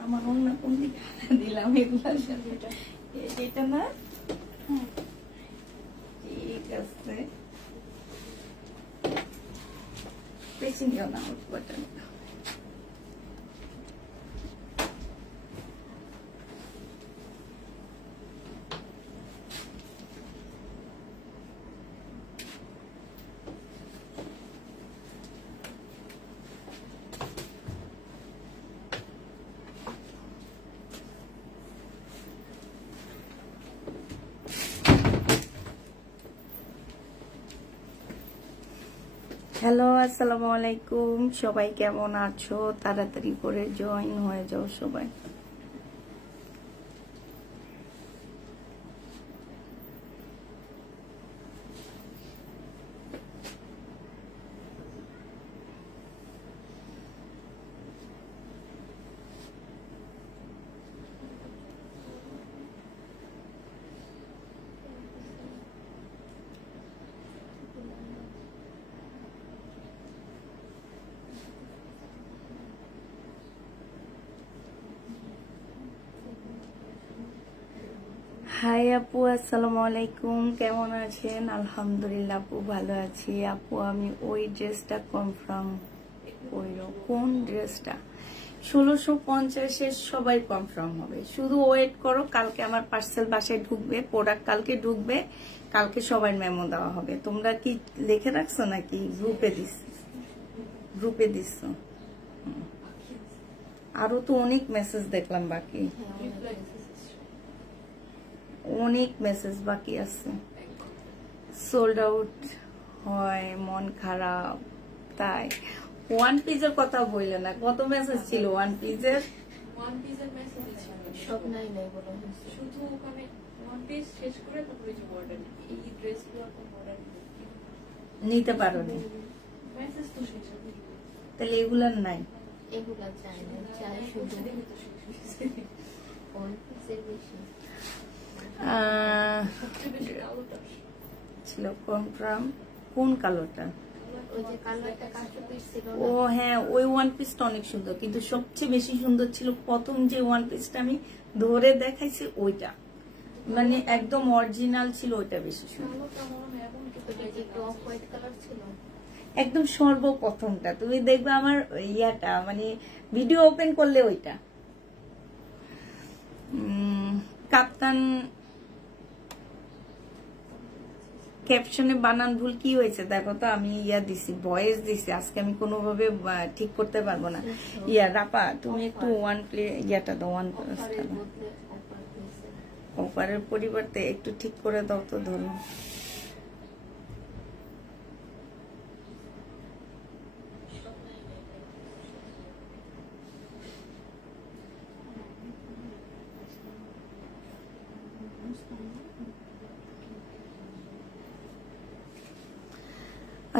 আমার অন্য কোন দিকে দিলাম এগুলার সাথে এটা না ঠিক আছে বেশি নিও না বাটন হ্যালো আসসালামু আলাইকুম সবাই কেমন আছো তাড়াতাড়ি করে জয়েন হয়ে যাও সবাই হাই আপু আসসালামু আলাইকুম কেমন আছেন আলহামদুলিল্লাহ আপু ভালো আছি আপু আমি ওই ড্রেসটা কনফার্ম কইরো কোন ড্রেসটা 1650 সবাই কনফার্ম হবে শুধু ওয়েট করো কালকে আমার পার্সেল বাসায় ঢুকবে প্রোডাক্ট কালকে ঢুকবে কালকে সবার মেমো দেওয়া হবে তোমরা কি লিখে রাখছো নাকি গ্রুপে দিছো আরো তো অনেক মেসেজ দেখলাম বাকি অনেক মেসেজ বাকি আছে সোল্ড আউট হয় মন খারাপ তাই ওয়ান পিসের কথা বললে না কত মেসেজ ছিল ওয়ান পিসের মেসেজ ছিল সব নাই বলা হয়েছে শুধু ওখানে ওয়ান পিস শেষ করে তারপরে যে বর্ডার এই ড্রেসগুলো তো বর্ডার নিতে পারোনি মেসেজ তো শেষ হয়ে তাহলে এগুলার নাই এগুলা চাই না চাই শুধু ওয়ান পিসের বেশি ছিল কনফার্ম কোন কালোটা ও হ্যাঁ ওই ওয়ান পিসটা অনেক সুন্দর কিন্তু সবচেয়ে বেশি সুন্দর ছিল প্রথম যে ওয়ান পিসটা আমি ধরে দেখাইছি ওইটা মানে একদম অরিজিনাল ছিল ওইটা বেশি সুন্দর একদম সর্বপ্রথমটা তুমি দেখবে আমার ইয়াটা মানে ভিডিও ওপেন করলে ওইটা কাপ্তান ক্যাপশনে বানান ভুল কি হয়েছে দেখো তো আমি ইয়া দিছি ভয়েস দিছি আজকে আমি কোনোভাবে ঠিক করতে পারবো না ইয়া রাপা তুমি একটু ওয়ান প্লে ইয়াটা দাও ওয়ান অফারের পরিবর্তে একটু ঠিক করে দাও তো ধরুন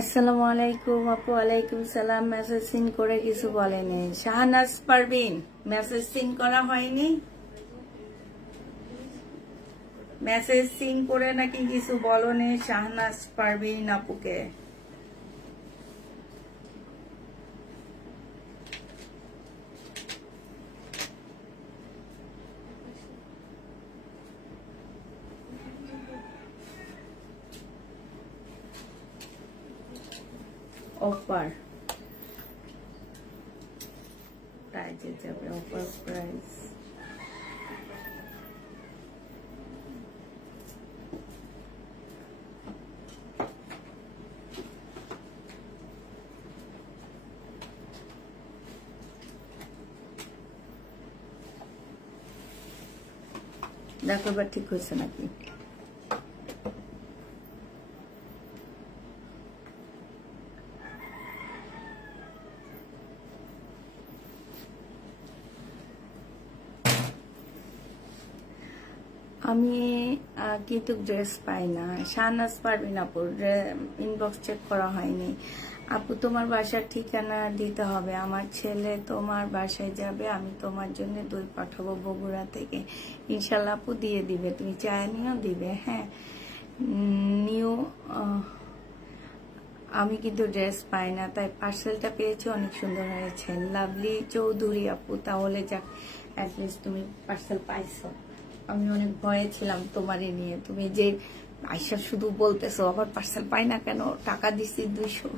আসসালামু আলাইকুম আপু ওয়ালাইকুম সালাম মেসেজ সিন করে কিছু বলেনি শাহনাজ পারভিন মেসেজ সিন করা হয়নি মেসেজ সিন করে নাকি কিছু বলনি শাহনাজ পারভিন আপুকে অফার প্রাইজে যাবে অফার প্রাইস দেখো এবার ঠিক হয়েছে নাকি আমি কিন্তু ড্রেস পাই না শাহনাজ পারভিন আপুর ইনবক্স চেক করা হয়নি আপু তোমার বাসার ঠিকানা দিতে হবে আমার ছেলে তোমার বাসায় যাবে আমি তোমার জন্য দই পাঠাবো বগুড়া থেকে ইনশাআল্লাহ আপু দিয়ে দিবে তুমি চায় নিও দিবে হ্যাঁ নিউ আমি কিন্তু ড্রেস পাই না, তাই পার্সেলটা পেয়েছি, অনেক সুন্দর হয়েছে। লাভলি চৌধুরী আপু, তাহলে যাক অ্যাটলিস্ট তুমি পার্সেল পাইছো। আমি অনেক ভয়ে ছিলাম তোমারই নিয়ে, তুমি যে আইসা শুধু বলতেছো আবার পার্সেল পাই না কেন, টাকা দিছি 200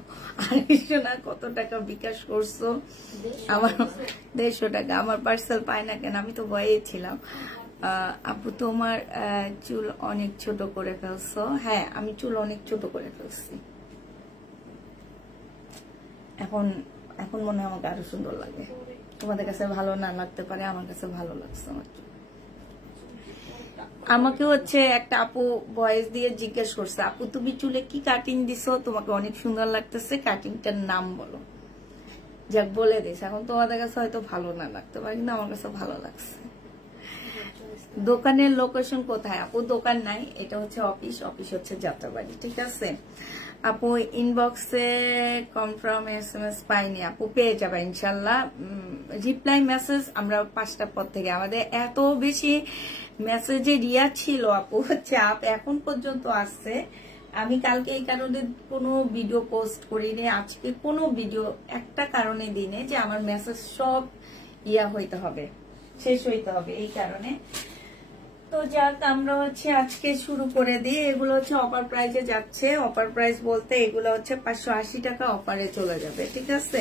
250 না কত টাকা বিকাশ করছো, আমার 150 টাকা, আমার পার্সেল পাই না কেন, আমি তো ভয়ে ছিলাম। আপু তোমার চুল অনেক ছোট করে ফেলছো। হ্যাঁ, আমি চুল অনেক ছোট করে ফেলছি, এখন এখন মনে হয় আমাকে আরো সুন্দর লাগে। তোমাদের কাছে ভালো না লাগতে পারে, আমার কাছে ভালো লাগছে আমার চুল। আমাকে হচ্ছে একটা আপু ভয়েস দিয়ে জিজ্ঞেস করছে, আপু তুমি চুলে কি কাটিং দিছো, তোমাকে অনেক সুন্দর লাগতেছে, কাটিংটার নাম বলো। যাক বলে দিস, এখন তোমাদের কাছে হয়তো ভালো না লাগতে পারে, কিন্তু আমার কাছে ভালো লাগছে। দোকানের লোকেশন কোথায় আপু? দোকান নাই, এটা হচ্ছে অফিস, অফিস হচ্ছে যাত্রাবাড়ি। ঠিক আছে আপু, ইনবক্সে কনফার্ম SMS পাইনি আপু, পেয়ে যাবে ইনশাল্লাহ। রিপ্লাই মেসেজ আমরা 5টার পর থেকে, আমাদের এত বেশি মেসেজে রিয়া ছিল আপু, চাপ এখন পর্যন্ত আসছে। আমি কালকে এই কারণে কোনো ভিডিও পোস্ট করিনি, আজকে কোনো ভিডিও একটা কারণে দিনে যে আমার মেসেজ সব হইতে হবে, শেষ হইতে হবে, এই কারণে। তো যাক, আমরা হচ্ছে আজকে শুরু করে দিই। এগুলো হচ্ছে অফার প্রাইসে যাচ্ছে। অফার প্রাইস বলতে এগুলো হচ্ছে 580 টাকা অফারে চলে যাবে। ঠিক আছে,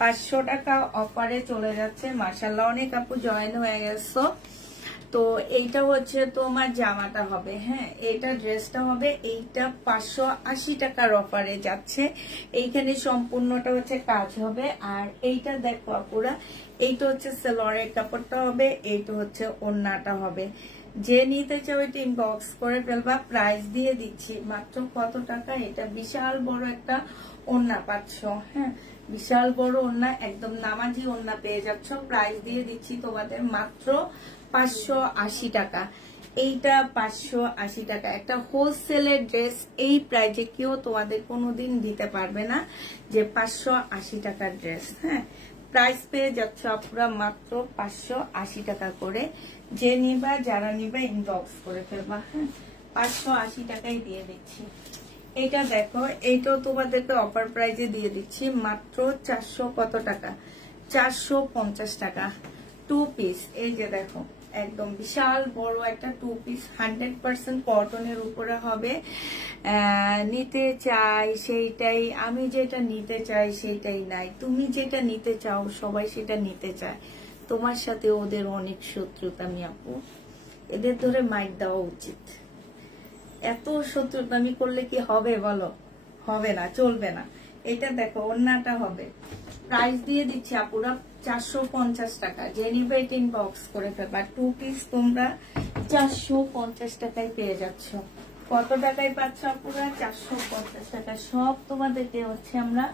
500 টাকা অফারে চলে যাচ্ছে। মাশাআল্লাহ, অনেক আপু জয়েন হয়ে গেছো। তো এইটা হচ্ছে তোমার জামাটা হবে, হ্যাঁ এইটা ড্রেসটা হবে, এইটা 580 টাকার অফারে যাচ্ছে। এইখানে সম্পূর্ণটা হচ্ছে কাজ হবে। আর এইটা দেখো আপুরা, এইটা হচ্ছে সেলোয়ারের কাপড়টা হবে, এইটা হচ্ছে ওড়নাটা হবে। যে নিতে চাও এটা ইনবক্স করে ফেলবা। প্রাইস দিয়ে দিচ্ছি মাত্র কত টাকা, এটা বিশাল বড় একটা ওড়না পাচ্ছ, হ্যাঁ বিশাল বড় ওড়না, একদম নামাজি ওড়না পেয়ে যাচ্ছ। প্রাইস দিয়ে দিচ্ছি তোমাদের মাত্র 580 টাকা। এইটা 580 টাকা, একটা হোলসেলের ড্রেস এই প্রাইজে কেউ তোমাদের কোনোদিন দিতে পারবে না, যে 580 টাকার ড্রেস। হ্যাঁ, প্রাইস পেয়ে যাচ্ছ আপনারা মাত্র 580 টাকা করে। যে নিবা, যারা নিবা ইনবক্স করে ফেলবা। হ্যাঁ, 580 টাকাই দিয়ে দিচ্ছি। এইটা দেখো, এইটাও তোমাদেরকে অফার প্রাইজে দিয়ে দিচ্ছি মাত্র 400 কত টাকা, 450 টাকা। 2 পিস, এই যে দেখো একদম বিশাল বড় একটা 2 পিস, 100% কটনের উপরে হবে। নিতে চাই সেইটাই, আমি যেটা নিতে চাই সেইটাই নাই, তুমি যেটা নিতে চাও সবাই সেটা নিতে চায়। তোমার সাথে ওদের অনেক শত্রুতা আমি আপু, এদের ধরে মাইক দেওয়া উচিত। এত শত্রুতা আমি করলে কি হবে বলো? হবে না, চলবে না। এটা দেখো ওড়নাটা হবে, প্রাইস দিয়ে দিচ্ছি আপুরা 450 টাকা। যে নিবে এটা ইনবক্স করে ফেলবা। 2 পিস তোমরা 450 টাকায় পেয়ে যাচ্ছ। কত টাকায় পাচ্ছ আপুরা? 450 টাকা। সব তোমাদেরকে হচ্ছে আমরা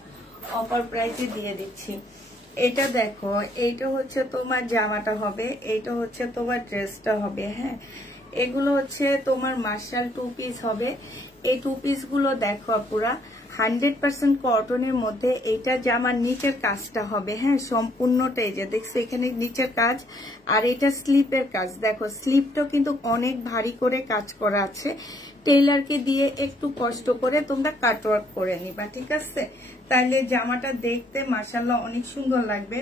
অফার প্রাইসে দিয়ে দিচ্ছি। এটা দেখো, এইটা হচ্ছে তোমার জামাটা হবে, এইটা হচ্ছে তোমার ড্রেসটা হবে। হ্যাঁ, এগুলো হচ্ছে তোমার মার্শাল 2 পিস হবে। এই 2 পিস গুলো দেখো আপুরা 100% কটনের মধ্যে। এইটা জামার নিচের কাজটা হবে, হ্যাঁ সম্পূর্ণটা, এই যে দেখছো এখানে নিচের কাজ, আর এটা স্লিপের কাজ। দেখো স্লিপটা কিন্তু অনেক ভারী করে কাজ করা আছে, টেইলারকে দিয়ে একটু কষ্ট করে তোমরা কাটওয়ার্ক করে নিবা। ঠিক আছে, তাইলে জামাটা দেখতে মাশাআল্লাহ অনেক সুন্দর লাগবে।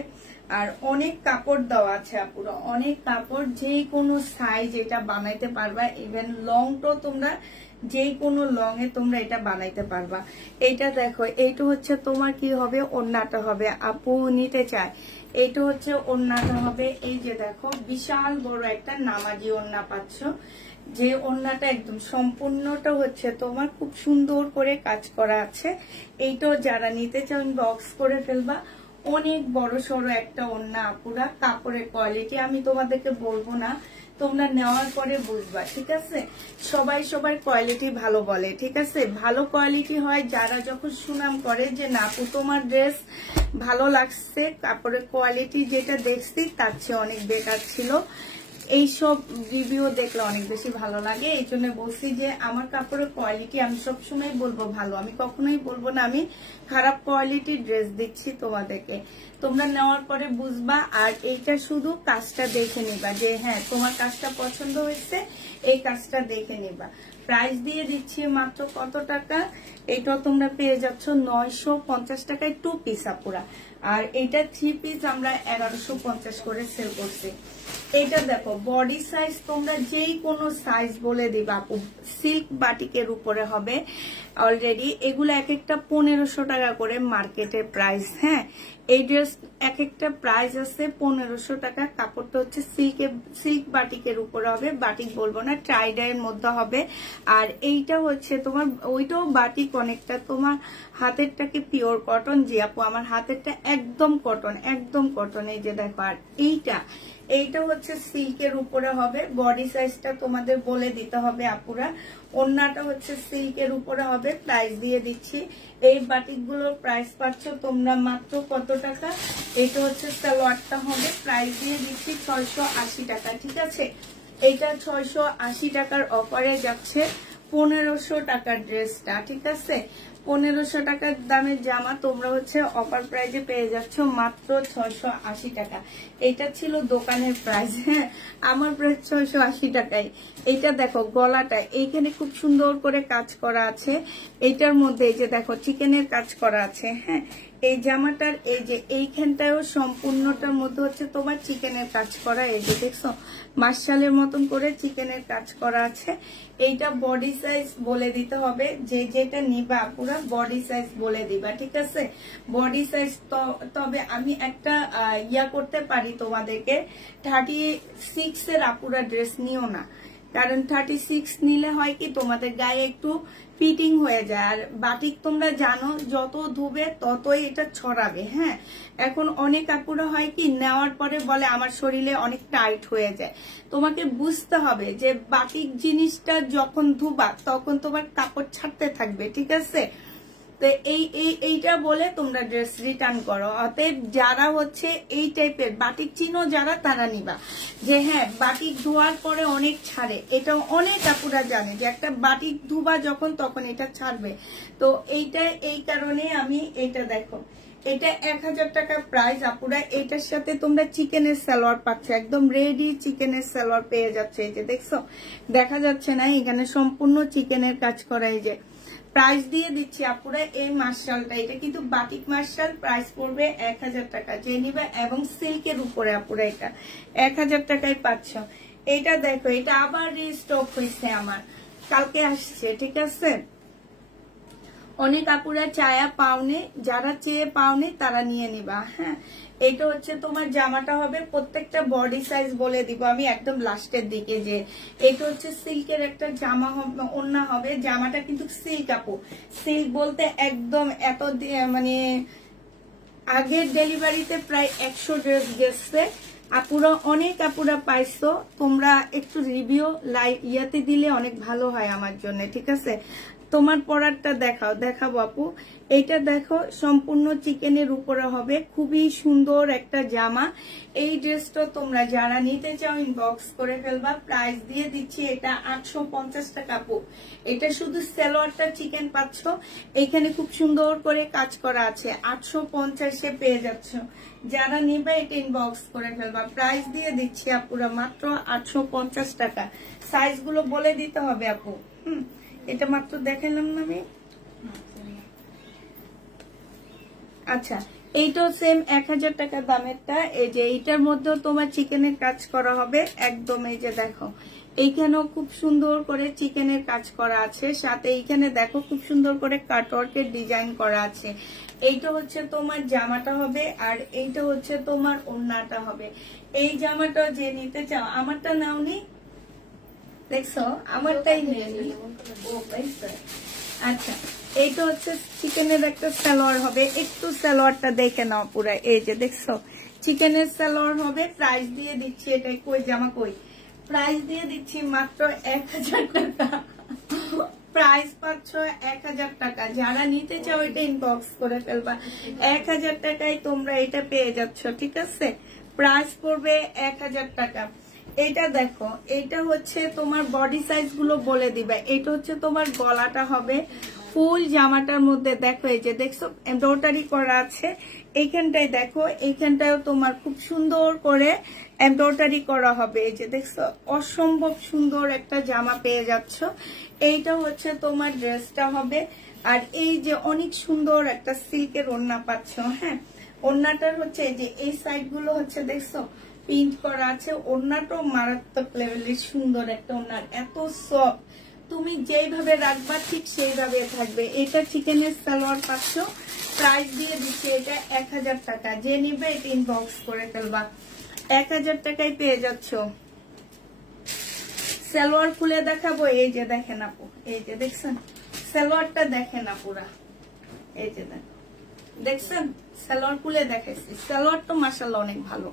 আর অনেক কাপড় দেওয়া আছে আপুরা, অনেক কাপড়, যে কোনো সাইজ এটা বানাইতে পারবা। ইভেন লংটাও তোমরা যে কোনো লং এ তোমরা এটা বানাইতে পারবা। এইটা দেখো, এইটা হচ্ছে তোমার কি হবে, ওড়নাটা হবে। আপু নিতে চায়, এইটা হচ্ছে ওড়নাটা হবে। এই যে দেখো বিশাল বড় একটা নামাজি ওড়না পাচ্ছ, যে ওড়নাটা একদম সম্পূর্ণটা হচ্ছে তোমার খুব সুন্দর করে কাজ করা আছে। এইটাও যারা নিতে চাও বক্স করে ফেলবা। অনেক বড় সড়ো একটা ওড়না আপুরা, কাপড়ের কোয়ালিটি আমি তোমাদেরকে বলবো না, তোমরা নেওয়ার পরে বুঝবা। ঠিক আছে, সবাই সবার কোয়ালিটি ভালো বলে। ঠিক আছে, ভালো কোয়ালিটি হয় যারা যখন সুনাম করে যে না আপু তোমার ড্রেস ভালো লাগছে, কাপড়ের কোয়ালিটি যেটা দেখছি তার চেয়ে অনেক বেটার ছিল। এইসব রিভিউ দেখলে অনেক বেশি ভালো লাগে। এই জন্য বলছি যে আমার কাপড়ের কোয়ালিটি আমি সবসময় বলবো ভালো, আমি কখনোই বলবো না আমি খারাপ কোয়ালিটির ড্রেস দিচ্ছি তোমাদেরকে। তোমরা নেওয়ার পরে বুঝবা। আর এইটা শুধু কাজটা দেখে নিবা যে হ্যাঁ তোমার কাজটা পছন্দ হয়েছে, এই কাজটা দেখে নিবা। প্রাইস দিয়ে দিচ্ছি মাত্র কত টাকা, এটা তোমরা পেয়ে যাচ্ছ 950 টাকায় 2 পিস আপুরা। আর এটা 3 পিস আমরা 1150 করে সেল করছি। এটা দেখো বডি সাইজ তোমরা যেই কোনো সাইজ বলে দিবা আপু, সিল্ক বাটিকের উপরে হবে অলরেডি। এগুলো এক একটা 1500 টাকা করে মার্কেটের প্রাইস। হ্যাঁ এই ড্রেস এক একটা প্রাইস আছে 1500 টাকা। কাপড়টা হচ্ছে সিল্ক বাটিকের উপরে হবে, বাটিক বলবো না, ট্রাইডাইয়ের মধ্যে হবে। আর এইটা হচ্ছে তোমার ওইটাও বাটিক অনেকটা, তোমার হাতেরটাকে পিওর কটন। জি আপু আমার হাতেরটা একদম কটন, একদম কটন। এই যে দেখো। আর এইটা হচ্ছে সিল্কের উপরে হবে। বডি সাইজটা তোমাদের বলে দিতে হবে আপুরা। ওন্নাটা হচ্ছে সিল্কের উপরে হবে। প্রাইস দিয়ে দিচ্ছি, এই বাটিকগুলোর প্রাইস পাচ্ছ তোমরা মাত্র কত টাকা, এটা হচ্ছে সালোয়ারটা হবে। প্রাইস দিয়ে দিচ্ছি 680 টাকা। ঠিক আছে, এটা 680 টাকার অফারে যাচ্ছে 1500 টাকার ড্রেসটা। ঠিক আছে, 1500 টাকার দামের জামা তোমরা হচ্ছে অফার প্রাইজে পেয়ে যাচ্ছ মাত্র 680 টাকা। এটা ছিল দোকানের প্রাইস। হ্যাঁ আমার প্রাইস 680 টাকায়। এটা দেখো গলাটা এইখানে খুব সুন্দর করে কাজ করা আছে। এইটার মধ্যে এই যে দেখো চিকেনের কাজ করা আছে। হ্যাঁ এই জামাটার এই যে এইখানটাও সম্পূর্ণটার মধ্যে হচ্ছে তোমার চিকেনের কাজ করা। এই যে দেখছো মার্শালের মতন করে চিকেনের কাজ করা আছে। এইটা বডি সাইজ বলে দিতে হবে, যে যেটা নিবা পুরো বডি সাইজ বলে দিবা। ঠিক আছে, বডি সাইজ তবে আমি একটা ইয়া করতে পারি তোমাদেরকে, 36 এর আপুরা ড্রেস নিও না, কারণ 36 নিলে হয় কি তোমাদের গায়ে একটু ফিটিং হয়ে যায়। আর বাটিক তোমরা জানো যত ধুবে ততই এটা ছড়াবে। হ্যাঁ এখন অনেক আপুরা হয় কি নেওয়ার পরে বলে আমার শরীরে অনেক টাইট হয়ে যায়। তোমাকে বুঝতে হবে যে বাটিক জিনিসটা যখন ধুবা তখন তোমার কাপড় ছাড়তে থাকবে। ঠিক আছে, তো এইটা বলে তোমরা ড্রেস রিটার্ন করো। অতএব যারা হচ্ছে এই টাইপের বাটিক চিনো যারা, তারা নিবা যে হ্যাঁ বাটিক ধোয়ার পরে অনেক ছাড়ে। এটা অনেক আপুরা জানে যে একটা বাটিক ধুবা যখন তখন এটা ছাড়বে। তো এইটা এই কারণে আমি এটা দেখো এটা 1000 টাকা প্রাইস আপুরা। এটার সাথে তোমরা চিকেনের সালোয়ার পাচ্ছ, একদম রেডি চিকেনের সালোয়ার পেয়ে যাচ্ছে। এই যে দেখছো দেখা যাচ্ছে না, এখানে সম্পূর্ণ চিকেনের কাজ করা। এই যে প্রাইস দিয়ে দিচ্ছি আপুরা এই মার্শালটা, এটা কিন্তু বাটিক মার্শাল। প্রাইস পড়বে 1000 টাকা যে নিবে, এবং সিল্কের উপরে আপুরা এটা 1000 টাকায় পাচ্ছ। এটা দেখো এটা আবার রিস্টক হয়েছে, আমার কালকে আসছে। ঠিক আছে, অনেক আপুরা চায়া পাওনি, যারা চেয়ে পাওনি তারা নিয়ে নিবা। হ্যাঁ এটা হচ্ছে তোমার জামাটা হবে, প্রত্যেকটা বডি সাইজ বলে দিব আমি একদম লাস্টের দিকে। যে এটা হচ্ছে সিল্কের একটা জামা হবে, ওন্না হবে। জামাটা কিন্তু সিল্ক আপু, সিল্ক বলতে একদম এত মানে আগের ডেলিভারিতে প্রায় 100 ড্রেস গেছে আপুরা, অনেক আপুরা পাইছো। তোমরা একটু রিভিউ ইয়াতে দিলে অনেক ভালো হয় আমার জন্য। ঠিক আছে, তোমার পরারটা দেখাবো আপু। এইটা দেখো সম্পূর্ণ চিকেনের উপরে হবে, খুবই সুন্দর একটা জামা। এই ড্রেসটা তোমরা যারা নিতে চাও ইনবক্স করে ফেলবা। প্রাইস দিয়ে দিচ্ছি এটা 850 টাকা আপু। এটা শুধু সালোয়ারটা চিকেন পাচ্ছ, এখানে খুব সুন্দর করে কাজ করা আছে। 850-এ পেয়ে যাচ্ছ। যারা নিবে এটা ইনবক্স করে ফেলবা। প্রাইস দিয়ে দিচ্ছি আপুরা মাত্র 850 টাকা। সাইজ গুলো বলে দিতে হবে আপু। এটা মাত্র দেখালাম না আমি। আচ্ছা এইটাও সেম 1000 টাকা দামেরটা। এই যে এইটার মধ্যেও তোমার চিকেনের কাজ করা হবে একদম। এই যে দেখো এইখানেও খুব সুন্দর করে চিকেনের কাজ করা আছে, সাথে এইখানে দেখো খুব সুন্দর করে কাটওয়ার্কের ডিজাইন করা আছে। এইটা হচ্ছে তোমার জামাটা হবে, আর এইটা হচ্ছে তোমার ওড়নাটা হবে। এই জামাটা যে নিতে চাও, আমারটা নাওনি দেখছো, আমারটাই নিয়ে নিই। আচ্ছা এইটা হচ্ছে চিকেনের একটা সালোয়ার হবে, একটু সালোয়ারটা দেখে নাও পুরো। এই যে দেখছো চিকেনের সালোয়ার হবে। প্রাইস দিয়ে দিচ্ছি এটা কই জামা কই, প্রাইস দিয়ে দিচ্ছি মাত্র 1000 টাকা। প্রাইস পাচ্ছ 1000 টাকা। যারা নিতে চাও এটা ইনবক্স করে ফেলবা। 1000 টাকায় তোমরা এটা পেয়ে যাচ্ছ। ঠিক আছে, প্রাইস পড়বে 1000 টাকা। এটা দেখো, এটা হচ্ছে তোমার বডি সাইজ গুলো বলে দিবে। এটা হচ্ছে তোমার গলাটা হবে ফুল জামাটার মধ্যে। দেখো এই যে দেখছো এমব্রয়ডারি করা আছে, এইখানটায় দেখো, এইখানটায় তোমার খুব সুন্দর করে এমব্রয়ডারি করা হবে। এই যে দেখছো অসম্ভব সুন্দর একটা জামা পেয়ে যাচ্ছ। এইটা হচ্ছে তোমার ড্রেসটা হবে। আর এই যে অনেক সুন্দর একটা সিল্কের ওড়না পাচ্ছ। হ্যাঁ, ওড়নাটার হচ্ছে এই যে এই সাইড গুলো হচ্ছে দেখছো প্রিন্ট করা আছে। ওড়নাটাও মারাত্মক লেভেলের সুন্দর একটা ওড়না, এত সফট, তুমি যেইভাবে রাখবা ঠিক সেইভাবে থাকবে। এটা চিকেনের সালোয়ার পাচ্ছ, প্রাইস দিয়ে দিচ্ছি এটা 1000 টাকা। যে নিবে এটা ইনবক্স করে ফেলবা, 1000 টাকায় পেয়ে যাচ্ছ। সালোয়ার খুলে দেখাবো, এই যে দেখেন আপু, এই যে দেখছেন সালোয়ারটা দেখেন না পুরা, এই যে দেখছেন সালোয়ার খুলে দেখাইছি। সালোয়ার তো মাশাআল্লাহ অনেক ভালো,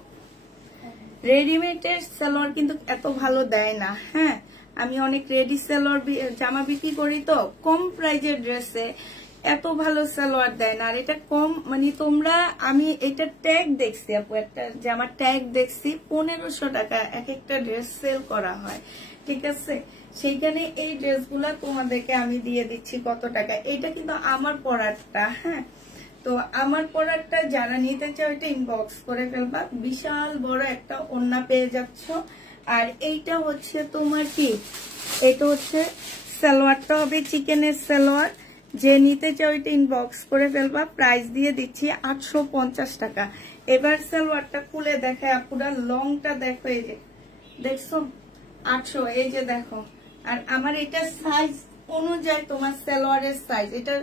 রেডিমেডের সালোয়ার কিন্তু এত ভালো দেয় না। হ্যাঁ, আমি অনেক রেডি সালোয়ার জামা বিক্রি করি, তো কম প্রাইজের ড্রেসে এত ভালো সালোয়ার দেয় না। আর এটা কম মানে তোমরা, আমি এটা ট্যাগ দেখছি আপু, একটা জামার ট্যাগ দেখছি 1500 টাকা এক একটা ড্রেস সেল করা হয়, ঠিক আছে। সেইখানে এই ড্রেসগুলা তোমাদেরকে আমি দিয়ে দিচ্ছি কত টাকা। এটা কিন্তু আমার পরারটা। হ্যাঁ, তো আমার পরারটা যারা নিতে চাও এটা ইনবক্স করে ফেলবা। বিশাল বড় একটা ওড়না পেয়ে যাচ্ছ। আর এইটা হচ্ছে তোমার কি, এটা হচ্ছে সালোয়ারটা হবে চিকেনের সালোয়ার। যে নিতে চাও এটা ইনবক্স করে ফেলবা, প্রাইস দিয়ে দিচ্ছি 850 টাকা। এবার সালোয়ারটা খুলে দেখায় আপুরা, লংটা দেখো, এই যে দেখছো 800, এই যে দেখো। আর আমার এটা সাইজ অনুযায়ী তোমার সালোয়ারের সাইজ, এটা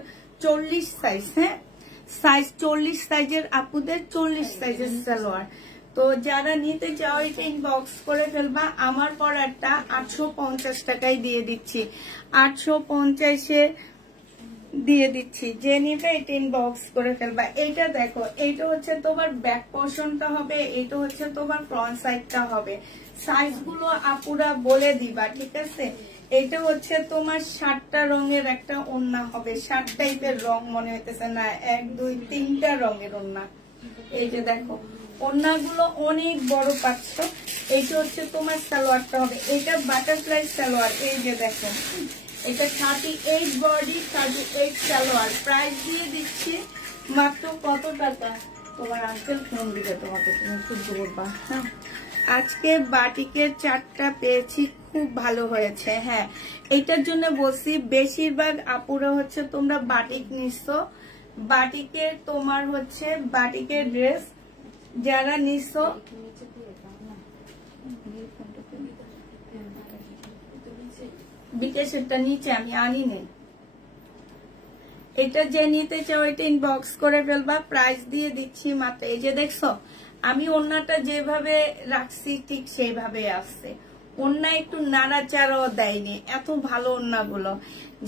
40 সাইজ। হ্যাঁ, সাইজ 40 সাইজের আপুদের 40 সাইজের সালোয়ার। তো যারা নিতে চাও এটা ইনবক্স করে ফেলবা। আমার পরারটা 850 টাকায় দিয়ে দিচ্ছি, 850-এ দিয়ে দিচ্ছি। যে নিবে এটা ইনবক্স করে ফেলবা। এইটা দেখো, এইটা হচ্ছে তোমার ব্যাক পোর্শনটা হবে, এইটা হচ্ছে তোমার ফ্রন্ট সাইডটা হবে। সাইজ গুলো আপুরা বলে দিবা, ঠিক আছে। এটা হচ্ছে তোমার 7টা রঙের একটা ওড়না হবে, 7 টাইপের রং মনে হইতেছে না, 1 2 3টা রঙের ওড়না। এই যে দেখো ওড়নাগুলো অনেক বড় পাচ্ছ। এইটা হচ্ছে তোমার সালোয়ারটা হবে, এটা বাটারফ্লাই সালোয়ার। এই যে দেখো এটা 38 বডি 38 সালোয়ার। প্রাইস দিয়ে দিচ্ছি মাত্র কত টাকা। তোমার আঙ্কেল ফোন দিবে তোমাকে, তুমি একটু দৌড়বা। হ্যাঁ, আজকে বাটিকের 4টা পেয়েছি, খুব ভালো হয়েছে। হ্যাঁ, এইটার জন্য বলছি বেশিরভাগ আপুরা হচ্ছে তোমরা বাটিক নিছো, বাটিকের তোমার হচ্ছে বাটিকের ড্রেস যারা নিছো, বিকেশেরটা নিচে আমি আনি নেই। এটা যে নিতে চাও এটা ইনবক্স করে ফেলবা, প্রাইস দিয়ে দিচ্ছি মাত্র। এই যে দেখছো আমি ওড়নাটা যেভাবে রাখছি ঠিক সেইভাবে আসছে, ওড়না একটু নাড়াচাড়াও দেয়নি, এত ভালো ওড়নাগুলো।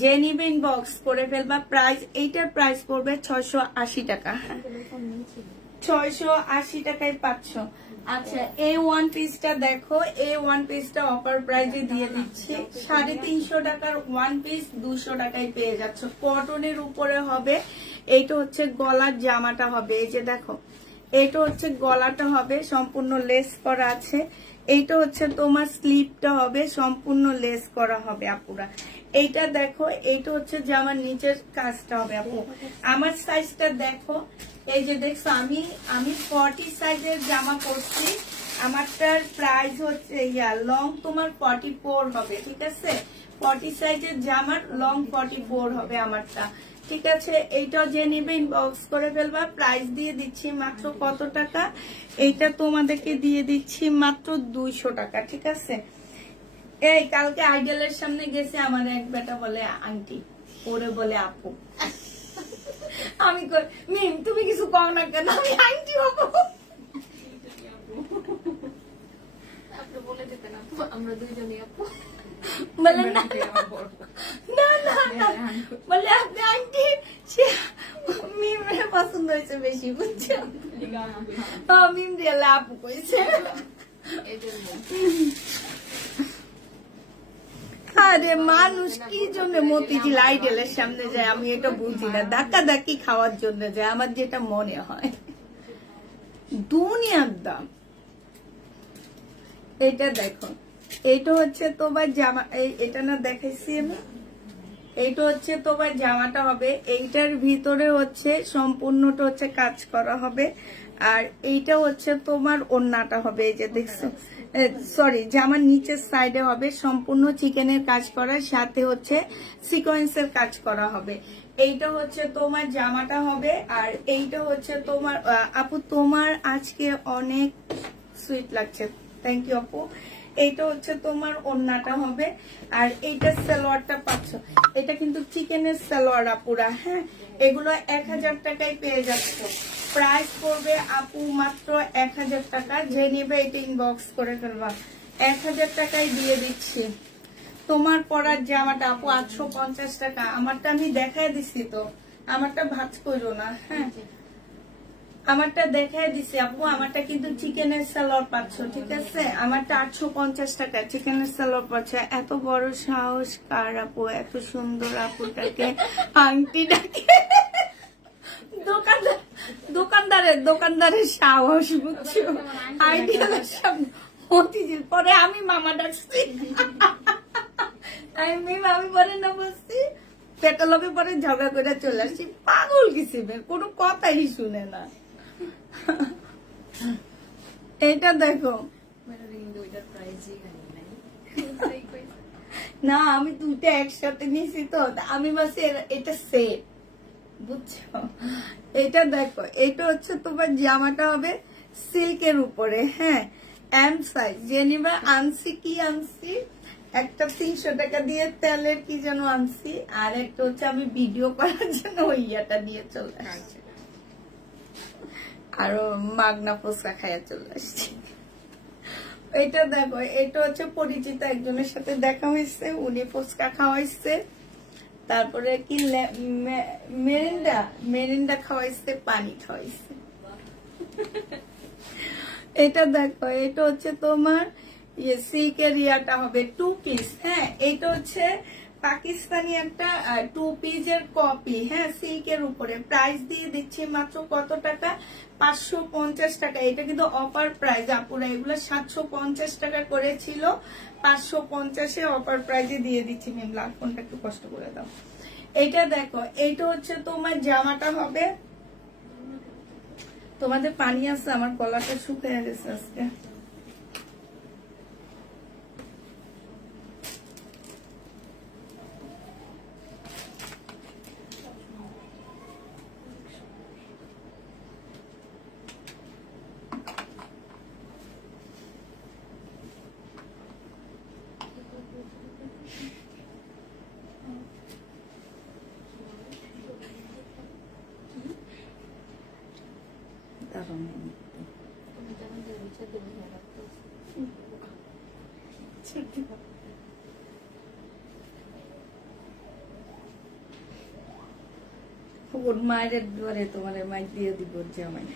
যে নিবে ইনবক্স করে ফেলবা। প্রাইস, এইটার প্রাইস পড়বে 680 টাকা। 680 টাকায় পাচ্ছ। আচ্ছা, এই ওয়ান পিসটা দেখো, এই ওয়ান পিসটা অফার প্রাইজে দিয়ে দিচ্ছি 350 টাকার ওয়ান পিস 200 টাকায় পেয়ে যাচ্ছ। কটনের উপরে হবে। এইটা হচ্ছে গলার জামাটা হবে, এই যে দেখো এইটা হচ্ছে গলাটা হবে, সম্পূর্ণ লেস করা আছে। এইটা হচ্ছে তোমার স্লিপটা হবে, সম্পূর্ণ লেস করা হবে আপুরা। এইটা দেখো, এইটা হচ্ছে জামার নিচের কাজটা হবে আপু। আমার সাইজটা দেখো, এই যে দেখছো আমি 40 সাইজের জামা করছি। আমারটার প্রাইস হচ্ছে লং তোমার 44 হবে, ঠিক আছে। 40 সাইজের জামার লং 44 হবে আমারটা, ঠিক আছে। এইটাও যে নিবে ইনবক্স করে ফেলবা। প্রাইস দিয়ে দিচ্ছি মাত্র কত টাকা, এইটা তোমাদেরকে দিয়ে দিচ্ছি মাত্র 200 টাকা, ঠিক আছে। এই কালকে আইডিয়ালের সামনে গেছে, আমার এক বেটা বলে আন্টি, ওরে বলে আপু। আমি মিম তুমি কিছু কও না কেন, আমি আন্টি হবো। আপনি বলে দিতেন আপু, আমরা দুইজনই আপু। বলে না না না, বলে আপনি আন্টি। মিমের পছন্দ হয়েছে বেশি, বুঝছো। মিম রিয়াল আপু কইছে। আরে মানুষ কি জন্য মতিঝিল আইডেলের সামনে যায় আমি এটা বুঝি না। ধাক্কা ধাক্কি খাওয়ার জন্য যায়, আমার যেটা মনে হয়। দুনিয়ার দাম এটা দেখো, এইটা হচ্ছে তোমার জামা, এটা না দেখাইছি আমি, এইটা হচ্ছে তোমার জামাটা হবে, এইটার ভিতরে হচ্ছে সম্পূর্ণটা হচ্ছে কাজ করা হবে, আর এইটা হচ্ছে তোমার ওড়নাটা হবে, এই যে দেখছো, সরি জামার নিচের সাইডে হবে সম্পূর্ণ চিকেনের কাজ করা, সাথে হচ্ছে সিকোয়েন্সের কাজ করা হবে। এইটা হচ্ছে তোমার জামাটা হবে, আর এইটা হচ্ছে তোমার আপু তোমার আজকে অনেক সুইট লাগছে, থ্যাংক ইউ আপু। এইটা হচ্ছে তোমার ওড়নাটা হবে, আর এইটা সালোয়ারটা পাচ্ছ, এটা কিন্তু চিকেনের সালোয়ার আপুরা, হ্যাঁ এগুলো 1000 টাকায় পেয়ে যাচ্ছ। প্রাইস পড়বে আপু মাত্র 1000 টাকা, যে নিবে এটা ইনবক্স করে ফেলবা, 1000 টাকায় দিয়ে দিচ্ছি। তোমার পরার জামাটা আপু 850 টাকা, আমারটা আমি দেখায় দিচ্ছি তো, আমারটা ভাঁজ করো না, হ্যাঁ আমারটা দেখায় দিছি আপু, আমারটা কিন্তু চিকেনের সালোয়ার পাচ্ছ, ঠিক আছে, আমারটা 850 টাকা চিকেনের সালোয়ার পাচ্ছ। এত বড় সাহস কার আপু, এত সুন্দর আপুটাকে আংটি ডাকে, দোকানদারের সাহস বুঝছো, আইডিয়ালের সামনে অতিজির পরে আমি মামা ডাকছি, আমি পরে না বসছি, পেটালকে পরে ঝগড়া করে চলে আসছি, পাগল কিসিমের কোনো কথাই শুনে না। এটা দেখো না, আমি দুটো একসাথে নিয়েছি তো, আমি বাসে এটা সেট বুঝছো। এটা দেখো, এটা হচ্ছে তোমার জামাটা হবে সিল্কের উপরে, হ্যাঁ এম সাইজ, যে নিবা আনছি, কি আনছি একটা 300 টাকা দিয়ে তেলের কি যেন আনছি, আর একটা হচ্ছে আমি ভিডিও করার জন্য ওই ইয়াটা দিয়ে চলে আসছি, আরো মাগনা ফুচকা খাইয়া চলে আসছি। এটা দেখো, এটা হচ্ছে পরিচিত একজনের সাথে দেখা হয়েছে, উনি ফুচকা খাওয়াইছে, তারপরে কি মেরিন্ডা খাওয়াইছে, পানি খাওয়াইছে। এটা দেখো, এটা হচ্ছে তোমার সিল্কের ইয়াটা হবে 2 পিস, হ্যাঁ এটা হচ্ছে পাকিস্তানি একটা 2 পিসের কপি, হ্যাঁ সিল্কের উপরে। প্রাইস দিয়ে দিচ্ছি মাত্র কত টাকা, 550 টাকা। এটা কিন্তু অফার প্রাইস আপুরা, এগুলো 750 টাকা করেছিল, 550-এ অফার প্রাইসে দিয়ে দিচ্ছি। মেমলা ফোনটা একটু কষ্ট করে দাও। এটা দেখো, এইটা হচ্ছে তোমার জামাটা হবে, তোমাদের পানি আছে, আমার গলাটা শুকিয়ে গেছে আজকে। ওর মায়ের দুয়ারে তোমার মাই দিয়ে দিব জামাই,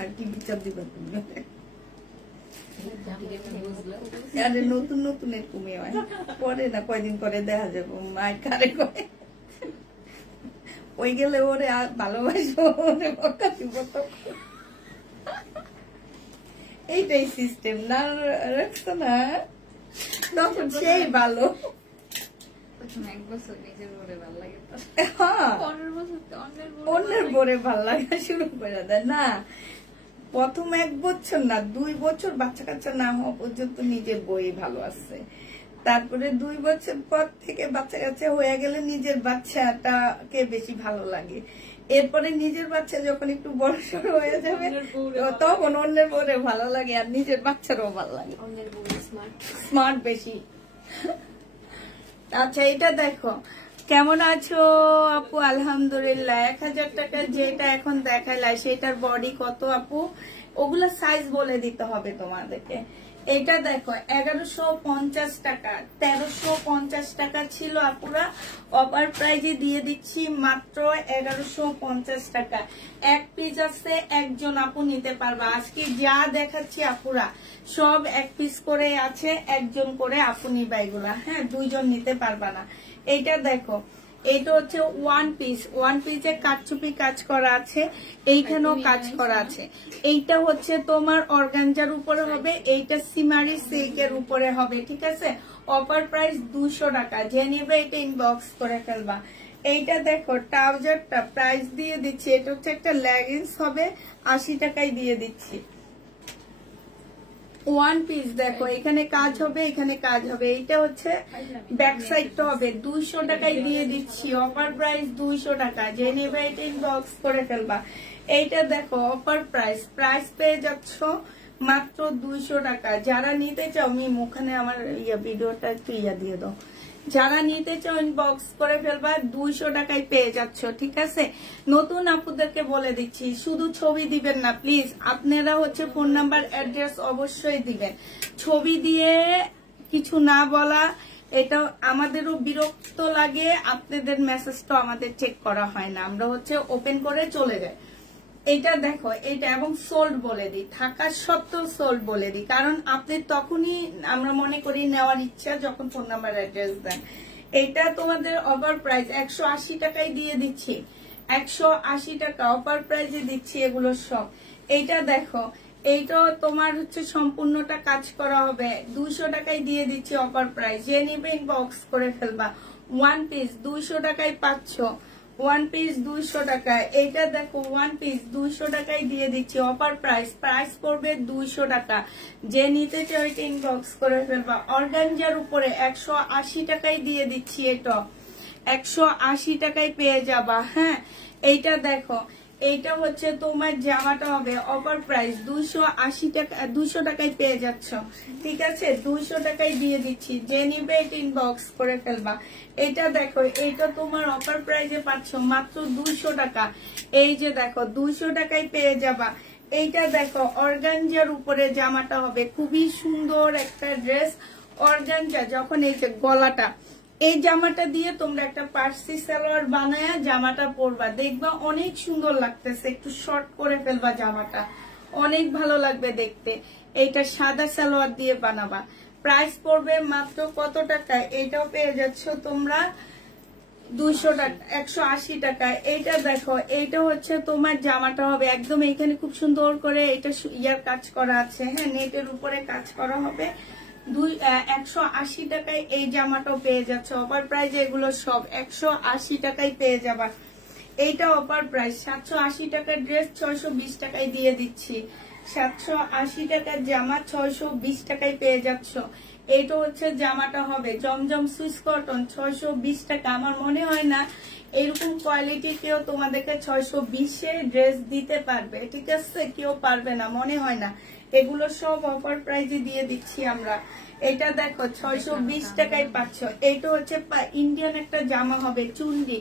আর কি বিচার দিবা তুমি? আরে নতুন নতুন কমে হয়, পরে না কয়দিন পরে দেখা যাবো মায়ের কারে করে, ওই গেলে ওরে আর ভালোবাসবো, ওরে বকা দিব। এইটাই সিস্টেম না, রাখছো না তখন সেই ভালো। অন্যের বোরে ভাল লাগা শুরু করে দেয় না, প্রথম 1 বছর না 2 বছর বাচ্চা কাচ্চা না হওয়া পর্যন্ত নিজের বই ভালো আছে, তারপরে 2 বছর পর থেকে বাচ্চা কাচ্চা হয়ে গেলে নিজের বাচ্চাটাকে বেশি ভালো লাগে, এরপরে নিজের বাচ্চা যখন একটু বড় সড় হয়ে যাবে তখন অন্যের বউরে ভালো লাগে, আর নিজের বাচ্চারও ভালো লাগে, স্মার্ট বেশি। আচ্ছা এটা দেখো, কেমন আছো আপু? আলহামদুলিল্লাহ। 1000 টাকা যেটা এখন দেখাইলাই সেটার বডি কত আপু? ওগুলা সাইজ বলে দিতে হবে তোমাদেরকে। এটা দেখো 1150 টাকা, 1350 টাকা ছিল আপুরা, অফার প্রাইজে দিয়ে দিচ্ছি মাত্র 1150 টাকা। 1 পিস আছে, একজন আপু নিতে পারবা। আজকে যা দেখাচ্ছি আপুরা সব 1 পিস করে আছে, একজন করে আপু নিবা এগুলা, হ্যাঁ 2 জন নিতে পারবা না। এইটা দেখো, এটা হচ্ছে ওয়ান পিসে কাটচুপি কাজ করা আছে, এইখানেও কাজ করা আছে। এইটা হচ্ছে তোমার অর্গানজার উপরে হবে, এইটা সিমারি সিল্কের উপরে হবে, ঠিক আছে। অফার প্রাইস 200 টাকা, যে নেবে এটা ইনবক্স করে ফেলবা। এইটা দেখো ট্রাউজারটা প্রাইস দিয়ে দিচ্ছি, এটা হচ্ছে একটা লেগিংস হবে, 80 টাকায় দিয়ে দিচ্ছি। ওয়ান পিস দেখো, এখানে কাজ হবে, এখানে কাজ হবে। এইটা হচ্ছে ব্যাক সাইডটা হবে, 200 টাকায় দিয়ে দিচ্ছি। অফার প্রাইস 200 টাকা, যে নেবে এটা ইনবক্স করে ফেলবা। এইটা দেখো অফার প্রাইস পেয়ে যাচ্ছ মাত্র 200 টাকা। যারা নিতে চাও, ওখানে আমার ভিডিওটা একটু দিয়ে দাও। যারা নিতে চাও ইনবক্স করে ফেলবা, 200 টাকায় পেয়ে যাচ্ছ, ঠিক আছে। নতুন আপুদেরকে বলে দিচ্ছি, শুধু ছবি দিবেন না প্লিজ, আপনারা হচ্ছে ফোন নাম্বার অ্যাড্রেস অবশ্যই দিবেন। ছবি দিয়ে কিছু না বলা, এটা আমাদেরও বিরক্ত লাগে, আপনাদের মেসেজটা আমাদের চেক করা হয় না, আমরা হচ্ছে ওপেন করে চলে যাই। এটা দেখো, এটা এবং সোল্ড বলে দিই, থাকার সত্ত্বেও সোল্ড বলে দিই, কারণ আপনি তখনই আমরা মনে করি নেওয়ার ইচ্ছা যখন ফোন নাম্বার অ্যাড্রেস দেন। এটা তোমাদের অফার প্রাইস 180 টাকায় দিয়ে দিচ্ছি, 180 টাকা অফার প্রাইসে দিচ্ছি এগুলো সব। এইটা দেখো, এইটাও তোমার হচ্ছে সম্পূর্ণটা কাজ করা হবে, 200 টাকায় দিয়ে দিচ্ছি অফার প্রাইস, যে নিবে ইনবক্স করে ফেলবা। ওয়ান পিস 200 টাকায় পাচ্ছ, ওয়ান পিস 200 টাকায়। এইটা দেখো ওয়ান পিস 200 টাকায় দিয়ে দিচ্ছি অফার প্রাইস পড়বে 200 টাকা, যে নিতে চাও এটা ইনবক্স করে ফেলবা। অর্গানজার উপরে 180 টাকায় দিয়ে দিচ্ছি, এটা 180 টাকায় পেয়ে যাবা। হ্যাঁ, এইটা দেখো, এইটা হচ্ছে তোমার জামাটা হবে অফার প্রাইস 280 টাকা, 200 টাকায় পেয়ে যাচ্ছ, ঠিক আছে। 200 টাকায় দিয়ে দিচ্ছি, যে নিবে এটা ইনবক্স করে ফেলবা। এটা দেখো, এটা তোমার অফার প্রাইসে পাচ্ছ মাত্র 200 টাকা। এই যে দেখো 200 টাকায় পেয়ে যাবা। এইটা দেখো অর্গানজার উপরে জামাটা হবে, খুবই সুন্দর একটা ড্রেস অর্গানজা। যখন এই যে গলাটা, এই জামাটা দিয়ে তোমরা একটা পার্সি সালোয়ার বানায়া জামাটা পরবা, দেখবা অনেক সুন্দর লাগতেছে। একটু শর্ট করে ফেলবা জামাটা, অনেক ভালো লাগবে দেখতে। এইটা সাদা সালোয়ার দিয়ে বানাবা। প্রাইস পড়বে মাত্র কত টাকায়? এটাও পেয়ে যাচ্ছ তোমরা 200 টাকা, 180 টাকায়। এইটা দেখো, এইটা হচ্ছে তোমার জামাটা হবে একদম, এইখানে খুব সুন্দর করে এটা ইয়ার কাজ করা আছে, হ্যাঁ, নেটের উপরে কাজ করা হবে। 180 টাকায় এই জামাটাও পেয়ে যাচ্ছে অফার প্রাইস। এগুলো সব 180 টাকায় পেয়ে যাবা। এইটা অফার প্রাইস, 780 টাকার ড্রেস 620 টাকায় দিয়ে দিচ্ছি। 780 টাকার জামা 620 টাকায় পেয়ে যাচ্ছ। এইটা হচ্ছে জামাটা হবে জমজম সুইস কটন, 620 টাকা। আমার মনে হয় না এরকম কোয়ালিটি কেউ তোমাদেরকে 620-এ ড্রেস দিতে পারবে, ঠিক আছে, কেউ পারবে না, মনে হয় না। এগুলো সব অফার প্রাইজে দিয়ে দিচ্ছি আমরা। এটা দেখো 620 টাকায় পাচ্ছ। এইটা হচ্ছে ইন্ডিয়ান একটা জামা হবে, চুন্ডি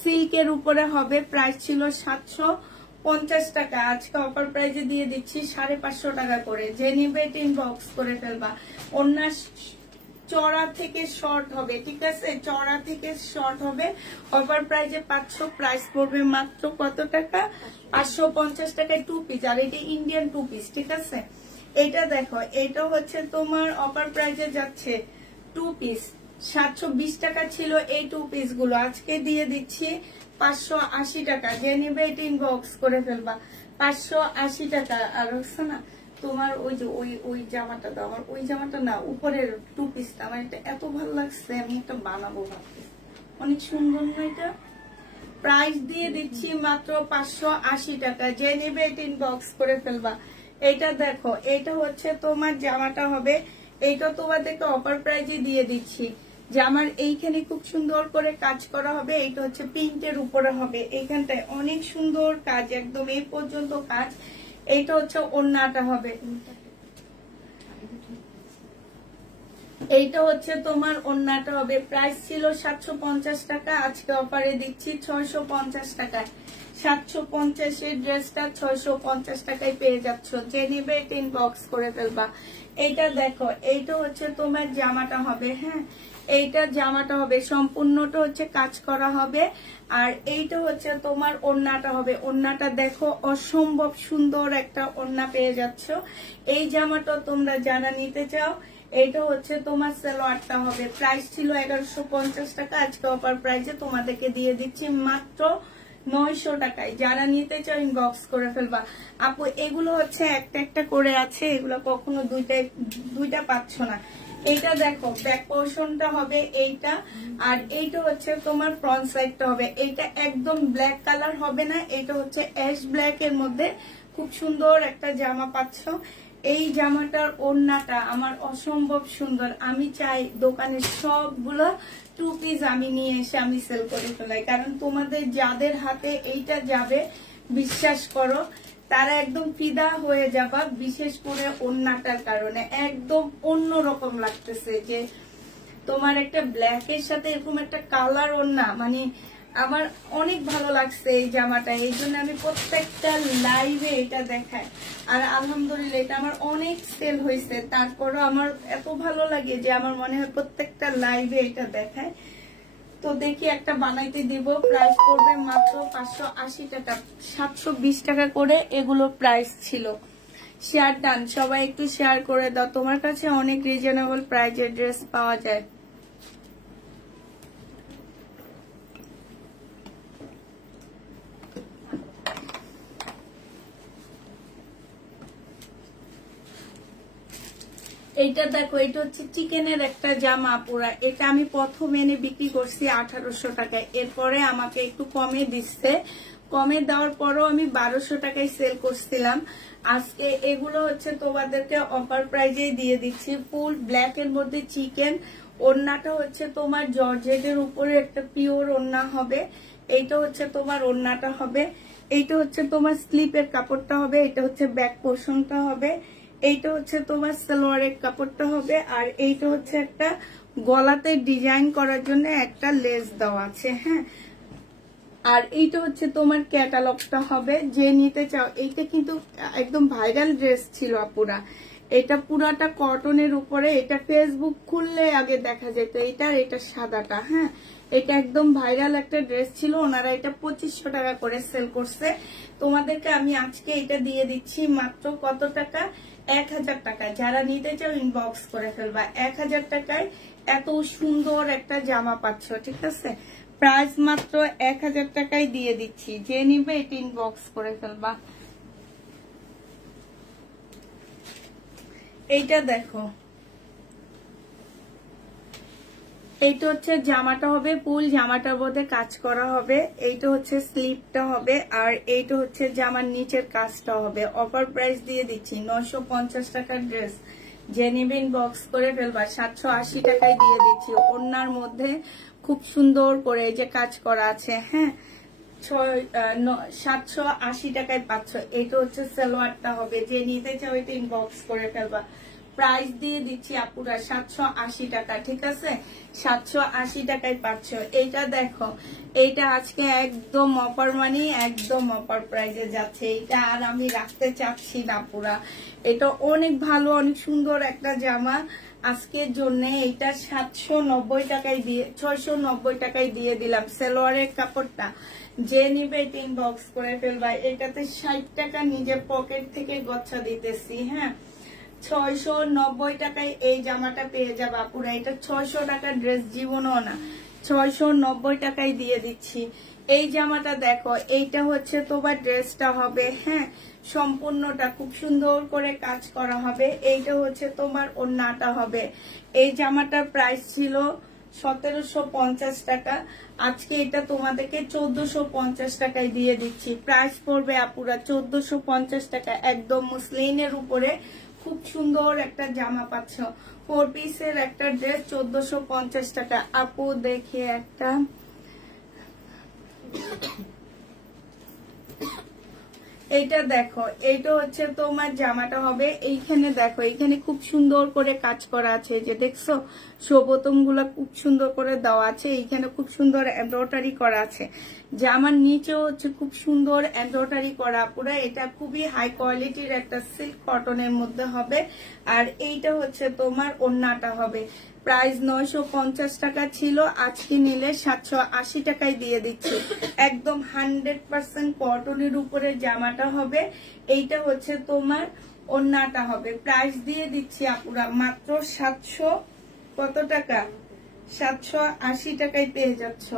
সিল্কের উপরে হবে, প্রাইস ছিল 750 টাকা, আজকে অফার প্রাইজে দিয়ে দিচ্ছি 550 টাকা করে। যে নিবে ইনবক্স করে ফেলবা। অন্য চড়া থেকে শর্ট হবে, ঠিক আছে, চড়া থেকে শর্ট হবে, অফার প্রাইজে পাচ্ছ। প্রাইস পড়বে মাত্র কত টাকা? 550 টাকায় 2 পিস, আর এটা ইন্ডিয়ান 2 পিস, ঠিক আছে। এটা দেখো, এটা হচ্ছে তোমার অফার প্রাইজে যাচ্ছে 2 পিস, 720 টাকা ছিল এই 2 পিস গুলো, আজকে দিয়ে দিচ্ছি 580 টাকা। যে নিবে এটা ইনবক্স করে ফেলবা, 580 টাকা। আর হচ্ছে না তোমার ওই যে ওই জামাটা দাও, আমার ওই জামাটা না, উপরের 2 পিসটা আমার এটা এত ভালো লাগছে, আমি একটা বানাবো ভাবছি, অনেক সুন্দর না এটা। প্রাইস দিয়ে দিচ্ছি মাত্র 580 টাকা। যে নেবে এটা ইনবক্স করে ফেলবা। এটা দেখো, এটা হচ্ছে তোমার জামাটা হবে, এইটা তোমাদেরকে অফার প্রাইজে দিয়ে দিচ্ছি। জামার এইখানে খুব সুন্দর করে কাজ করা হবে, এইটা হচ্ছে প্রিন্টের উপরে হবে, এইখানটায় অনেক সুন্দর কাজ, একদম এই পর্যন্ত কাজ। এইটা হচ্ছে ওড়নাটা হবে, এইটা হচ্ছে তোমার ওড়নাটা হবে। প্রাইস ছিল 750 টাকা, আজকে অফারে দিচ্ছি 650 টাকায়। 750-এর ড্রেসটা 650 টাকায় পেয়ে যাচ্ছ। যে নিবে এটা ইনবক্স করে ফেলবা। এইটা দেখো, এইটা হচ্ছে তোমার জামাটা হবে, হ্যাঁ, এইটা জামাটা হবে সম্পূর্ণটা হচ্ছে কাজ করা হবে। আর এইটা হচ্ছে তোমার ওড়নাটা হবে। ওড়নাটা দেখো, অসম্ভব সুন্দর একটা ওড়না পেয়ে যাচ্ছ। এই জামাটা তোমরা যারা নিতে চাও এইটা হচ্ছে তোমার সালোয়ারটা হবে, প্রাইস ছিল 1150 টাকা, আজকে অফার প্রাইসে তোমাদেরকে দিয়ে দিচ্ছি মাত্র 900 টাকায়। যারা নিতে চাও ইনবক্স করে ফেলবা। আপু এগুলো হচ্ছে একটা একটা করে আছে, এগুলো কখনো দুইটা পাচ্ছ না। এইটা দেখো ব্যাক পোর্শনটা হবে এইটা, আর এইটা হচ্ছে তোমার ফ্রন্ট সাইডটা হবে। এইটা একদম ব্ল্যাক কালার হবে না, এইটা হচ্ছে অ্যাশ ব্ল্যাক এর মধ্যে খুব সুন্দর একটা জামা পাচ্ছ। এই জামাটার ওড়নাটা আমার অসম্ভব সুন্দর। আমি চাই দোকানের সবগুলো 2 পিস আমি নিয়ে এসে আমি সেল করে ফেলাই, কারণ তোমাদের যাদের হাতে এইটা যাবে বিশ্বাস করো তারা একদম ফিদা হয়ে যাবা, বিশেষ করে ওড়নাটার কারণে একদম অন্যরকম লাগতেছে। যে তোমার একটা ব্ল্যাক এর সাথে এরকম একটা কালার ওড়না, মানে আমার অনেক ভালো লাগছে এই জামাটা, এই জন্য আমি প্রত্যেকটা লাইভে এটা দেখাই। আর আলহামদুলিল্লাহ এটা আমার অনেক সেল হয়েছে, তারপরও আমার এত ভালো লাগে যে আমার মনে হয় প্রত্যেকটা লাইভে এটা দেখায়। তো দেখি একটা বানাইতে দিব, প্রাইস পড়বে মাত্র 580 টাকা, 720 টাকা করে এগুলো প্রাইস ছিল। শেয়ার ডান, সবাই একটু শেয়ার করে দাও, তোমার কাছে অনেক রিজনেবল প্রাইজের ড্রেস পাওয়া যায়। এইটা দেখো, এটা হচ্ছে চিকেনের একটা জামা পুরা, এটা আমি প্রথম এনে বিক্রি করছি 1800 টাকায়, এরপরে আমাকে একটু কমে দিচ্ছে, কমে দেওয়ার পরও আমি 1200 টাকায় সেল করছিলাম। আজকে এগুলো হচ্ছে তোমাদেরকে অফার প্রাইজেই দিয়ে দিচ্ছি, ফুল ব্ল্যাক এর মধ্যে চিকেন। ওড়নাটা হচ্ছে তোমার জর্জেটের উপরে একটা পিওর ওড়না হবে, এইটা হচ্ছে তোমার ওড়নাটা হবে, এইটা হচ্ছে তোমার স্লিপের কাপড়টা হবে, এটা হচ্ছে ব্যাক পোর্শনটা হবে, এইটা হচ্ছে তোমার সালোয়ারের কাপড়টা হবে, আর এইটা হচ্ছে একটা গলাতে ডিজাইন করার জন্য একটা লেস দেওয়া আছে। হ্যাঁ, আর এইটা হচ্ছে তোমার ক্যাটালগটা হবে, যে নিতে চাও। এইটা কিন্তু একদম ভাইরাল ড্রেস ছিল আপুরা, এটা পুরাটা কটনের উপরে, এটা ফেসবুক খুললে আগে দেখা যেত এইটার, এটা সাদাটা। হ্যাঁ, এটা একদম ভাইরাল একটা ড্রেস ছিল, ওনারা এটা 2500 টাকা করে সেল করছে। তোমাদেরকে আমি আজকে এটা দিয়ে দিচ্ছি মাত্র কত টাকা, 1000 টাকা। যারা নিতে চাও ইনবক্স করে ফেলবা, 1000 টাকায় এত সুন্দর একটা জামা পাচ্ছ। ঠিক আছে, প্রাইস মাত্র 1000 টাকায় দিয়ে দিচ্ছি, যে নিবে এটা ইনবক্স করে ফেলবা। এইটা দেখো, এইটা হচ্ছে জামাটা হবে, ফুল জামাটার মধ্যে কাজ করা হবে, এইটা হচ্ছে স্লিপটা হবে, আর এইটা হচ্ছে জামার নিচের কাজটা হবে। অফার প্রাইস দিয়ে দিচ্ছি 950 টাকার ড্রেস, যে নিবে ইনবক্স করে ফেলবা। 780 টাকায় দিয়ে দিচ্ছি, ওড়নার মধ্যে খুব সুন্দর করে যে কাজ করা আছে। হ্যাঁ, 780 টাকায় পাচ্ছ। এটা হচ্ছে সালোয়ারটা হবে, যে নিতে চাও এটা ইনবক্স করে ফেলবা। প্রাইস দিয়ে দিচ্ছি আপুরা 780 টাকা। ঠিক আছে, 780 টাকায় পাচ্ছ। এইটা দেখো, এইটা আজকে একদম অফার, মানে একদম অফার প্রাইসে যাচ্ছে। এইটা আর আমি রাখতে চাচ্ছি না পুরা, এটা অনেক ভালো, অনেক সুন্দর একটা জামা আজকের জন্য। এইটা 790 টাকায় দিয়ে, 690 টাকায় দিয়ে দিলাম। সালোয়ারের কাপড়টা যে নিবে এটা ইনবক্স করে ফেলবা। এটাতে 60 টাকা নিজের পকেট থেকে গচ্ছা দিতেছি। হ্যাঁ, 690 টাকায় এই জামাটা পেয়ে যাবে আপুরা। এটা 600 টাকার ড্রেস জীবনও না, 690 টাকায় দিয়ে দিচ্ছি। এই জামাটা দেখো, এইটা হচ্ছে তোমার ড্রেসটা হবে। হ্যাঁ, সম্পূর্ণটা খুব সুন্দর করে কাজ করা হবে। এইটা হচ্ছে তোমার ওড়নাটা হবে। এই জামাটার প্রাইস ছিল 1750 টাকা, আজকে এটা তোমাদেরকে 1450 টাকায় দিয়ে দিচ্ছি। প্রাইস পড়বে আপুরা 1450 টাকা, একদম মুসলিনের উপরে খুব সুন্দর একটা জামা পাচ্ছ। 4 পিসের একটা ড্রেস 1450 টাকা। আপু দেখে একটা, এইটা দেখো, এইটা হচ্ছে তোমার জামাটা হবে। এইখানে দেখো, এইখানে খুব সুন্দর করে কাজ করা আছে, যে দেখছো সবতম গুলা খুব সুন্দর করে দেওয়া আছে। এইখানে খুব সুন্দর এমব্রয়ডারি করা আছে। জামার নিচেও হচ্ছে খুব সুন্দর এমব্রয়ডারি করা পুরো। এটা খুবই হাই কোয়ালিটির একটা সিল্ক কটনের মধ্যে হবে। আর এইটা হচ্ছে তোমার ওড়নাটা হবে। প্রাইস 950 টাকা ছিল, আজকে নিলে 780 টাকায় দিয়ে দিচ্ছি। একদম 100% কটনের উপরে জামাটা হবে। এইটা হচ্ছে তোমার ওড়নাটা হবে। প্রাইস দিয়ে দিচ্ছি আপুরা মাত্র 700 কত টাকা, 780 টাকায় পেয়ে যাচ্ছ।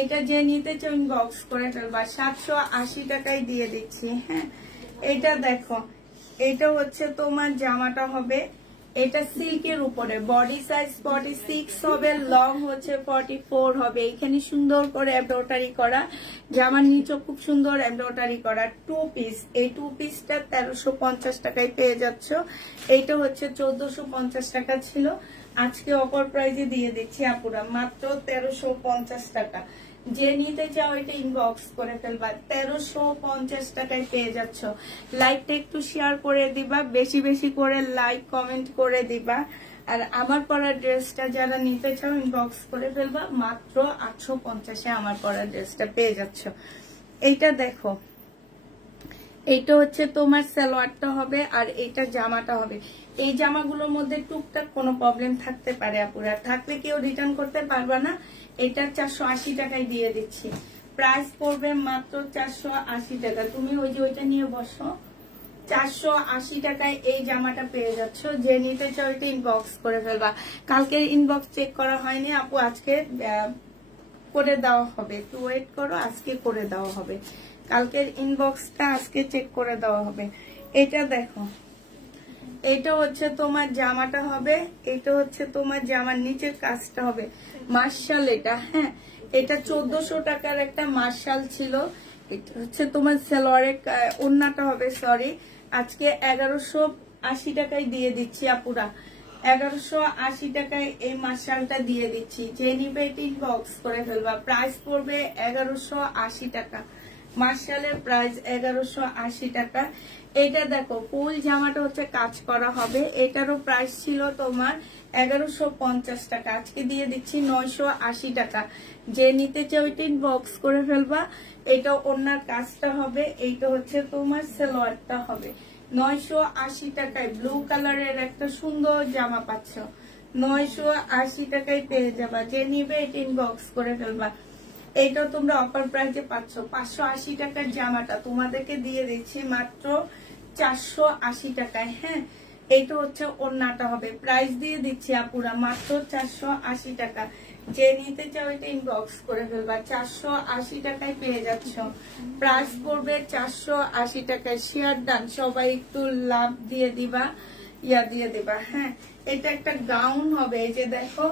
এটা যে নিতে চাও ইনবক্স করে ফেলবা, 780 টাকায় দিয়ে দিচ্ছি। হ্যাঁ, এটা দেখো, এটা হচ্ছে তোমার জামাটা হবে, এটা সিল্কের উপরে, বডি সাইজ 46 হবে, লং হচ্ছে 44 হবে। এখানে সুন্দর করে এমব্রয়ডারি করা, জামার নিচে খুব সুন্দর এমব্রয়ডারি করা। 2 পিস, এই 2 পিসটা 1350 টাকায় পেয়ে যাচ্ছ। এইটা হচ্ছে 1450 টাকা ছিল, আজকে অফার প্রাইজে দিয়ে দিচ্ছি আপুরা মাত্র 1350 টাকা। যে নিতে চাও এটা ইনবক্স করে ফেলবা, 1350 টাকায় পেয়ে যাচ্ছ। লাইকটা একটু শেয়ার করে দিবা, বেশি বেশি করে লাইক কমেন্ট করে দিবা। আর আমার পরা ড্রেসটা যারা নিতে চাও ইনবক্স করে ফেলবা, মাত্র 850-এ আমার পরা ড্রেসটা পেয়ে যাচ্ছ। এইটা দেখো, এইটা হচ্ছে তোমার সালোয়ারটা হবে আর এইটা জামাটা হবে। এই জামাগুলোর মধ্যে টুকটাক কোনো প্রবলেম থাকতে পারে আপুরা, থাকলে কেউ রিটার্ন করতে পারবা না। এটা 480 টাকায় দিয়ে দিচ্ছি, প্রাইস পড়বে মাত্র 480 টাকা। তুমি ওই যে ওইটা নিয়ে বসো, 480 টাকায় এই জামাটা পেয়ে যাচ্ছ। যে নিতে চাও এটা ইনবক্স করে ফেলবা। কালকে ইনবক্স চেক করা হয়নি আপু, আজকে করে দেওয়া হবে, একটু ওয়েট করো, আজকে করে দেওয়া হবে। কালকের ইনবক্সটা আজকে চেক করে দেওয়া হবে। এটা দেখো, এটা হচ্ছে তোমার জামাটা হবে, এটা হচ্ছে তোমার জামার নিচের কাজটা হবে মার্শাল। এটা হ্যাঁ, এটা 1400 টাকার একটা মার্শাল ছিল। এটা হচ্ছে তোমার সালোয়ারের ওড়নাটা হবে, সরি, আজকে 1180 টাকায় দিয়ে দিচ্ছি আপুরা, 1180 টাকায় এই মার্শালটা দিয়ে দিচ্ছি। যে নিবে ইনবক্স করে ফেলবা, প্রাইস পড়বে 1180 টাকা। মার্শালের প্রাইস 1180 টাকা। এটা দেখো, ফুল জামাটা হচ্ছে কাজ করা হবে, এটারও প্রাইস ছিল তোমার 1150 টাকা, আজকে দিয়ে দিচ্ছি 980 টাকা। যে নিতে চাও ওইটা ইনবক্স করে ফেলবা। এটা ওনার কাজটা হবে, এইটা হচ্ছে তোমার সালোয়ারটা হবে। 980 টাকায় ব্লু কালারের একটা সুন্দর জামা পাচ্ছ, 980 টাকায় পেয়ে যাবা। যে নিবে এটা ইনবক্স করে ফেলবা। এইটাও তোমরা অফার প্রাইসে পাচ্ছ। 580 টাকার জামাটা তোমাদেরকে দিয়ে দিচ্ছি মাত্র 480 টাকায়। হ্যাঁ, এইটা হচ্ছে ওড়নাটা হবে, প্রাইস দিয়ে দিচ্ছি আপুরা মাত্র 480 টাকা। যে নিতে চাও এটা ইনবক্স করে ফেলবা, 480 টাকায় পেয়ে যাচ্ছ। প্রাইস পড়বে 480 টাকায়। শেয়ার ডান, সবাই একটু লাভ দিয়ে দিবা, ইয়া দিয়ে দিবা। হ্যাঁ, এটা একটা গাউন হবে, এই যে দেখো,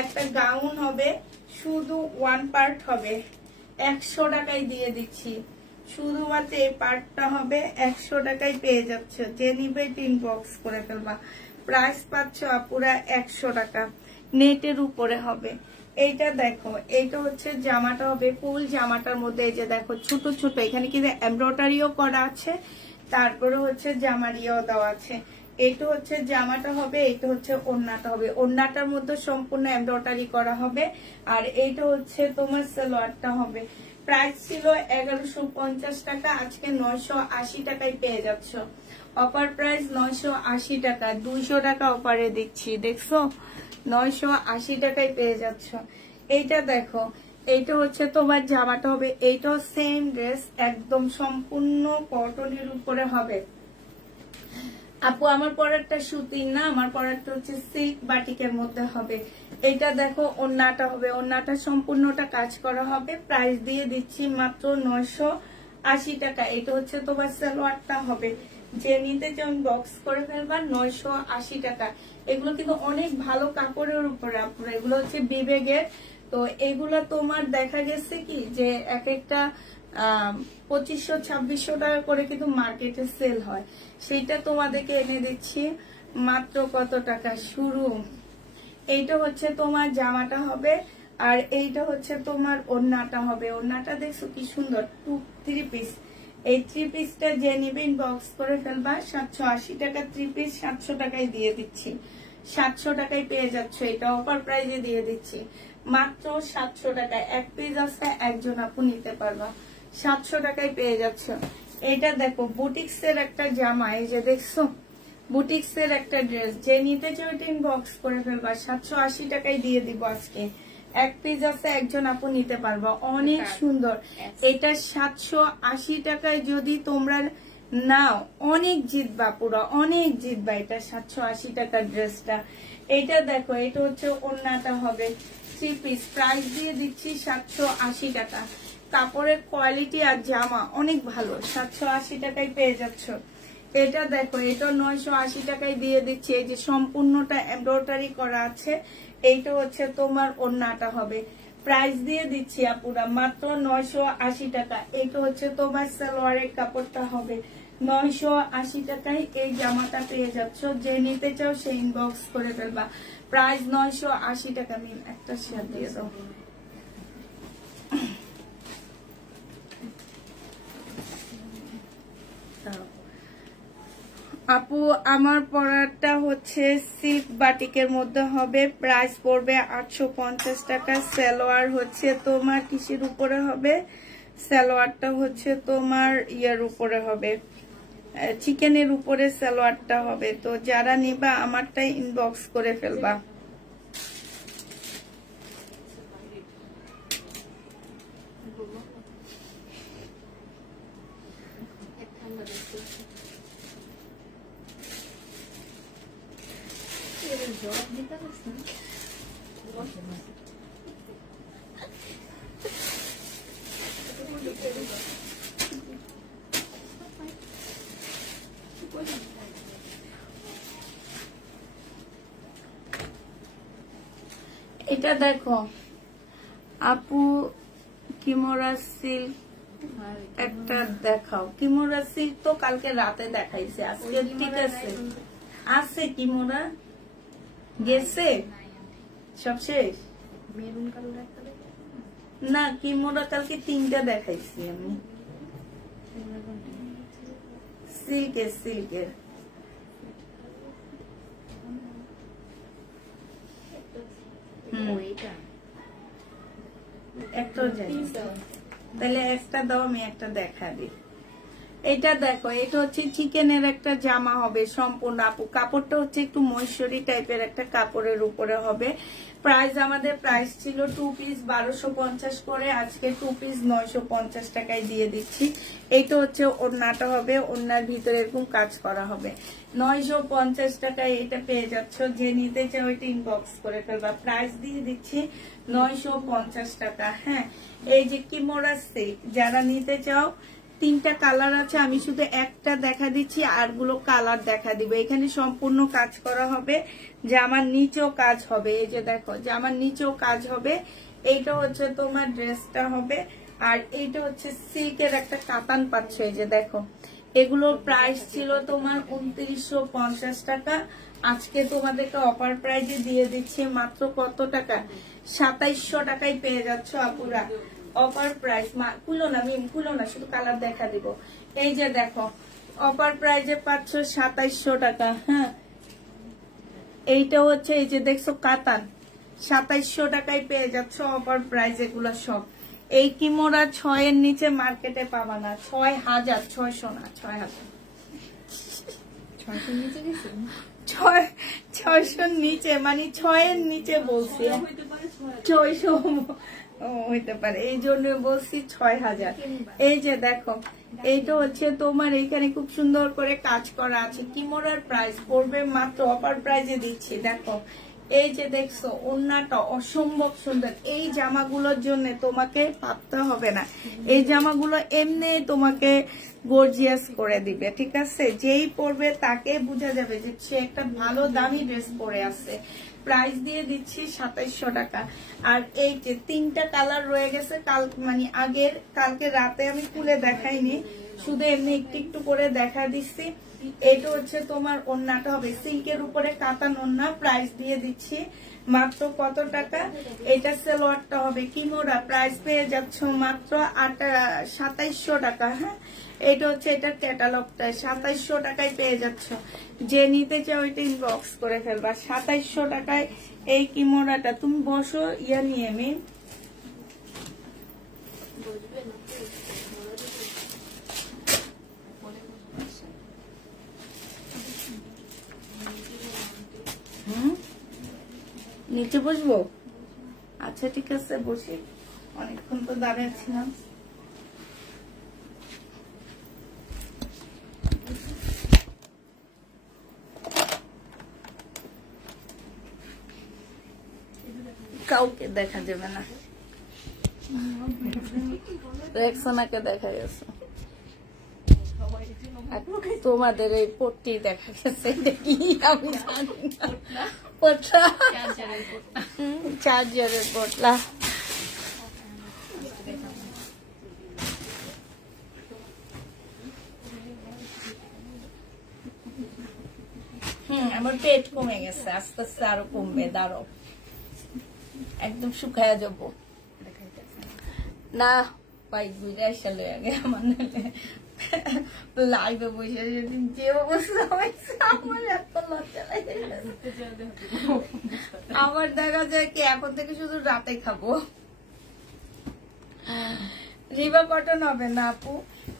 একটা গাউন হবে, শুধু ওয়ান পার্ট হবে, 100 টাকায় দিয়ে দিচ্ছি। শুধুমাত্র এই পার্টটা হবে 100 টাকায় পেয়ে যাচ্ছ। যে নিবে ইনবক্স করে ফেলবা। প্রাইস পাচ্ছ পুরা 100 টাকা, নেটের উপরে হবে। এইটা দেখো, এইটা হচ্ছে জামাটা হবে, ফুল জামাটার মধ্যে এই যে দেখো ছোট ছোট এখানে কিন্তু এমব্রয়ডারিও করা আছে, তারপরে হচ্ছে জামারিও দেওয়া আছে। এইটা হচ্ছে জামাটা হবে, এইটা হচ্ছে ওড়নাটা হবে, ওড়নাটার মধ্যে সম্পূর্ণ এমব্রয়ডারি করা হবে। আর এইটা হচ্ছে তোমার সালোয়ারটা হবে। প্রাইস ছিল 1150 টাকা, আজকে 980 টাকায় পেয়ে যাচ্ছ। অফার প্রাইস 980 টাকা, 200 টাকা অফারে দিচ্ছি, দেখছো, 980 টাকায় পেয়ে যাচ্ছ। এইটা দেখো, এইটা হচ্ছে তোমার জামাটা হবে, এইটাও সেম ড্রেস, একদম সম্পূর্ণ কটনের উপরে হবে। আপু আমার পরেরটা সুতির না, আমার পরেরটা হচ্ছে সিল্ক বাটিকের মধ্যে হবে। এটা দেখো, ওড়নাটা হবে, ওড়নাটা সম্পূর্ণটা কাজ করা হবে। প্রাইস দিয়ে দিচ্ছি মাত্র 980 টাকা। এটা হচ্ছে তোমার সালোয়ারটা হবে। যে নিতে চান বক্স করে ফেলবা, 980 টাকা। এগুলো কিন্তু অনেক ভালো কাপড়ের উপরে আপনারা, এগুলো হচ্ছে বিবেগের। তো এগুলো তোমার দেখা গেছে কি যে এক একটা 2500-2600 টাকা করে কিন্তু মার্কেটে সেল হয়, সেইটা তোমাদেরকে এনে দিচ্ছি মাত্র কত টাকা শুরু। এইটা হচ্ছে তোমার জামাটা হবে, আর এইটা হচ্ছে তোমার ওড়নাটা হবে। ওড়নাটা দেখছো কি সুন্দর, 3 পিস। এই 3 পিসটা যে নিবে ইনবক্স করে ফেলবা। 780 টাকা 3 পিস, 700 টাকায় দিয়ে দিচ্ছি, 700 টাকায় পেয়ে যাচ্ছ। এটা অফার প্রাইজে দিয়ে দিচ্ছি মাত্র 700 টাকায়। এক পিস আছে, একজন আপু নিতে পারবা, 700 টাকায় পেয়ে যাচ্ছ। এটা দেখো, বুটিক্সের একটা জামা, এই যে দেখছো, বুটিক্সের একটা ড্রেস। যে নিতে চাও এটা ইনবক্স করে ফেলবা, 780 টাকায় দিয়ে দিব আজকে। এক পিস আছে, একজন আপু নিতে পারবা, অনেক সুন্দর। এটা 780 টাকায় যদি তোমরা না অনেক জিতবা, পুরো অনেক জিতবা। এটা 780 টাকার ড্রেসটা। এটা দেখো, এটা হচ্ছে ওড়নাটা হবে 3 পিস, প্রাইস দিয়ে দিচ্ছি 780 টাকা। কাপড়ের কোয়ালিটি আর জামা অনেক ভালো, 780 টাকায় পেয়ে যাচ্ছ। এটা দেখো, এটা 980 টাকায় দিয়ে দিচ্ছি। এই যে সম্পূর্ণটা এমব্রয়ডারি করা আছে, এইটা হচ্ছে তোমার ওড়নাটা হবে, প্রাইস দিয়ে দিচ্ছি আপুরা মাত্র 980 টাকা। এটা হচ্ছে তোমার সালোয়ারের কাপড়টা হবে 980 টাকায় এই জামাটা পেয়ে যাচ্ছ। যে নিতে চাও সে ইনবক্স করে ফেলবা, প্রাইস 980 টাকা। মিম একটা শেয়ার দিয়ে দাও। আপু আমার পরাটা হচ্ছে সিল্ক বাটিকের মধ্যে হবে, প্রাইস পড়বে 850 টাকা। সালোয়ার হচ্ছে তোমার কিসের উপরে হবে, সালোয়ারটা হচ্ছে তোমার ইয়ার উপরে হবে, চিকেনের উপরে সালোয়ারটা হবে। তো যারা নিবা আমারটাই ইনবক্স করে ফেলবা। এটা দেখো আপু, কিমোরা সিল্ক একটা দেখাও। কিমোরা সিল্ক তো কালকে রাতে দেখাইছে, আজকে ঠিক আছে আছে। কিমোরা গেছে সব শেষ না, কিমোরা কালকে 3টা দেখাইছি আমি, সিল্কের সিল্কের। একটা জানি, তাহলে একটা দাও, আমি একটা দেখা দিই। এটা দেখো, এটা হচ্ছে চিকেনের একটা জামা হবে সম্পূর্ণ আপু। কাপড়টা হচ্ছে একটু মৈশরি টাইপের একটা কাপড়ের উপরে হবে। প্রাইস আমাদের প্রাইস ছিল 2 পিস 1250 করে, আজকে 2 পিস 950 টাকায় দিয়ে দিচ্ছি। এইটা হচ্ছে ওড়নাটা হবে, ওড়নার ভিতরে এরকম কাজ করা হবে। 950 টাকায় এটা পেয়ে যাচ্ছ। যে নিতে চাও ওইটা ইনবক্স করে ফেলবা, প্রাইস দিয়ে দিচ্ছি 950 টাকা। হ্যাঁ, এই যে কিমোরা সিল্ক যারা নিতে চাও, 3টা কালার আছে, আমি শুধু একটা দেখা দিচ্ছি, আরগুলো কালার দেখা দিব। এখানে সম্পূর্ণ কাজ করা হবে, জামার নিচেও কাজ হবে। এই যে দেখো, জামার নিচেও কাজ হবে। এইটা হচ্ছে তোমার ড্রেসটা হবে, আর এইটা হচ্ছে সিল্কের একটা কাতান পাচ্ছ। এই যে দেখো, এগুলোর প্রাইস ছিল তোমার 2950 টাকা, আজকে তোমাদেরকে অফার প্রাইজে দিয়ে দিচ্ছি মাত্র কত টাকা, 2700 টাকায় পেয়ে যাচ্ছ আপুরা। অফার প্রাইস, খুলো না মিম, খুলো না, শুধু কালার দেখা দিব। এই যে দেখো, অফার প্রাইজে পাচ্ছ 2700 টাকা। হ্যাঁ, এইটা হচ্ছে এই যে দেখছো কাতান, 2700 টাকায় পেয়ে যাচ্ছ অফার প্রাইস। এগুলো সব এই কিমোরা 6 এর নিচে মার্কেটে পাবা না। 6000, 600 না, 6000, 600 নিচে, মানে 6 এর নিচে বলছি, 600 হইতে পারে, এই জন্য বলছি 6000। এই যে দেখো, এইটা হচ্ছে তোমার এইখানে খুব সুন্দর করে কাজ করা আছে। কিমোরার প্রাইস পড়বে মাত্র, অফার প্রাইজে দিচ্ছি। দেখো, এই যে দেখছো, ওড়নাটা অসম্ভব সুন্দর। এই জামাগুলোর জন্য তোমাকে ভাবতে হবে না, এই জামাগুলো এমনি তোমাকে গর্জিয়াস করে দিবে। ঠিক আছে, যেই পরবে তাকে বোঝা যাবে যে সে একটা ভালো দামি ড্রেস পরে আছে। প্রাইস দিয়ে দিচ্ছি 2700 টাকা। আর এই যে 3টা কালার রয়ে গেছে, মানে কালকে রাতে আমি খুলে দেখাইনি, শুধু এমনি একটু একটু করে দেখা দিচ্ছি। এটা হচ্ছে তোমার ওড়নাটা হবে সিল্কের উপরে কাতান ওড়না, প্রাইস দিয়ে দিচ্ছি মাত্র কত টাকা। এটা সালোয়ারটা হবে কিমোরা, প্রাইস পেয়ে যাচ্ছ মাত্র 2700 টাকা। হ্যাঁ, এটা হচ্ছে এটার ক্যাটালগটা, 2700 টাকায় পেয়ে যাচ্ছ। যে নিতে চাও ওইটা ইনবক্স করে ফেলবা, 2700 টাকায় এই কিমোরাটা। তুমি বসো ইয়া নিয়ে আমি নিচে বসবো। আচ্ছা ঠিক আছে, বসি, অনেকক্ষণ তো দাঁড়িয়েছিলাম। কাউকে দেখা যাবে না, রেক্সোনাকে দেখা গেছে, তোমাদের এই পট্টি দেখা গেছে, এটা কি আমি জানি না, পোটলা, চার্জারের পোটলা। আমার পেট কমে গেছে, আস্তে আস্তে আরো কমবে, দাঁড়ো একদম শুকায়া যাব না, পাই বুঝে আসা লয়ে আগে আমার লাইভে বসে যে অবস্থা হয়েছে, আমার এত লজ্জা লাগে। আমার দেখা যায় কি এখন থেকে শুধু রাতে খাবো। রিবা কটন হবে না আপু,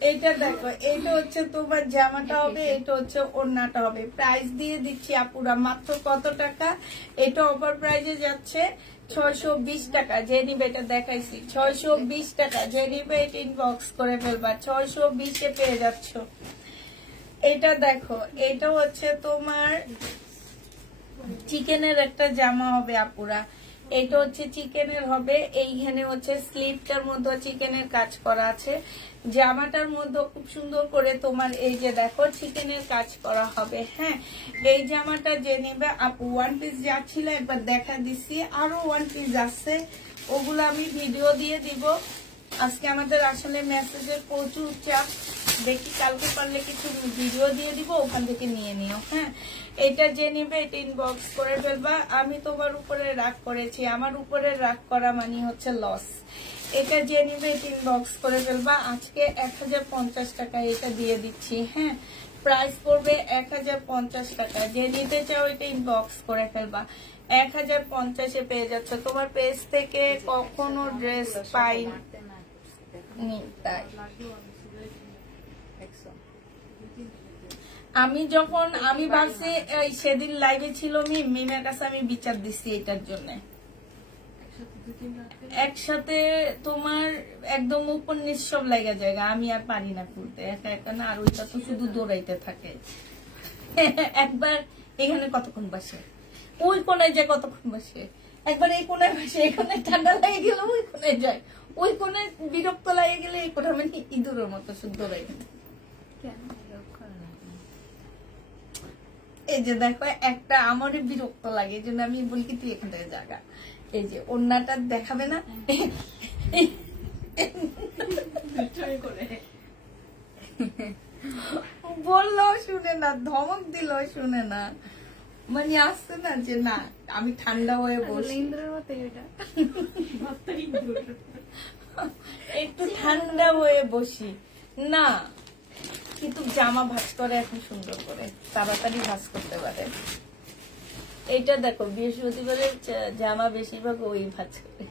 এইটা দেখো, এইটা হচ্ছে তোমার জামাটা হবে, এটা হচ্ছে ওড়নাটা হবে। প্রাইস দিয়ে দিচ্ছি আপুরা মাত্র কত টাকা, এটা অফার প্রাইসে যাচ্ছে 620 টাকা। যে নিবে এটা দেখাইছি 620 টাকা, যে নিবে এটা ইনবক্স করে ফেলবা, 620 পেয়ে যাচ্ছ। এটা দেখো, এটা হচ্ছে তোমার চিকেনের একটা জামা হবে আপুরা, এটা হচ্ছে চিকেনের হবে, এইখানে হচ্ছে স্লিভটার মধ্যে চিকেনের কাজ করা আছে, জামাটার মধ্যে খুব সুন্দর করে তোমার এই যে দেখো চিকেনের কাজ করা হবে। হ্যাঁ, এই জামাটা যে নেবে আপু, ওয়ান পিস যা ছিল একবার দেখা দিচ্ছি, আরো ওয়ান পিস আছে, ওগুলো আমি ভিডিও দিয়ে দিব। আজকে আমাদের আসলে মেসেজের প্রচুর চাপ, দেখি কালকে পারলে কিছু ভিডিও দিয়ে দিব, ওখান থেকে নিয়ে নিও। হ্যাঁ, এটা যে নিবে এটা ইনবক্স করে ফেলবা। আমি তোমার উপরে রাগ করেছি, আমার উপরে রাগ করা মানে হচ্ছে লস। এটা যে নিবে এটা ইনবক্স করে ফেলবা। আজকে 1050 টাকা এটা দিয়ে দিচ্ছি। হ্যাঁ, প্রাইস পড়বে 1050 টাকা, যে নিতে চাও এটা ইনবক্স করে ফেলবা। 1050 পেয়ে যাচ্ছ। তোমার পেজ থেকে কখনো ড্রেস পাইনি তাই আমি ভাবছি সেদিন লাইভে ছিল মিমের কাছে আমি বিচার দিচ্ছি এটার জন্য। একসাথে তোমার একদম উপর নিচ সব লাগা জায়গা, আমি আর পারি না খুলতে একা একা না, আর ওইটা তো শুধু দৌড়াইতে থাকে। একবার এখানে কতক্ষণ বসে, ওই কোনায় যায় কতক্ষণ বসে, একবার এই কোনায় বসে, এই কোনায় ঠান্ডা লাগে গেলে ওই কোনায় যায়, ওই কোনায় বিরক্ত লাগে গেলে এই কোনা মানে ইঁদুরের মতো শুধু দৌড়াই। এই যে দেখো একটা আমারই বিরক্ত লাগে, এই জন্য আমি বলি কি তুই এখান থেকে জায়গা। এই যে ওড়নাটা দেখাবে না, বললো শুনে না, ধমক দিল শুনে না, মানে আসছে না যে না আমি ঠান্ডা হয়ে বসি, একটু ঠান্ডা হয়ে বসি না, কিন্তু জামা ভাঁজ করে এখন সুন্দর করে তাড়াতাড়ি ভাঁজ করতে পারে। এইটা দেখো বৃহস্পতিবারের জামা বেশিরভাগ ওই ভাঁজ করে।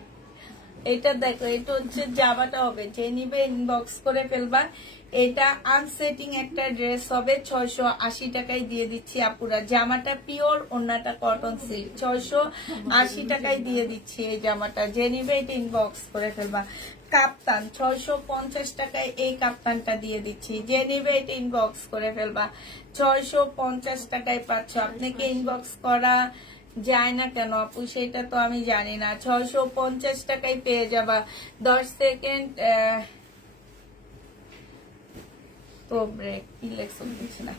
এটা দেখো, এটা হচ্ছে জামাটা হবে, যে নিবে ইনবক্স করে ফেলবা। এটা আনসেটিং একটা ড্রেস হবে, 680 টাকায় দিয়ে দিচ্ছি আপুরা। জামাটা পিওর, ওড়নাটা কটন সিল্ক, 680 টাকায় দিয়ে দিচ্ছি এই জামাটা, যে নিবে এটা ইনবক্স করে ফেলবা। কাপ্তান 650 টাকায় এই কাপ্তানটা দিয়ে দিচ্ছি, যে নিবে এটা ইনবক্স করে ফেলবা। 650 টাকায় পাচ্ছ। আপনাকে ইনবক্স করা যায় না কেন আপু সেটা তো আমি জানি না। 650 টাকায় পেয়ে যাবা। 10 সেকেন্ড তো ব্রেক কি লেখছো বুঝছি না।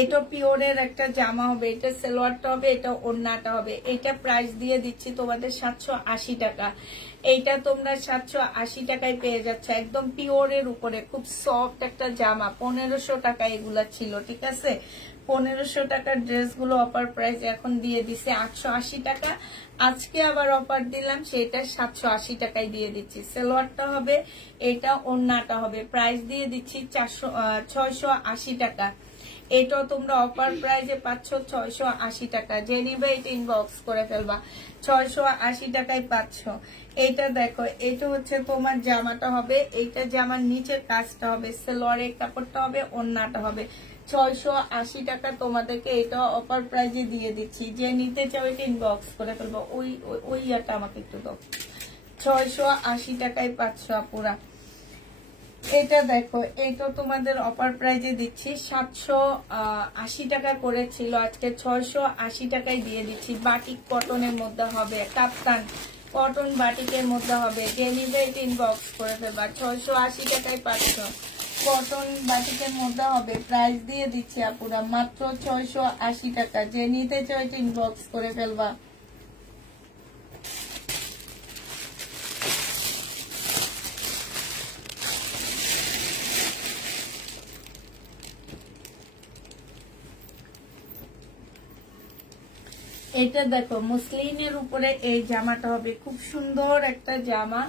এটা পিওরের একটা জামা হবে, এটা সালোয়ারটা হবে, এটা ওড়নাটা হবে। এটা প্রাইস দিয়ে দিচ্ছি তোমাদের 780 টাকা। এইটা তোমরা 780 টাকায় পেয়ে যাচ্ছে, একদম পিওরের উপরে খুব সফট একটা জামা। 1500 টাকা এগুলা ছিল, ঠিক আছে। 1500 টাকার ড্রেসগুলো অফার প্রাইস এখন দিয়ে দিছে 880 টাকা। আজকে আবার অফার দিলাম, সেটা 780 টাকায় দিয়ে দিচ্ছি। সালোয়ারটা হবে, এটা ওড়নাটা হবে। প্রাইস দিয়ে দিচ্ছি 680 টাকা। এটাও তোমরা অফার প্রাইসে পাচ্ছ 680 টাকা। যে নিবে এটা ইনবক্স করে ফেলবা, 680 টাকায় পাচ্ছ। এইটা দেখো, এটা হচ্ছে তোমার জামাটা হবে, এইটা জামার নিচের কাজটা হবে, সালোয়ারের কাপড়টা হবে, ওড়নাটা হবে। 680 টাকা তোমাদেরকে এটা অফার প্রাইজে দিয়ে দিচ্ছি। যে নিতে চাও এটা ইনবক্স করে ফেলবো। ওই ইয়াটা আমাকে একটু দাও। 680 টাকায় পাচ্ছ আপুরা। এটা দেখো, এটা তোমাদের অফার প্রাইজে দিচ্ছি, 780 টাকা করেছিল, আজকে 680 টাকায় দিয়ে দিচ্ছি। বাটিক কটনের মধ্যে হবে, কাপ্তান কটন বাটিকের মধ্যে হবে, যে নিবে ইনবক্স করে ফেলবা। 680 টাকায় পাচ্ছ। কটন বাটিকের মধ্যে হবে, প্রাইস দিয়ে দিচ্ছি আপুরা মাত্র 680 টাকা। যে নিতে চাও ইনবক্স করে ফেলবা। এটা দেখো মুসলিনের উপরে এই জামাটা হবে, খুব সুন্দর একটা জামা।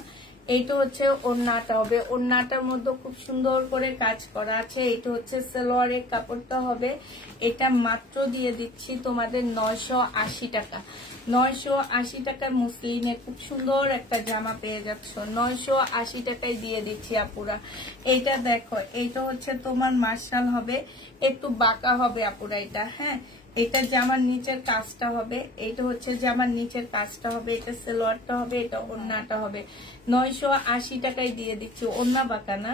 এইটা হচ্ছে ওড়নাটা হবে, ওড়নাটার মধ্যে খুব সুন্দর করে কাজ করা আছে। এটা হচ্ছে সালোয়ারের কাপড়টা হবে। এটা মাত্র দিয়ে দিচ্ছি তোমাদের 980 টাকা। 980 টাকায় মুসলিনের খুব সুন্দর একটা জামা পেয়ে যাচ্ছ। 980 টাকায় দিয়ে দিচ্ছি আপুরা। এইটা দেখো, এইটা হচ্ছে তোমার মার্শাল হবে, একটু বাঁকা হবে আপুরা এটা। হ্যাঁ, এটা জামার নিচের কাজটা হবে, এটা হচ্ছে জামার নিচের কাজটা হবে, এটা সালোয়ারটা হবে, এটা ওড়নাটা হবে। 980 টাকায় দিয়ে দিচ্ছি। ওড়না বাঁকা না,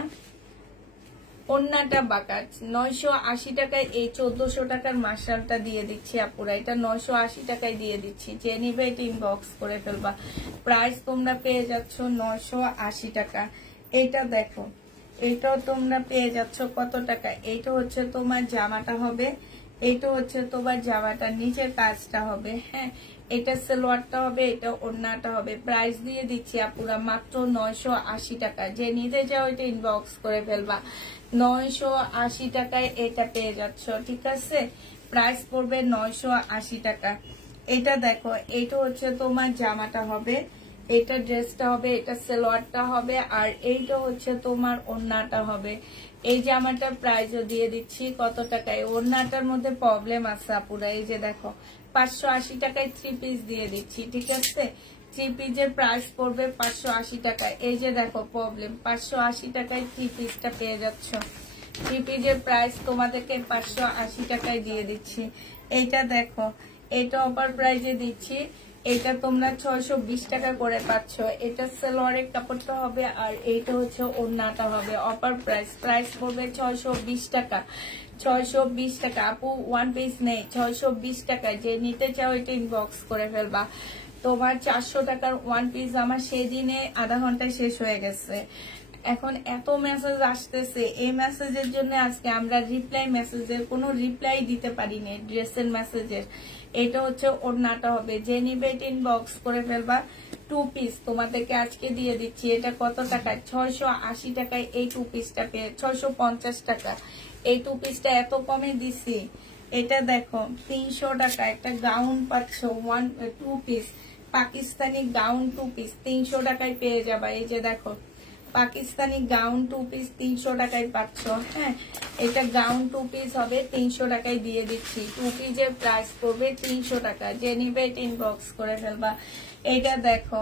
ওড়নাটা বাঁকা। 980 টাকায় এই 1400 টাকার মার্শালটা দিয়ে দিচ্ছি আপুরা। এটা 980 টাকায় দিয়ে দিচ্ছি। যে নিবে এটা ইনবক্স করে ফেলবা। প্রাইস তোমরা পেয়ে যাচ্ছ 980 টাকা। এটা দেখো, এটাও তোমরা পেয়ে যাচ্ছ কত টাকা। এইটা হচ্ছে তোমার জামাটা হবে, এইটা হচ্ছে তোমার জামাটার নিচের কাজটা হবে। হ্যাঁ, এটা সালোয়ারটা হবে, এটা ওড়নাটা হবে। প্রাইস দিয়ে দিচ্ছি আপুরা মাত্র 980 টাকা। যে নিতে চাও এটা ইনবক্স করে ফেলবা। 980 টাকায় এটা পেয়ে যাচ্ছ, ঠিক আছে। প্রাইস পড়বে 980 টাকা। এটা দেখো, এটা হচ্ছে তোমার জামাটা হবে, এটা ড্রেসটা হবে, এটা সালোয়ারটা হবে, আর এইটা হচ্ছে তোমার ওড়নাটা হবে। এই জামাটার প্রাইসও দিয়ে দিচ্ছি কত টাকায়। ওড়নাটার মধ্যে প্রবলেম আছে আপুরা, এই যে দেখো 580 টাকায় 3 পিস দিয়ে দিচ্ছি, ঠিক আছে। 3 পিসের প্রাইস পড়বে 580 টাকায়। এই যে দেখো প্রবলেম, 580 টাকায় 3 পিসটা পেয়ে যাচ্ছ। 3 পিসের প্রাইস তোমাদেরকে 580 টাকায় দিয়ে দিচ্ছি। এইটা দেখো, এটা অফার প্রাইসে দিচ্ছি। এটা তোমরা 620 টাকা করে পাচ্ছ। এটা সালোয়ারের কাপড়টা হবে, আর এইটা হচ্ছে ওড়নাটা হবে। অফার প্রাইস, প্রাইস পড়বে 620 টাকা। 620 টাকা। আপু 1 পিস নেই, 620 টাকা। যে নিতে চাও এটা ইনবক্স করে ফেলবা। তোমার 400 টাকার 1 পিস আমার সেদিনে আধা ঘন্টায় শেষ হয়ে গেছে। এখন এত মেসেজ আসতেছে, এই মেসেজের জন্য আজকে আমরা মেসেজের কোনো রিপ্লাই দিতে পারিনি, ড্রেসের মেসেজের। এটা হচ্ছে ওড়নাটা হবে। যে নিবে ইনবক্স করে ফেলবা। 2 পিস তোমাদেরকে আজকে দিয়ে দিচ্ছি। এটা কত টাকায়? 680 টাকায় এই 2 পিসটা পেয়ে, 650 টাকা। এই 2 পিসটা এত কমে দিছি। এটা দেখো 300 টাকা একটা গাউন পাচ্ছ, 2 পিস পাকিস্তানি গাউন 2 পিস 300 টাকায় পেয়ে যাবা। এই যে দেখো পাকিস্তানি গাউন 2 পিস 300 টাকায় পাচ্ছ। হ্যাঁ, এটা গাউন 2 পিস হবে, 300 টাকায় দিয়ে দিচ্ছি। 2 পিসের প্রাইস পড়বে 300 টাকা। যে নিবে ইনবক্স করে ফেলবা। এটা দেখো,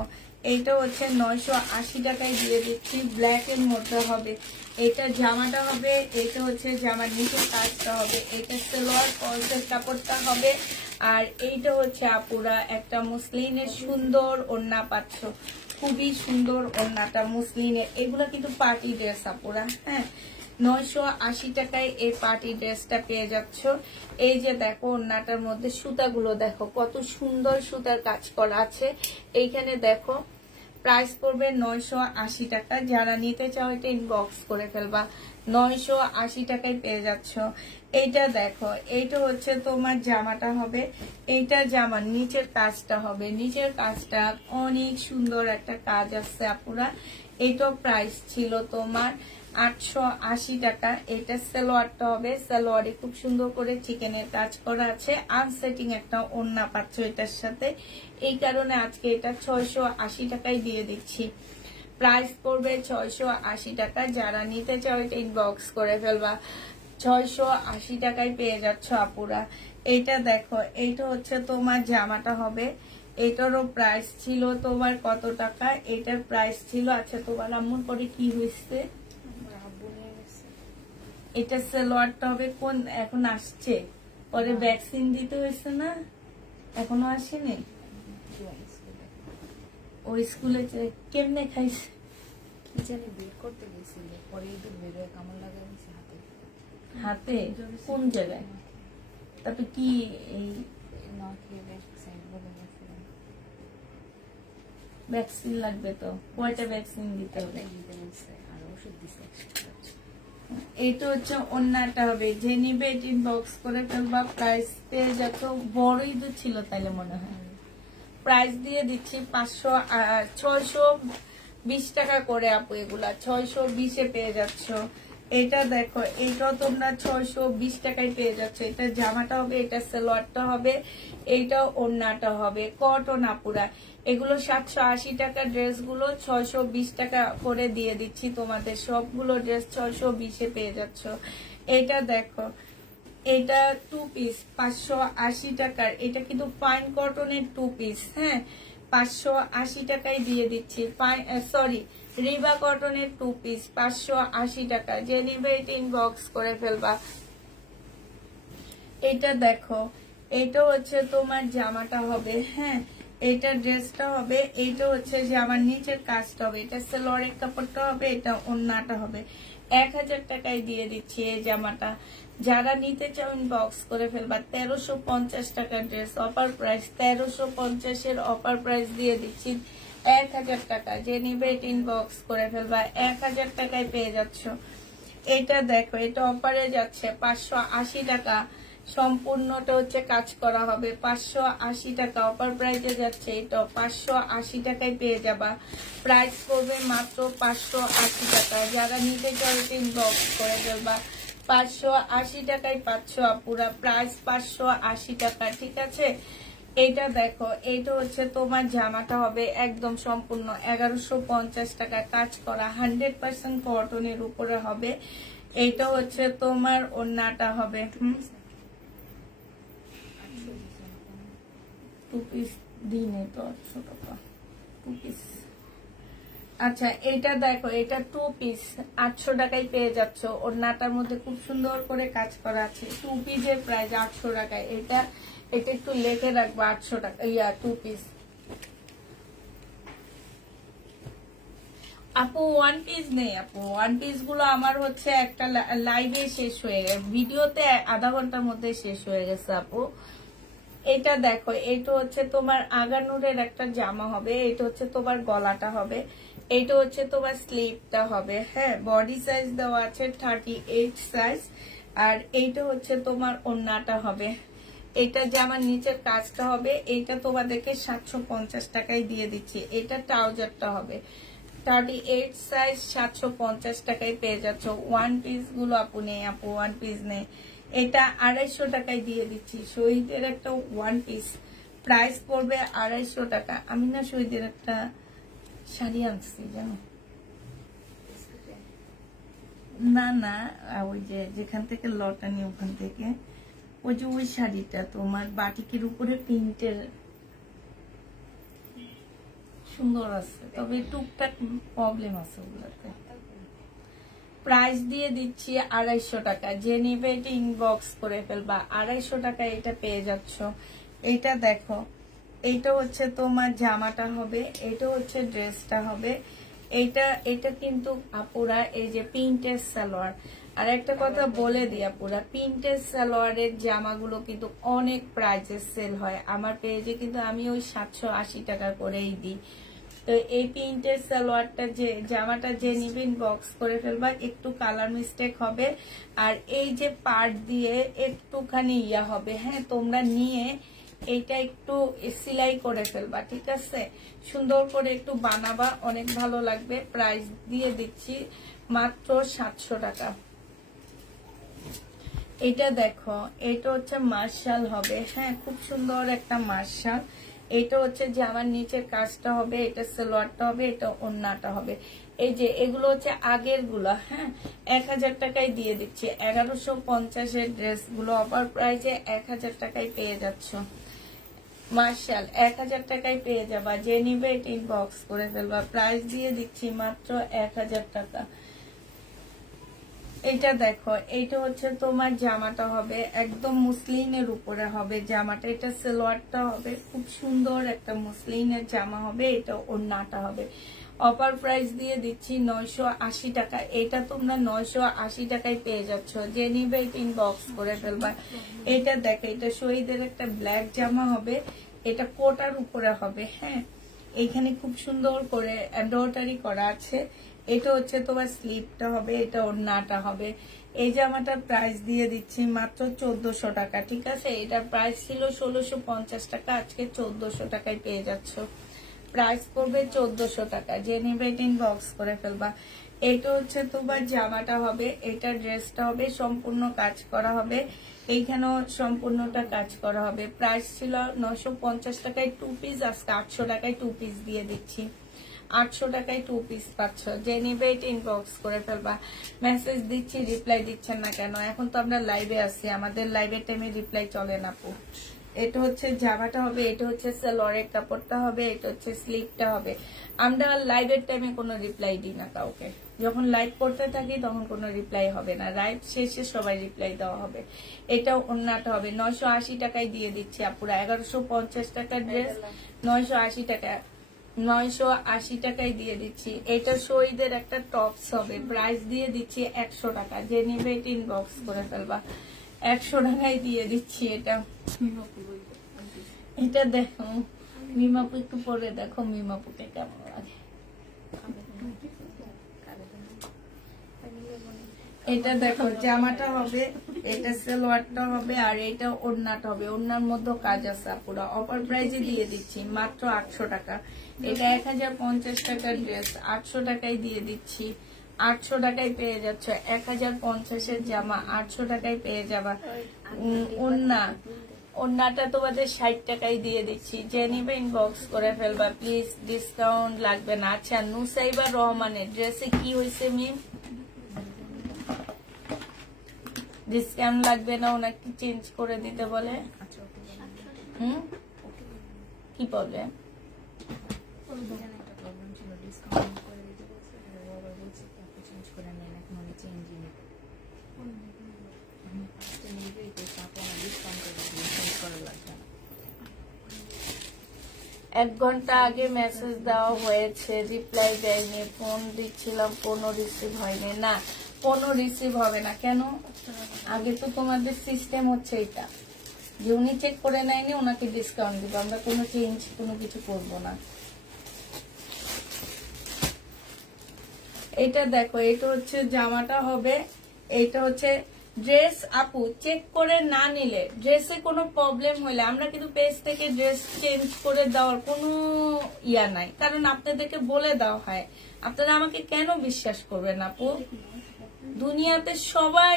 এইটা হচ্ছে 980 টাকায় দিয়ে দিচ্ছি। ব্ল্যাক এর মধ্যে হবে। এটা জামাটা হবে, এটা হচ্ছে জামার নিচের কাজটা হবে, এটা সালোয়ার ফলসের কাপড়টা হবে, আর এইটা হচ্ছে আপুরা একটা মুসলিনের সুন্দর ওড়না পাচ্ছ। খুবই সুন্দর ওড়নাটা মুসলিনের। এগুলো কিন্তু পার্টি ড্রেস আপুরা। হ্যাঁ, 980 টাকায় এই পার্টি ড্রেসটা পেয়ে যাচ্ছ। এই যে দেখো ওড়নাটার মধ্যে সুতাগুলো দেখো কত সুন্দর সুতার কাজ করা আছে। এইখানে দেখো প্রাইস পড়বে 980 টাকা। যারা নিতে চাও এটা ইনবক্স করে ফেলবা। 980 টাকায় পেয়ে যাচ্ছ। এইটা দেখো, এইটা হচ্ছে তোমার জামাটা হবে, এইটা জামার নিচের কাজটা হবে। নিচের কাজটা অনেক সুন্দর একটা কাজ আছে আপুরা। এইটা প্রাইস ছিল তোমার 880 টাকা। এটা সালোয়ারটা হবে, সালোয়ারে খুব সুন্দর করে চিকেনের কাজ করা আছে। আনসেটিং একটা ওড়না পাচ্ছ এটার সাথে। এই কারণে আজকে এটা 680 টাকায় দিয়ে দিচ্ছি। প্রাইস পড়বে 680 টাকা। যারা নিতে চাও এটা ইনবক্স করে ফেলবা। 680 টাকায় পেয়ে যাচ্ছ আপুরা। এইটা দেখো, এইটা হচ্ছে তোমার জামাটা হবে। এটারও প্রাইস ছিল তোমার কত টাকা? এটার প্রাইস ছিল, আচ্ছা তোমার আম্মুর পরে কি হয়েছে, এটা সালোয়ারটা হবে কোন, এখন আসছে, পরে ভ্যাকসিন দিতে হয়েছে না, এখনো আসেনি। ওই স্কুলে কেমনে খাইছে কি জানি, বের করতে গেছিল, পরে ইঁদুর বের হয়ে কামড় লাগাইছে হাতে। হাতে কোন জায়গায়? তারপর কি এই ভ্যাকসিন লাগবে তো, কয়টা ভ্যাকসিন দিতে হবে? এইটা হচ্ছে ওন্নাটা হবে, যে নিবে ইনবক্স করে ফেলবা। প্রাইস পেয়ে যাচ্ছ, বড়ই তো ছিল তাইলে মনে হয়। প্রাইস দিয়ে দিচ্ছি 620 টাকা করে আপু, এগুলা 620-এ পেয়ে যাচ্ছ। এটা দেখো, এইটাও তোমরা 620 টাকায় পেয়ে যাচ্ছ। এটা জামাটা হবে, এটা সালোয়ারটা হবে, এইটা ওড়নাটা হবে, কটন আপুরা। এগুলো 780 টাকা ড্রেসগুলো 620 টাকা করে দিয়ে দিচ্ছি তোমাদের। সবগুলো ড্রেস 620-এ পেয়ে যাচ্ছ। এটা দেখো, এটা 2 পিস 580 টাকার। এটা কিন্তু ফাইন কটনের 2 পিস, হ্যাঁ, 580 টাকায় দিয়ে দিচ্ছি। সরি, রিবা কটনের 2 পিস 580 টাকা। যে নিবে এটা ইনবক্স করে ফেলবা। এটা দেখো, এটা হচ্ছে তোমার জামাটা হবে, হ্যাঁ, এটা ড্রেসটা হবে, এইটা হচ্ছে যে আমার নিচের কাজটা হবে, এটা সালোয়ারের কাপড়টা হবে, এটা ওড়নাটা হবে। 1000 টাকায় দিয়ে দিচ্ছি এই জামাটা। যারা নিতে চাও ইনবক্স করে ফেলবা। 1350 টাকার ড্রেস, অফার প্রাইস 1350-এর অফার প্রাইস দিয়ে দিচ্ছি 1000 টাকা। যে নিবে এটা ইনবক্স করে ফেলবা, 1000 টাকায় পেয়ে যাচ্ছ। এটা দেখো, এটা অফারে যাচ্ছে 580 টাকা, সম্পূর্ণটা হচ্ছে কাজ করা হবে। 580 টাকা অফার প্রাইসে যাচ্ছে। এটা 580 টাকায় পেয়ে যাবা। প্রাইস পড়বে মাত্র 580 টাকা। যারা নিতে চাও ইনবক্স করে ফেলবা। 580 টাকায় পাচ্ছ আপুরা, প্রাইস 580 টাকা, ঠিক আছে। এইটা দেখো, এইটা হচ্ছে তোমার জামাটা হবে একদম সম্পূর্ণ 1150 টাকা, কাজ করা 100% কটনের উপরে হবে। এইটা হচ্ছে তোমার ওড়নাটা হবে, 2 পিস দিনে তো 800 টাকা 2 পিস। আচ্ছা, এটা দেখো, এটা 2 পিস 800 টাকায় পেয়ে যাচ্ছ। ওড়নাটার মধ্যে খুব সুন্দর করে কাজ করা আছে। 2 পিসের প্রাইস 800 টাকায়। এটা একটু লেখে রাখবো, 800 টাকা, 2 পিস। আপু 1 পিস নেই আপু, 1 পিস গুলো আমার হচ্ছে একটা লাইভে শেষ হয়ে গেছে, ভিডিওতে আধা ঘন্টার মধ্যে শেষ হয়ে গেছে আপু। এটা দেখো, এটা হচ্ছে তোমার আগানুরের একটা জামা হবে, এটা হচ্ছে তোমার গলাটা হবে, এটা হচ্ছে তোমার স্লিভটা হবে, হ্যাঁ। বডি সাইজ দেওয়া আছে 38 সাইজ। আর এইটা হচ্ছে তোমার ওড়নাটা হবে। এটা জামার নিচের কাজটা হবে। এটা তোমাদেরকে 750 টাকায় দিয়ে দিচ্ছি। এটা ট্রাউজারটা হবে 38 সাইজ, 750 টাকায় পেয়ে যাচ্ছ। 1 পিস গুলো আপু নেই আপু, 1 পিস নেই। এটা 250 টাকায় দিয়ে দিচ্ছি। শহীদের একটা 1 পিস, প্রাইস পড়বে 250 টাকা। আমি না শহীদের একটা শাড়ি আনছি জানো, না না, ওই যে যেখান থেকে লটা নি ওখান থেকে, ওই যে ওই শাড়িটা তোমার বাটিকের উপরে প্রিন্টের, সুন্দর আছে, তবে টুকটাক প্রবলেম আছে ওগুলোতে। প্রাইস দিয়ে দিচ্ছি 250 টাকা। যে নিবে এটা ইনবক্স করে ফেলবা। 250 টাকা এটা পেয়ে যাচ্ছ। এটা দেখো, এইটা হচ্ছে তোমার জামাটা হবে, এটা হচ্ছে ড্রেসটা হবে। এটা কিন্তু আপুরা এই যে প্রিন্টের সালোয়ার। আর একটা কথা বলে দিই আপুরা, প্রিন্টের সালোয়ারের জামাগুলো কিন্তু অনেক প্রাইসে সেল হয় আমার পেজে, কিন্তু আমি ওই 780 টাকা করেই দিই। তো এই প্রিন্টের সালোয়ারটা, যে জামাটা যে নিবে ইনবক্স করে ফেলবা। একটু কালার মিস্টেক হবে, আর এই যে পার্ট দিয়ে একটুখানি ইয়া হবে, হ্যাঁ, তোমরা নিয়ে এইটা একটু সেলাই করে ফেলবা, ঠিক আছে। সুন্দর করে একটু বানাবা, অনেক ভালো লাগবে। প্রাইস দিয়ে দিচ্ছি মাত্র 700 টাকা। এটা দেখো, এটা হচ্ছে মার্শাল হবে, হ্যাঁ, খুব সুন্দর একটা মার্শাল। এটা হচ্ছে যে আমার নিচের কাজটা হবে, এটা সালোয়ারটা হবে, এটা ওড়নাটা হবে। এই যে এগুলো হচ্ছে আগের গুলা, হ্যাঁ, 1000 টাকায় দিয়ে দিচ্ছি। 1150-এর ড্রেস গুলো অফার প্রাইসে 1000 টাকায় পেয়ে যাচ্ছ। মার্শাল 1000 টাকায় পেয়ে যাবা। যে নিবে এটা ইনবক্স করে ফেলবা। প্রাইস দিয়ে দিচ্ছি মাত্র 1000 টাকা। এটা দেখো, এইটা হচ্ছে তোমার জামাটা হবে একদম মুসলিনের উপরে হবে জামাটা। এটা সালোয়ারটা হবে, খুব সুন্দর একটা মুসলিনের জামা হবে। এটা ওড়নাটা হবে। অফার প্রাইস দিয়ে দিচ্ছি 980 টাকা। এটা তোমরা 980 টাকায় পেয়ে যাচ্ছ। যে নিবে এটা ইনবক্স করে ফেলবা। এটা দেখো, এটা শহীদের একটা ব্ল্যাক জামা হবে, এটা কোটার উপরে হবে, হ্যাঁ। এইখানে খুব সুন্দর করে এমব্রয়ডারি করা আছে। এটা হচ্ছে তোমার স্লিপটা হবে, এটা ওড়নাটা হবে। এই জামাটার প্রাইস দিয়ে দিচ্ছি মাত্র 1400 টাকা, ঠিক আছে? এটার প্রাইস ছিল 1650 টাকা, আজকে 1400 টাকায় পেয়ে যাচ্ছ। প্রাইস করবে 1400 টাকা, যে নিবে ইনবক্স করে ফেলবা। এটা হচ্ছে তোমার জামাটা হবে, এটা ড্রেসটা হবে, সম্পূর্ণ কাজ করা হবে, এইখানেও সম্পূর্ণটা কাজ করা হবে। প্রাইস ছিল 950 টাকায় 2 পিস, আজকে 800 টাকায় 2 পিস দিয়ে দিচ্ছি। 800 টাকায় 2 পিস পাচ্ছ, যে নিবে এটা ইনবক্স করে ফেলবা। মেসেজ দিচ্ছি, রিপ্লাই দিচ্ছেন না কেন? এখন তো আমরা লাইভে আছি, আমাদের লাইভের টাইমে রিপ্লাই চলে না আপু। এটা হচ্ছে জামাটা হবে, এটা হচ্ছে সালোয়ারের কাপড়টা হবে, এটা হচ্ছে স্লিভটা হবে। আমরা লাইভের টাইমে কোনো রিপ্লাই দিই না কাউকে, যখন লাইভ করতে থাকি তখন কোনো রিপ্লাই হবে না, লাইভ শেষে সবাই রিপ্লাই দেওয়া হবে। এটাও ওড়নাটা হবে, 980 টাকায় দিয়ে দিচ্ছি আপুরা। 1150 টাকার ড্রেস 980 টাকা, 980 টাকায় দিয়ে দিচ্ছি। এটা শহীদের একটা টপস হবে, প্রাইস দিয়ে দিচ্ছি 100 টাকা, যে নিবে এটা ইনবক্স করে ফেলবা। 100 টাকায় দিয়ে দিচ্ছি এটা। এটা দেখো মিমাপু, একটু পরে দেখো মিমাপুকে কেমন লাগে। এটা দেখো জামাটা হবে, এটা সালোয়ারটা হবে, আর এটা ওড়নাটা হবে। ওড়নার মধ্যে কাজ আছে পুরো। অফার প্রাইজে দিয়ে দিচ্ছি মাত্র 800 টাকা। এটা 1050 টাকার ড্রেস 800 টাকায় দিয়ে দিচ্ছি। 800 টাকায় পেয়ে যাচ্ছ। 1050-এর জামা 800 টাকায় পেয়ে যাবা। ওড়নাটা তোমাদের 60 টাকায় দিয়ে দিচ্ছি, যে নিবে ইনবক্স করে ফেলবা প্লিজ, ডিসকাউন্ট লাগবে না। আচ্ছা, নুসাইবা রহমানের ড্রেসে কি হয়েছে মিম? ডিসকাউন্ট লাগবে না, ওনাকে চেঞ্জ করে দিতে বলে। কি বলবে? এক ঘন্টা আগে মেসেজ দেওয়া হয়েছে, রিপ্লাই দেয়নি। ফোন দিচ্ছিলাম, ফোনও রিসিভ হয়নি। না, ফোনও রিসিভ হবে না। কেন? আগে তো তোমাদের সিস্টেম হচ্ছে এটা, যে উনি চেক করে নেয়নি, ওনাকে ডিসকাউন্ট দিব। আমরা কোনো চেঞ্জ কোনো কিছু করব না। এটা দেখো, এটা হচ্ছে জামাটা হবে, এটা হচ্ছে ড্রেস। আপু চেক করে না নিলে, ড্রেসে কোনো প্রবলেম হলে আমরা কিন্তু পেজ থেকে ড্রেস চেঞ্জ করে দেওয়ার কোনো ইয়া নাই, কারণ আপনাদেরকে বলে দেওয়া হয়। আপনারা আমাকে কেন বিশ্বাস করবেন আপু? দুনিয়াতে সবাই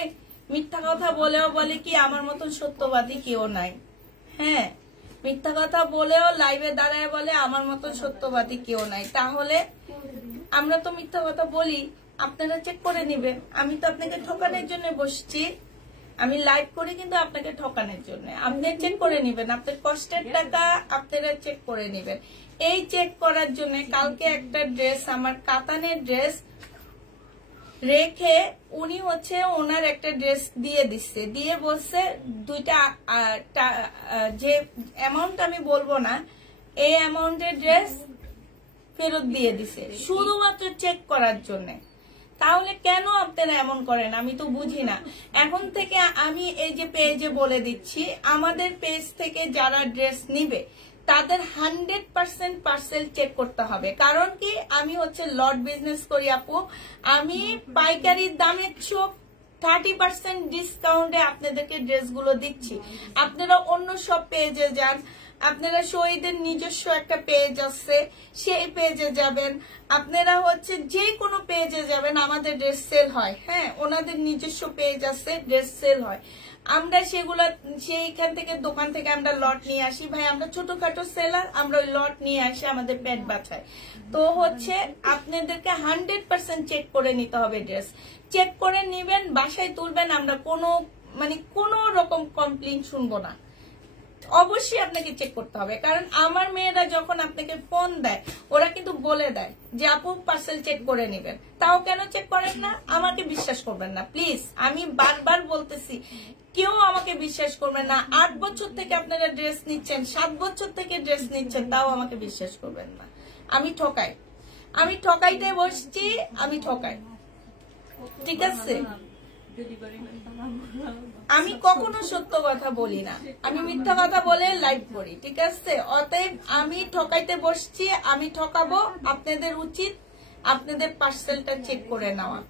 মিথ্যা কথা বলেও বলে কি আমার মতন সত্যবাদী কেউ নাই। হ্যাঁ, মিথ্যা কথা বলেও লাইভে দাঁড়ায় বলে আমার মতন সত্যবাদী কেউ নাই। তাহলে আমরা তো মিথ্যা কথা বলি, আপনারা চেক করে নিবেন। আমি তো আপনাকে ঠকানোর জন্য বসছি, আমি লাইভ করি কিন্তু আপনাকে ঠকানোর জন্য। আপনি চেক করে নিবেন, আপনার কষ্টের টাকা আপনারা চেক করে নিবেন। এই চেক করার জন্য কালকে একটা ড্রেস, আমার কাতানের ড্রেস রেখে উনি হচ্ছে ওনার একটা ড্রেস দিয়ে দিচ্ছে, দিয়ে বলছে দুইটা যে অ্যামাউন্ট আমি বলবো না, এই অ্যামাউন্টের ড্রেস ফেরত দিয়ে দিছে শুধুমাত্র চেক করার জন্য। তাহলে কেন আপনারা এমন করেন আমি তো বুঝি না। এখন থেকে আমি এই যে পেজে বলে দিচ্ছি, আমাদের পেজ থেকে যারা ড্রেস নিবে তাদের 100% পার্সেল চেক করতে হবে। কারণ কি, আমি হচ্ছে লট বিজনেস করি আপু, আমি পাইকারি দামের চোখ 30% ডিসকাউন্টে আপনাদেরকে ড্রেসগুলো দিচ্ছি। আপনারা অন্য সব পেজে যান, আপনারা শহীদের নিজস্ব একটা পেজ আছে, সেই পেজে যাবেন। আপনারা হচ্ছে যে কোনো পেজে যাবেন, আমাদের ড্রেস সেল হয়। হ্যাঁ, ওনাদের নিজস্ব পেজ আছে, ড্রেস সেল হয়। আমরা সেগুলা সেইখান থেকে দোকান থেকে আমরা লট নিয়ে আসি। ভাই আমরা ছোটখাটো সেলার, আমরা ওই লট নিয়ে আসি, আমাদের পেট বাঁচায়। তো হচ্ছে আপনাদেরকে 100% চেক করে নিতে হবে। ড্রেস চেক করে নিবেন, বাসায় তুলবেন। আমরা কোনো রকম কমপ্লেইন শুনবো না। অবশ্যই আপনাকে চেক করতে হবে, কারণ আমার মেয়েরা যখন আপনাকে ফোন দেয় ওরা কিন্তু বলে দেয় যে আপু পার্সেল চেক করে নেবেন। তাও কেন চেক করেন না? আমাকে বিশ্বাস করবেন না প্লিজ, আমি বারবার বলতেছি, কেউ আমাকে বিশ্বাস করবেন না। 8 বছর থেকে আপনারা ড্রেস নিচ্ছেন, 7 বছর থেকে ড্রেস নিচ্ছেন, তাও আমাকে বিশ্বাস করবেন না। আমি ঠকাই, আমি ঠকাইতে বসছি, আমি ঠকাই। ঠিক আছে, আমি কখনো সত্য কথা বলি না, আমি মিথ্যা কথা বলে লাইভ করি, ঠিক আছে? অতএব আমি ঠকাইতে বসছি, আমি ঠকাবো। আপনাদের উচিত আপনাদের পার্সেলটা চেক করে নেওয়া।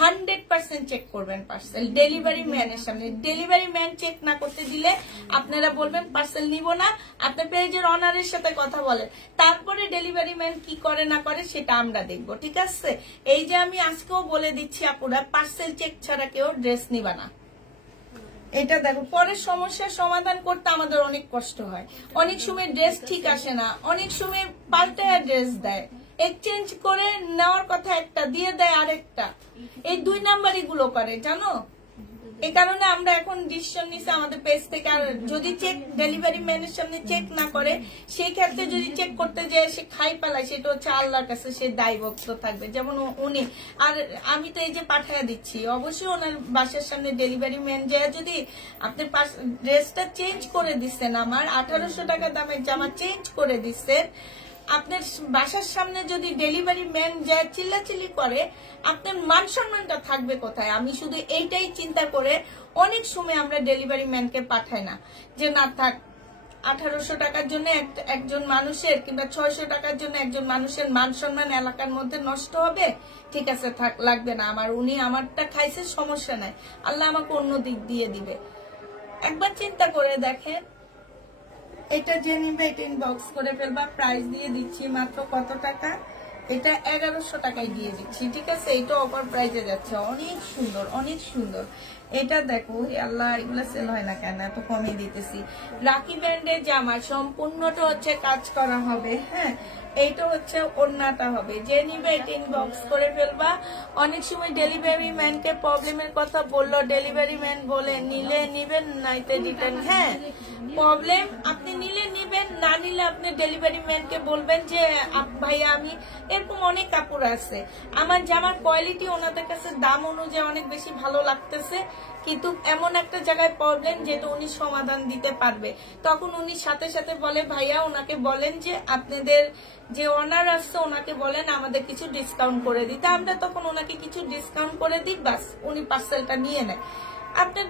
100% চেক করবেন পার্সেল ডেলিভারি ম্যানের সামনে। ডেলিভারি ম্যান চেক না করতে দিলে আপনারা বলবেন পার্সেল নিব না। আপনার পেজের অনারের সাথে কথা বলেন, তারপরে ডেলিভারি ম্যান কি করে না করে সেটা আমরা দেখবো, ঠিক আছে? এই যে আমি আজকেও বলে দিচ্ছি আপুরা, পার্সেল চেক ছাড়া কেউ ড্রেস নিবা না। এটা দেখো, পরের সমস্যার সমাধান করতে আমাদের অনেক কষ্ট হয়। অনেক সময় ড্রেস ঠিক আসে না, অনেক সময় পাল্টায় ড্রেস দেয়, এক্সচেঞ্জ করে নেওয়ার কথা একটা দিয়ে দেয় আরেকটা। এই 2 নাম্বারই গুলো করে, জানো? এই কারণে আমরা এখন ডিসিশন নিছি আমাদের পেজ থেকে, আর যদি চেক ডেলিভারি ম্যানের সামনে চেক না করে, সেই ক্ষেত্রে যদি চেক করতে যায় সে খাই পালায়, সেটা হচ্ছে আল্লাহর কাছে সে দায়বদ্ধ থাকবে। যেমন উনি, আর আমি তো এই যে পাঠিয়ে দিচ্ছি, অবশ্যই ওনার বাসার সামনে ডেলিভারি ম্যান যায়, যদি আপনি ড্রেসটা চেঞ্জ করে দিচ্ছেন, আমার 1800 টাকা দামের জামা চেঞ্জ করে দিচ্ছেন, আপনার বাসার সামনে যদি ডেলিভারি ম্যান যায় চিল্লাচিল্লি করে, আপনার মান সম্মানটা থাকবে কোথায়? আমি শুধু এইটাই চিন্তা করে অনেক সময় আমরা ডেলিভারি ম্যানকে পাঠাই না, যে না থাক 1800 টাকার জন্য একজন মানুষের কিংবা 600 টাকার জন্য একজন মানুষের মান সম্মান এলাকার মধ্যে নষ্ট হবে, ঠিক আছে থাক, লাগবে না আমার, উনি আমারটা খাইছে, সমস্যা নাই, আল্লাহ আমাকে অন্য দিক দিয়ে দিবে। একবার চিন্তা করে দেখেন। এটা যে নিবে এটা ইনবক্স করে ফেলবা। প্রাইস দিয়ে দিচ্ছি মাত্র কত টাকা? এটা 1100 টাকায় দিয়ে দিচ্ছি, ঠিক আছে? এটা অফার প্রাইসে যাচ্ছে, অনেক সুন্দর, অনেক সুন্দর। এটা দেখো, আল্লাহ, এগুলো সেল হয় না কেন, এত কমে দিতেছি। রাখি ব্র্যান্ডের জামা, সম্পূর্ণটা হচ্ছে কাজ করা হবে, হ্যাঁ। এইটা হচ্ছে ওড়নাটা হবে, যে নিবে এটা ইনবক্স করে ফেলবা। অনেক সময় ডেলিভারি ম্যানকে প্রবলেমের কথা বললো, ডেলিভারি ম্যান বলে নিলে নিবেন, নাইতে রিটার্ন। হ্যাঁ, প্রবলেম আপনি নিলে নিবেন, না নিলে আপনি ডেলিভারি ম্যানকে বলবেন যে ভাইয়া আমি, এরকম অনেক কাপড় আছে, আমার জামার কোয়ালিটি ওনাদের কাছে দাম অনুযায়ী অনেক বেশি ভালো লাগতেছে, কিন্তু এমন একটা জায়গায় প্রবলেম যেটা উনি সমাধান দিতে পারবে। তখন উনি সাথে সাথে বলে ভাইয়া ওনাকে বলেন যে আপনাদের যে অনার আসছে ওনাকে বলেন আমাদের কিছু ডিসকাউন্ট করে দিতে। আমরা তখন ওনাকে কিছু ডিসকাউন্ট করে দিই, বাস উনি পার্সেলটা নিয়ে নেয়। আপনার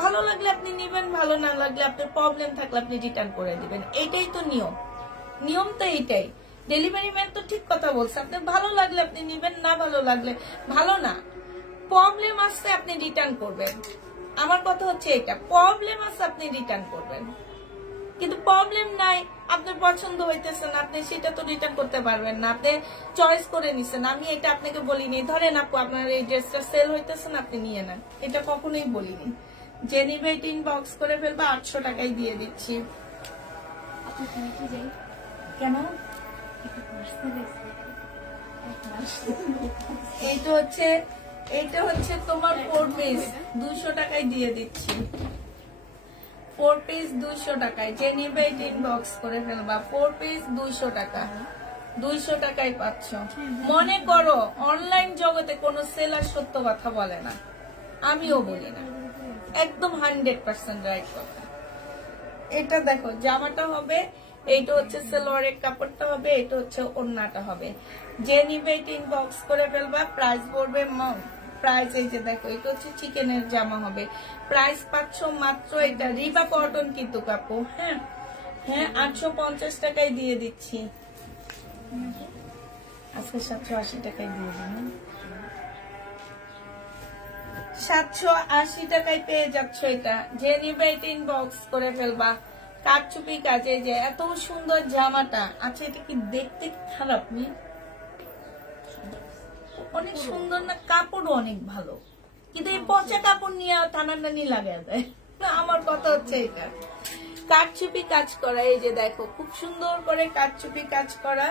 ভালো লাগলে আপনি নিবেন, ভালো না লাগলে আপনার প্রবলেম থাকলে আপনি রিটার্ন করে দিবেন। এইটাই তো নিয়ম, নিয়ম তো এইটাই। ডেলিভারি ম্যান তো ঠিক কথা বলছে, আপনার ভালো লাগলে আপনি নিবেন, না ভালো লাগলে ভালো না, প্রবলেম আসছে আপনি রিটার্ন করবেন। আমার কথা হচ্ছে এটা, প্রবলেম আসছে আপনি রিটার্ন করবেন, কিন্তু প্রবলেম নাই, আপনার পছন্দ হইতেছে না, আপনি সেটা তো রিটার্ন করতে পারবেন না, আপনি চয়েস করে নিছেন। আমি এটা আপনাকে বলিনি ধরেন আপু আপনার এই ড্রেসটা সেল হইতেছে না, আপনি নিয়ে নেন, এটা কখনোই বলিনি। যে নিবে এটা ইনবক্স করে ফেলবা, 800 টাকায় দিয়ে দিচ্ছি। কেন? এইটা হচ্ছে তোমার 4 পিস 200 টাকায় দিয়ে দিচ্ছি। 4 পিস 200 টাকায়, যে নিবে এটা ইনবক্স করে ফেলবা। 4 পিস 200 টাকা, 200 টাকায় পাচ্ছ। মনে করো অনলাইন জগতে কোনো সেলার সত্য কথা বলে না, আমিও বলি না, একদম 100% রাইট কথা। এটা দেখো জামাটা হবে, এইটা হচ্ছে সালোয়ারের কাপড়টা হবে, এটা হচ্ছে ওড়নাটা হবে। যে নিবে এটা ইনবক্স করে ফেলবা। প্রাইস পড়বে, প্রাইস এই যে দেখো, এটা হচ্ছে চিকেনের জামা হবে। প্রাইস পাচ্ছ মাত্র, এটা রিবা কটন কিন্তু কাপড়, হ্যাঁ হ্যাঁ, 850 টাকায় দিয়ে দিচ্ছি। আজকে 780 টাকায় দিয়ে দিন, 780 টাকায় পেয়ে যাচ্ছ এটা। যে নিবে এটা ইনবক্স করে ফেলবা। কারচুপি কাজে যে এত সুন্দর জামাটা, আচ্ছা এটা কি দেখতে খারাপ নেই? অনেক সুন্দর না? কাপড়ও অনেক ভালো, কিন্তু এই পচা কাপড় নিয়ে টানাটানি লাগা যায়। আমার কথা হচ্ছে এটা কারচুপি কাজ করা, এই যে দেখো খুব সুন্দর করে কারচুপি কাজ করা।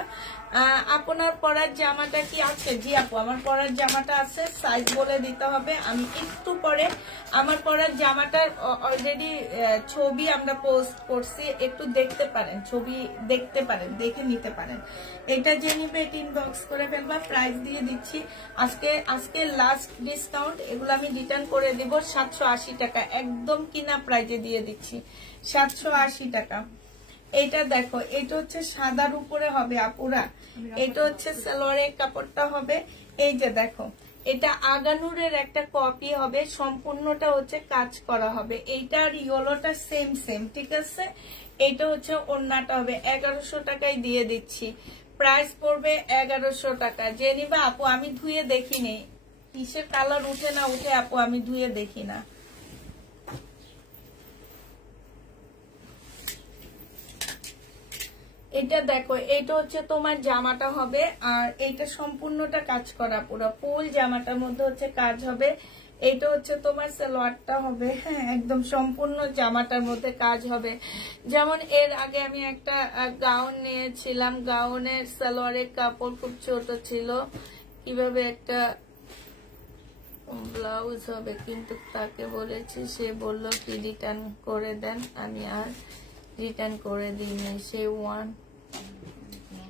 আপনার পরার জামাটা কি আছে? জি আপু আমার পরার জামাটা আছে, সাইজ বলে দিতে হবে। আমি একটু পরে আমার পরার জামাটার অলরেডি ছবি আমরা পোস্ট করছি, একটু দেখতে পারেন, ছবি দেখতে পারেন, দেখে নিতে পারেন। এটা যে নিবে এটা ইনবক্স করে ফেলবা। প্রাইস দিয়ে দিচ্ছি আজকে লাস্ট ডিসকাউন্ট, এগুলো আমি রিটার্ন করে দিব 780 টাকা, একদম কিনা প্রাইজে দিয়ে দিচ্ছি 780 টাকা। এটা দেখো, এটা হচ্ছে সাদার উপরে হবে আপুরা, এটা হচ্ছে সালোয়ারের কাপড়টা হবে। এই যে দেখো এটা আগানুরের একটা কপি হবে, সম্পূর্ণটা হচ্ছে কাজ করা হবে। এইটার ইয়েলোটা সেম সেম, ঠিক আছে। এটা হচ্ছে ওড়নাটা হবে 1100 টাকায় দিয়ে দিচ্ছি, প্রাইস পড়বে 1100 টাকা। যে নিবা আপু আমি ধুয়ে দেখিনি, কিসের কালার উঠে না উঠে আপু আমি ধুয়ে দেখি না। এটা দেখো, এটা হচ্ছে তোমার জামাটা হবে, আর এইটা সম্পূর্ণটা কাজ করা, পুরো ফুল জামাটার মধ্যে হচ্ছে কাজ হবে। এটা হচ্ছে তোমার সালোয়ারটা হবে, হ্যাঁ একদম সম্পূর্ণ জামাটার মধ্যে কাজ হবে। যেমন এর আগে আমি একটা গাউন নিয়েছিলাম, গাউনের সালোয়ারের কাপড় খুব ছোট ছিল, কিভাবে একটা ব্লাউজ হবে, কিন্তু তাকে বলেছি, সে বলল কি রিটার্ন করে দেন, আমি আর রিটার্ন করে দিইনি। সে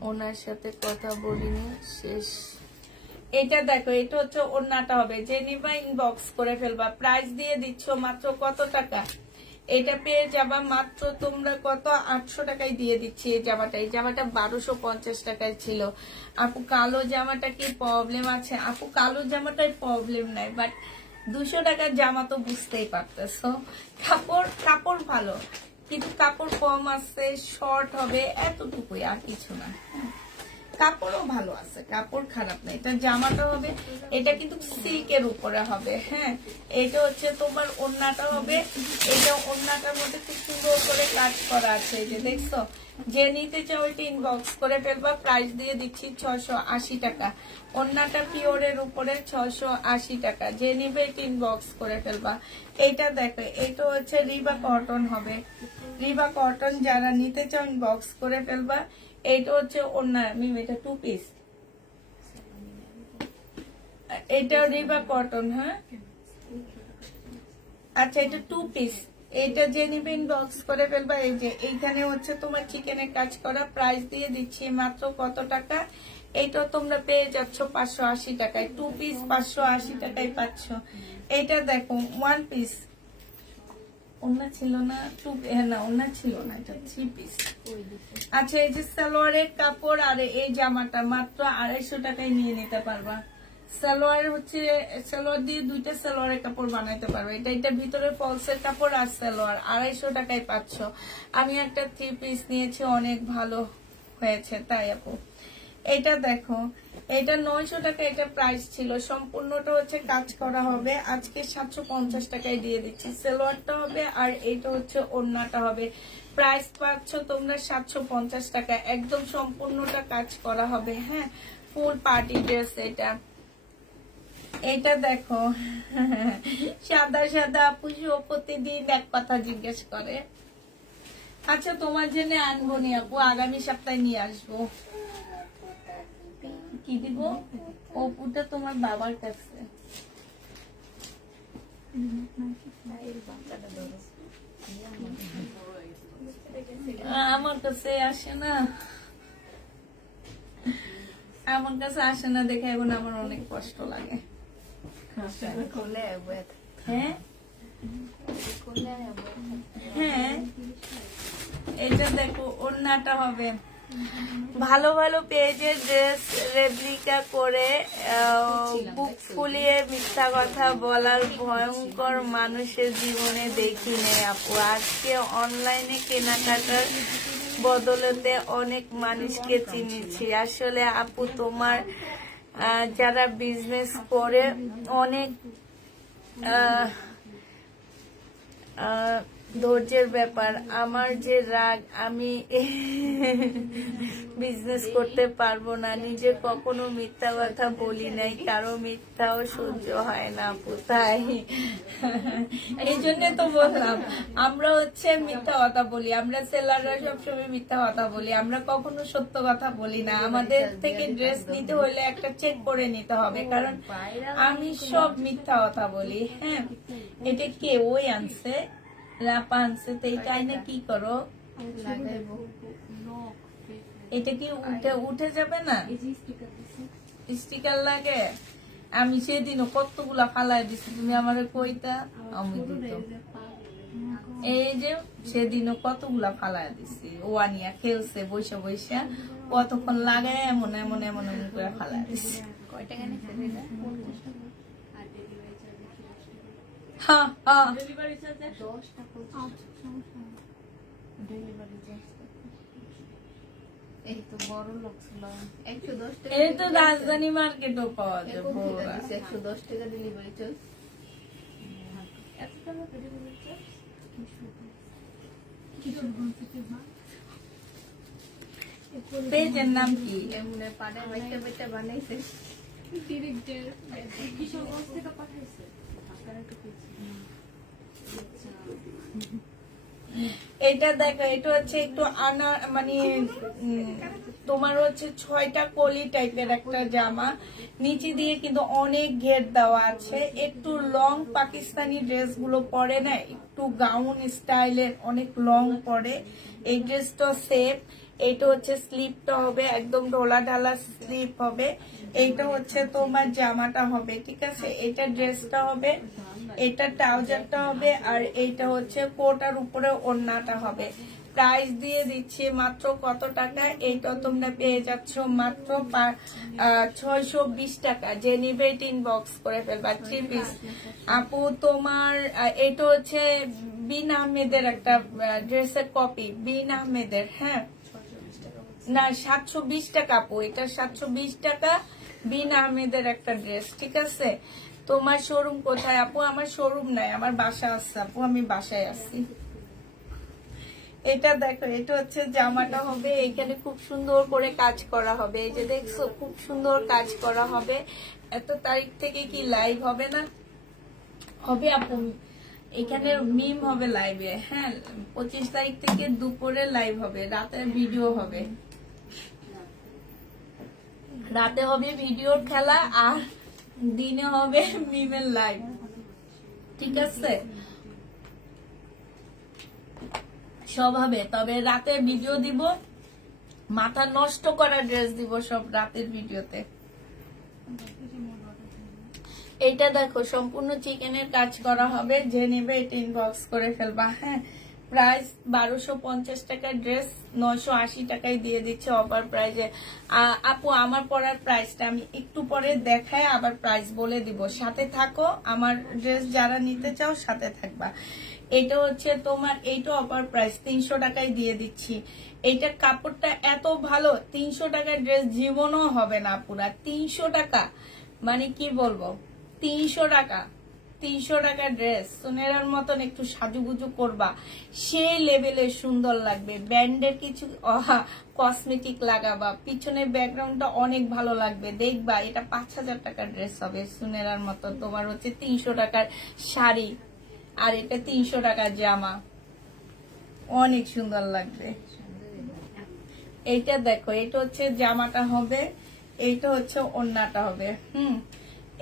ওনার সাথে কথা বলিনি, শেষ। এটা দেখো, এটা হচ্ছে ওড়নাটা হবে, যে নিবা ইনবক্স করে ফেলবা। প্রাইস দিয়ে দিচ্ছ মাত্র কত টাকা, এটা পেয়ে যাবা মাত্র তোমরা কত, 800 টাকায় দিয়ে দিচ্ছি এই জামাটা। এই জামাটা 1250 টাকায় ছিল। আপু কালো জামাটা কি প্রবলেম আছে? আপু কালো জামাটায় প্রবলেম নাই, বাট 200 টাকার জামা তো বুঝতেই পারতেছো। কাপড় ভালো, কিন্তু কাপড় কম আছে, শর্ট হবে, এতটুকুই, আর কিছু না। কাপড়ও ভালো আছে, কাপড় খারাপ না। এটা জামাটা হবে, এটা কিন্তু সিল্কের উপরে হবে, হ্যাঁ। এটা হচ্ছে তোমার ওড়নাটা হবে, এটা ওড়নাটার মধ্যে খুব সুন্দর করে কাজ করা আছে, এই যে দেখছো। যে নিতে চাও ওইটা ইনবক্স করে ফেলবা। প্রাইস দিয়ে দিচ্ছি 680 টাকা। ওড়নাটা পিওরের উপরে 680 টাকা। যে নিবে এটা ইনবক্স করে ফেলবা। এইটা দেখো, এটা হচ্ছে রিবা কটন হবে, রিবা কটন। যারা নিতে চাও ইনবক্স করে ফেলবা। এটা হচ্ছে ওড়না, এটা 2 পিস, এটা রিবা কটন, হ্যাঁ আচ্ছা এটা 2 পিস। এটা যে নিবে ইনবক্স করে ফেলবা। এই যে এইখানে হচ্ছে তোমার চিকেনের কাজ করা। প্রাইস দিয়ে দিচ্ছি মাত্র কত টাকা, এইটা তোমরা পেয়ে যাচ্ছ 580 টাকায়। 2 পিস 580 টাকায় পাচ্ছ। এটা দেখো 1 পিস, ওড়না ছিল না, না ওড়না ছিল না, এটা 3 পিস। আচ্ছা এই যে সালোয়ারের কাপড় আর এই জামাটা মাত্র 250 টাকায় নিয়ে নিতে পারবা। সালোয়ার হচ্ছে, সালোয়ার দিয়ে 2টা সালোয়ারের কাপড় বানাইতে পারবে। এটা ভিতরে ফলসের কাপড় আর সালোয়ার 250 টাকায় পাচ্ছ। আমি একটা 3 পিস নিয়েছি, অনেক ভালো হয়েছে তাই আপু। এটা দেখো, এটা 900 টাকা এটা প্রাইস ছিল। সম্পূর্ণটা হচ্ছে কাজ করা হবে, আজকে 750 টাকায় দিয়ে দিচ্ছি। সালোয়ারটা হবে আর এটা হচ্ছে ওড়নাটা হবে। প্রাইস পাচ্ছ তোমরা 750 টাকা, একদম সম্পূর্ণটা কাজ করা হবে, হ্যাঁ ফুল পার্টি ড্রেস। এটা দেখো সাদা সাদা, পুজো প্রতিদিন এক কথা জিজ্ঞেস করে। আচ্ছা তোমার জন্য আনবো নি আপু, আগামী সপ্তাহে নিয়ে আসবো। কি দিব? অপুটা তোমার বাবার কাছে। আমার কাছে আসে না, আমার কাছে আসে না দেখে এখন আমার অনেক কষ্ট লাগে। হ্যাঁ হ্যাঁ, এটা দেখো ওড়নাটা হবে। ভালো ভালো পেজের ড্রেস রেপ্লিকা করে বুক ফুলিয়ে মিথ্যা কথা বলার ভয়ঙ্কর মানুষের জীবনে দেখি নেই আপু। আজকে অনলাইনে কেনাকাটার বদলতে অনেক মানুষকে চিনেছি। আসলে আপু তোমার যারা বিজনেস করে অনেক ধৈর্যের ব্যাপার। আমার যে রাগ, আমি বিজনেস করতে পারবো না। নিজে কখনো মিথ্যা কথা বলি নাই, কারো মিথ্যাও সহ্য হয় না আপু, তাই এই জন্য তো বললাম আমরা হচ্ছে মিথ্যা কথা বলি। আমরা সেলাররা সবসময় মিথ্যা কথা বলি, আমরা কখনো সত্য কথা বলি না। আমাদের থেকে ড্রেস নিতে হলে একটা চেক করে নিতে হবে, কারণ আমি সব মিথ্যা কথা বলি। হ্যাঁ, এটা কে ওই আনছে, রাপা আনছে, তো এইটা আইনা কি করো, এটা কি উঠে যাবে না? স্টিকার লাগে। আমি সেদিনও কতগুলা ফালাই দিছি, তুমি আমারে কইতা আমি দিত। এই যে সেদিনও কতগুলা ফালাই দিছি, ও আনিয়া খেলছে বৈশা বৈশা, কতক্ষণ লাগে এমন এমন এমন এমন করে ফেলা দিচ্ছে। কয় টাকা নিছে এটা? হ্যাঁ হ্যাঁ ডেলিভারি চার্জ 10 টাকা। ডেলিভারি চার্জ এই তো বড় লোক ছিল 110 টাকা। এই তো রাজধানী মার্কেটও পাওয়া যায়। 110 টাকা ডেলিভারি চার্জ। এত টাকা ডেলিভারি চার্জ পেজের নাম কি? এমনে পাড়ে বাইটা বাইটা বানাইছে ডিরেক্টর কিশোরগঞ্জ থেকে পাঠাইছে। এটা দেখো, এটা হচ্ছে একটু আনা মানে তোমার হচ্ছে 6টা কলি টাইপের একটা জামা, নিচে দিয়ে কিন্তু অনেক ঘের দেওয়া আছে। একটু লং পাকিস্তানি ড্রেস গুলো পরে না, একটু গাউন স্টাইলের অনেক লং পরে। এই ড্রেসটা সেফ। এইটা হচ্ছে স্লিপটা হবে একদম ঢোলা ঢালা স্লিপ হবে। এইটা হচ্ছে তোমার জামাটা হবে, ঠিক আছে। এটা ড্রেসটা হবে, এটা ট্রাউজারটা হবে, আর এইটা হচ্ছে কোটার উপরে ওড়নাটা হবে। প্রাইস দিয়ে দিচ্ছি মাত্র কত টাকা? এইটা তোমরা পেয়ে যাচ্ছ মাত্র 620 টাকা। যে নিবে ইনবক্স করে ফেলবা 3 পিস। আপু তোমার এটা হচ্ছে বিন আহমেদের একটা ড্রেসের কপি, বিন আহমেদের। হ্যাঁ না 720 টাকা আপু, এটা 720 টাকা বিন আহমেদের একটা ড্রেস, ঠিক আছে। তোমার শোরুম কোথায় আপু? আমার শোরুম নাই, আমার বাসা আছে আপু, আমি বাসায় আছি। এটা দেখো, এটা হচ্ছে জামাটা হবে, এখানে খুব সুন্দর করে কাজ করা হবে। এই যে দেখছো খুব সুন্দর কাজ করা হবে। এত তারিখ থেকে কি লাইভ হবে না? হবে আপু, এখানে মিম হবে লাইভে। হ্যাঁ 25 তারিখ থেকে দুপুরে লাইভ হবে, রাতে ভিডিও হবে। রাতে হবে ভিডিওর খেলা আর দিনে হবে মিমের লাইভ, ঠিক আছে। সব হবে, তবে রাতে ভিডিও দিব, মাথা নষ্ট করা ড্রেস দিব সব রাতের ভিডিওতে। এইটা দেখো সম্পূর্ণ চিকেনের কাজ করা হবে, যে নেবে এটা ইনবক্স করে ফেলবা। হ্যাঁ প্রাইস 1250 টাকার ড্রেস 980 টাকায় দিয়ে দিচ্ছে অফার প্রাইজে। আপু আমার পরার প্রাইসটা আমি একটু পরে দেখায় আবার প্রাইস বলে দিব, সাথে থাকো। আমার ড্রেস যারা নিতে চাও সাথে থাকবা। এটা হচ্ছে তোমার, এইটা অফার প্রাইস 300 টাকায় দিয়ে দিচ্ছি। এইটার কাপড়টা এত ভালো, 300 টাকার ড্রেস জীবনও হবে না পুরা। 300 টাকা মানে কি বলবো, 300 টাকা, 300 টাকা ড্রেস। সোনেরার মতন একটু সাজুগুজু করবা, সেই লেভেলের সুন্দর লাগবে। ব্র্যান্ডের কিছু কসমেটিক লাগাবা, পিছনের ব্যাকগ্রাউন্ডটা অনেক ভালো লাগবে, দেখবা। এটা 5000 টাকার ড্রেস হবে সোনেরার মতো। তোমার হচ্ছে 300 টাকার শাড়ি, আর এটা 300 টাকার জামা, অনেক সুন্দর লাগবে। এইটা দেখো, এটা হচ্ছে জামাটা হবে, এইটা হচ্ছে ওড়নাটা হবে।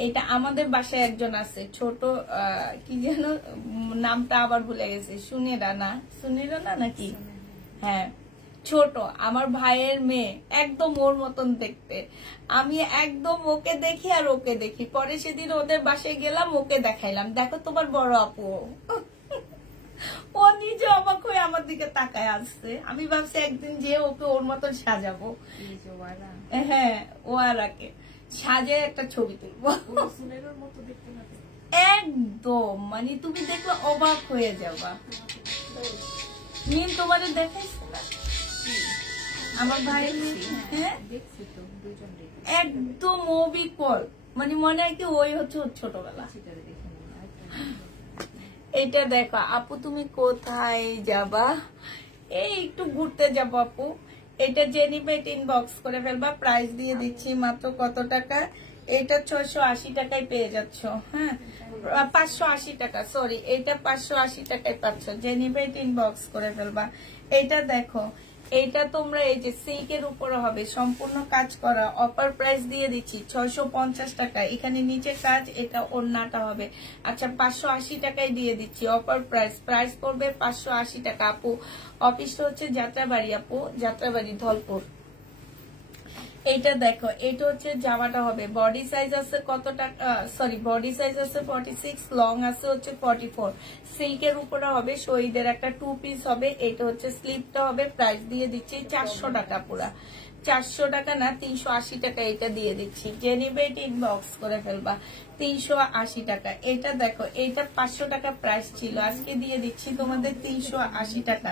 এটা আমাদের বাসায় একজন আছে ছোট, কি যেন নামটা আবার ভুলে গেছে, সুনেরা না, সুনেরা না নাকি? হ্যাঁ ছোট, আমার ভাইয়ের মেয়ে, একদম ওর মতন দেখতে। আমি একদম ওকে দেখি আর ওকে দেখি। পরে সেদিন ওদের বাসায় গেলাম, ওকে দেখাইলাম, দেখো তোমার বড় আপু। ও নিজে অবাক হয়ে আমার দিকে তাকায় আসছে। আমি ভাবছি একদিন যে ওকে ওর মতন সাজাবো। হ্যাঁ ও আর সাজে একটা ছবি তুলবো একদম, মানে তুমি দেখলে অবাক হয়ে যাবা। মিম তোমাদের দেখাইছে না আমার ভাই? হ্যাঁ একদম অবিকল, মানে মনে হয় কি ওই হচ্ছে ছোটবেলা। এটা দেখো আপু, তুমি কোথায় যাবা? এই একটু ঘুরতে যাবো আপু। এটা যে নিবে ইনবক্স করে ফেলবা। প্রাইস দিয়ে দিচ্ছি মাত্র কত টাকা? এটা 680 টাকায় পেয়ে যাচ্ছ। হ্যাঁ 580 টাকা, সরি, এটা 580 টাকায় পাচ্ছ। যে নিবে ইনবক্স করে ফেলবা। এটা দেখো, এইটা তোমরা এই যে সিল্কের উপরে হবে, সম্পূর্ণ কাজ করা। অফার প্রাইস দিয়ে দিচ্ছি 650 টাকা। এখানে নিচে কাজ, এটা ওড়নাটা হবে। আচ্ছা 580 টাকায় দিয়ে দিচ্ছি অফার প্রাইস। প্রাইস পড়বে 580 টাকা। আপু অফিসটা হচ্ছে যাত্রাবাড়ি, আপু যাত্রাবাড়ি ধলপুর। এইটা দেখো, এটা হচ্ছে জামাটা হবে। বডি সাইজ আছে কত টাকা? সরি, বডি সাইজ আছে 46, লং আছে হচ্ছে 44। সিল্কের উপরে হবে, শহীদের একটা 2 পিস হবে। এটা হচ্ছে স্লিপটা হবে। প্রাইস দিয়ে দিচ্ছি 400 টাকা পুরা। 400 টাকা না 380 টাকা এটা দিয়ে দিচ্ছি, যে নিবে এটা ইনবক্স করে ফেলবা। 380 টাকা। এটা দেখো, এটা 500 টাকা প্রাইস ছিল, আজকে দিয়ে দিচ্ছি তোমাদের 380 টাকা।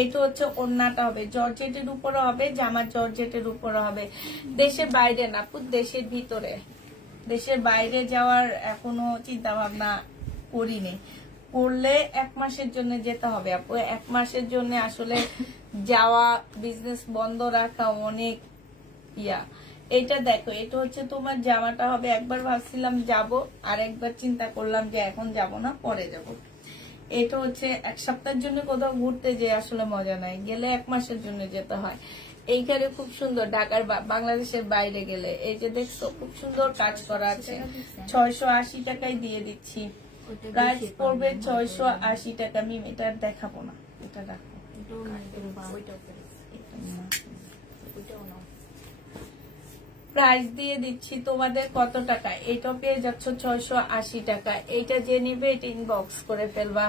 এটা হচ্ছে ওড়নাটা হবে জর্জেটের উপরে হবে, জামা জর্জেটের উপরে হবে। দেশের বাইরে না আপু, দেশের ভিতরে। দেশের বাইরে যাওয়ার এখনো চিন্তা ভাবনা করিনি, করলে 1 মাসের জন্য যেতে হবে আপু। 1 মাসের জন্য আসলে যাওয়া, বিজনেস বন্ধ রাখা অনেক ইয়া। এটা দেখো, এটা হচ্ছে তোমার জামাটা হবে। একবার ভাবছিলাম যাব, আর একবার চিন্তা করলাম যে এখন যাব না, পরে যাব। এটা হচ্ছে 1 সপ্তাহের জন্য কোথাও ঘুরতে যে আসলে মজা নাই, গেলে 1 মাসের জন্য যেতে হয়। এইখানে খুব সুন্দর, ঢাকার বাংলাদেশের বাইরে গেলে এই যে দেখছো খুব সুন্দর কাজ করা আছে। 680 টাকায় দিয়ে দিচ্ছি, প্রাইস পড়বে 680 টাকা। মিম এটা দেখাবো না, এটা রাখো। প্রাইস দিয়ে দিচ্ছি তোমাদের কত টাকা, এটা পেয়ে যাচ্ছ 680 টাকা। এটা যে নিবে এটা ইনবক্স করে ফেলবা।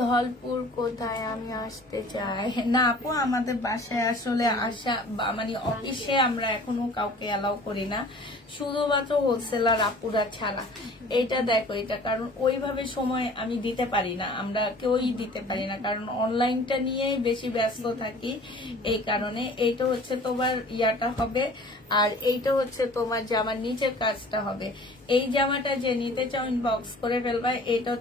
ধলপুর কোথায়, আমি আসতে চাই না আপু, আমাদের বাসায় আসলে আসা মানে অফিসে আমরা এখনো কাউকে অ্যালাউ করি না, শুধুমাত্র হোলসেলার আপুরা ছাড়া। এটা দেখো, এটা কারণ ওইভাবে সময় আমি দিতে পারি না, আমরা কেউই দিতে পারি না, কারণ অনলাইনটা নিয়েই বেশি ব্যস্ত থাকি। এই কারণে এইটা হচ্ছে তোমার ইয়াটা হবে, আর এইটা হচ্ছে তোমার জামার নিচের কাজটা হবে। এই জামাটা যে নিতে চাও ইনবক্স করে ফেলবা। এটা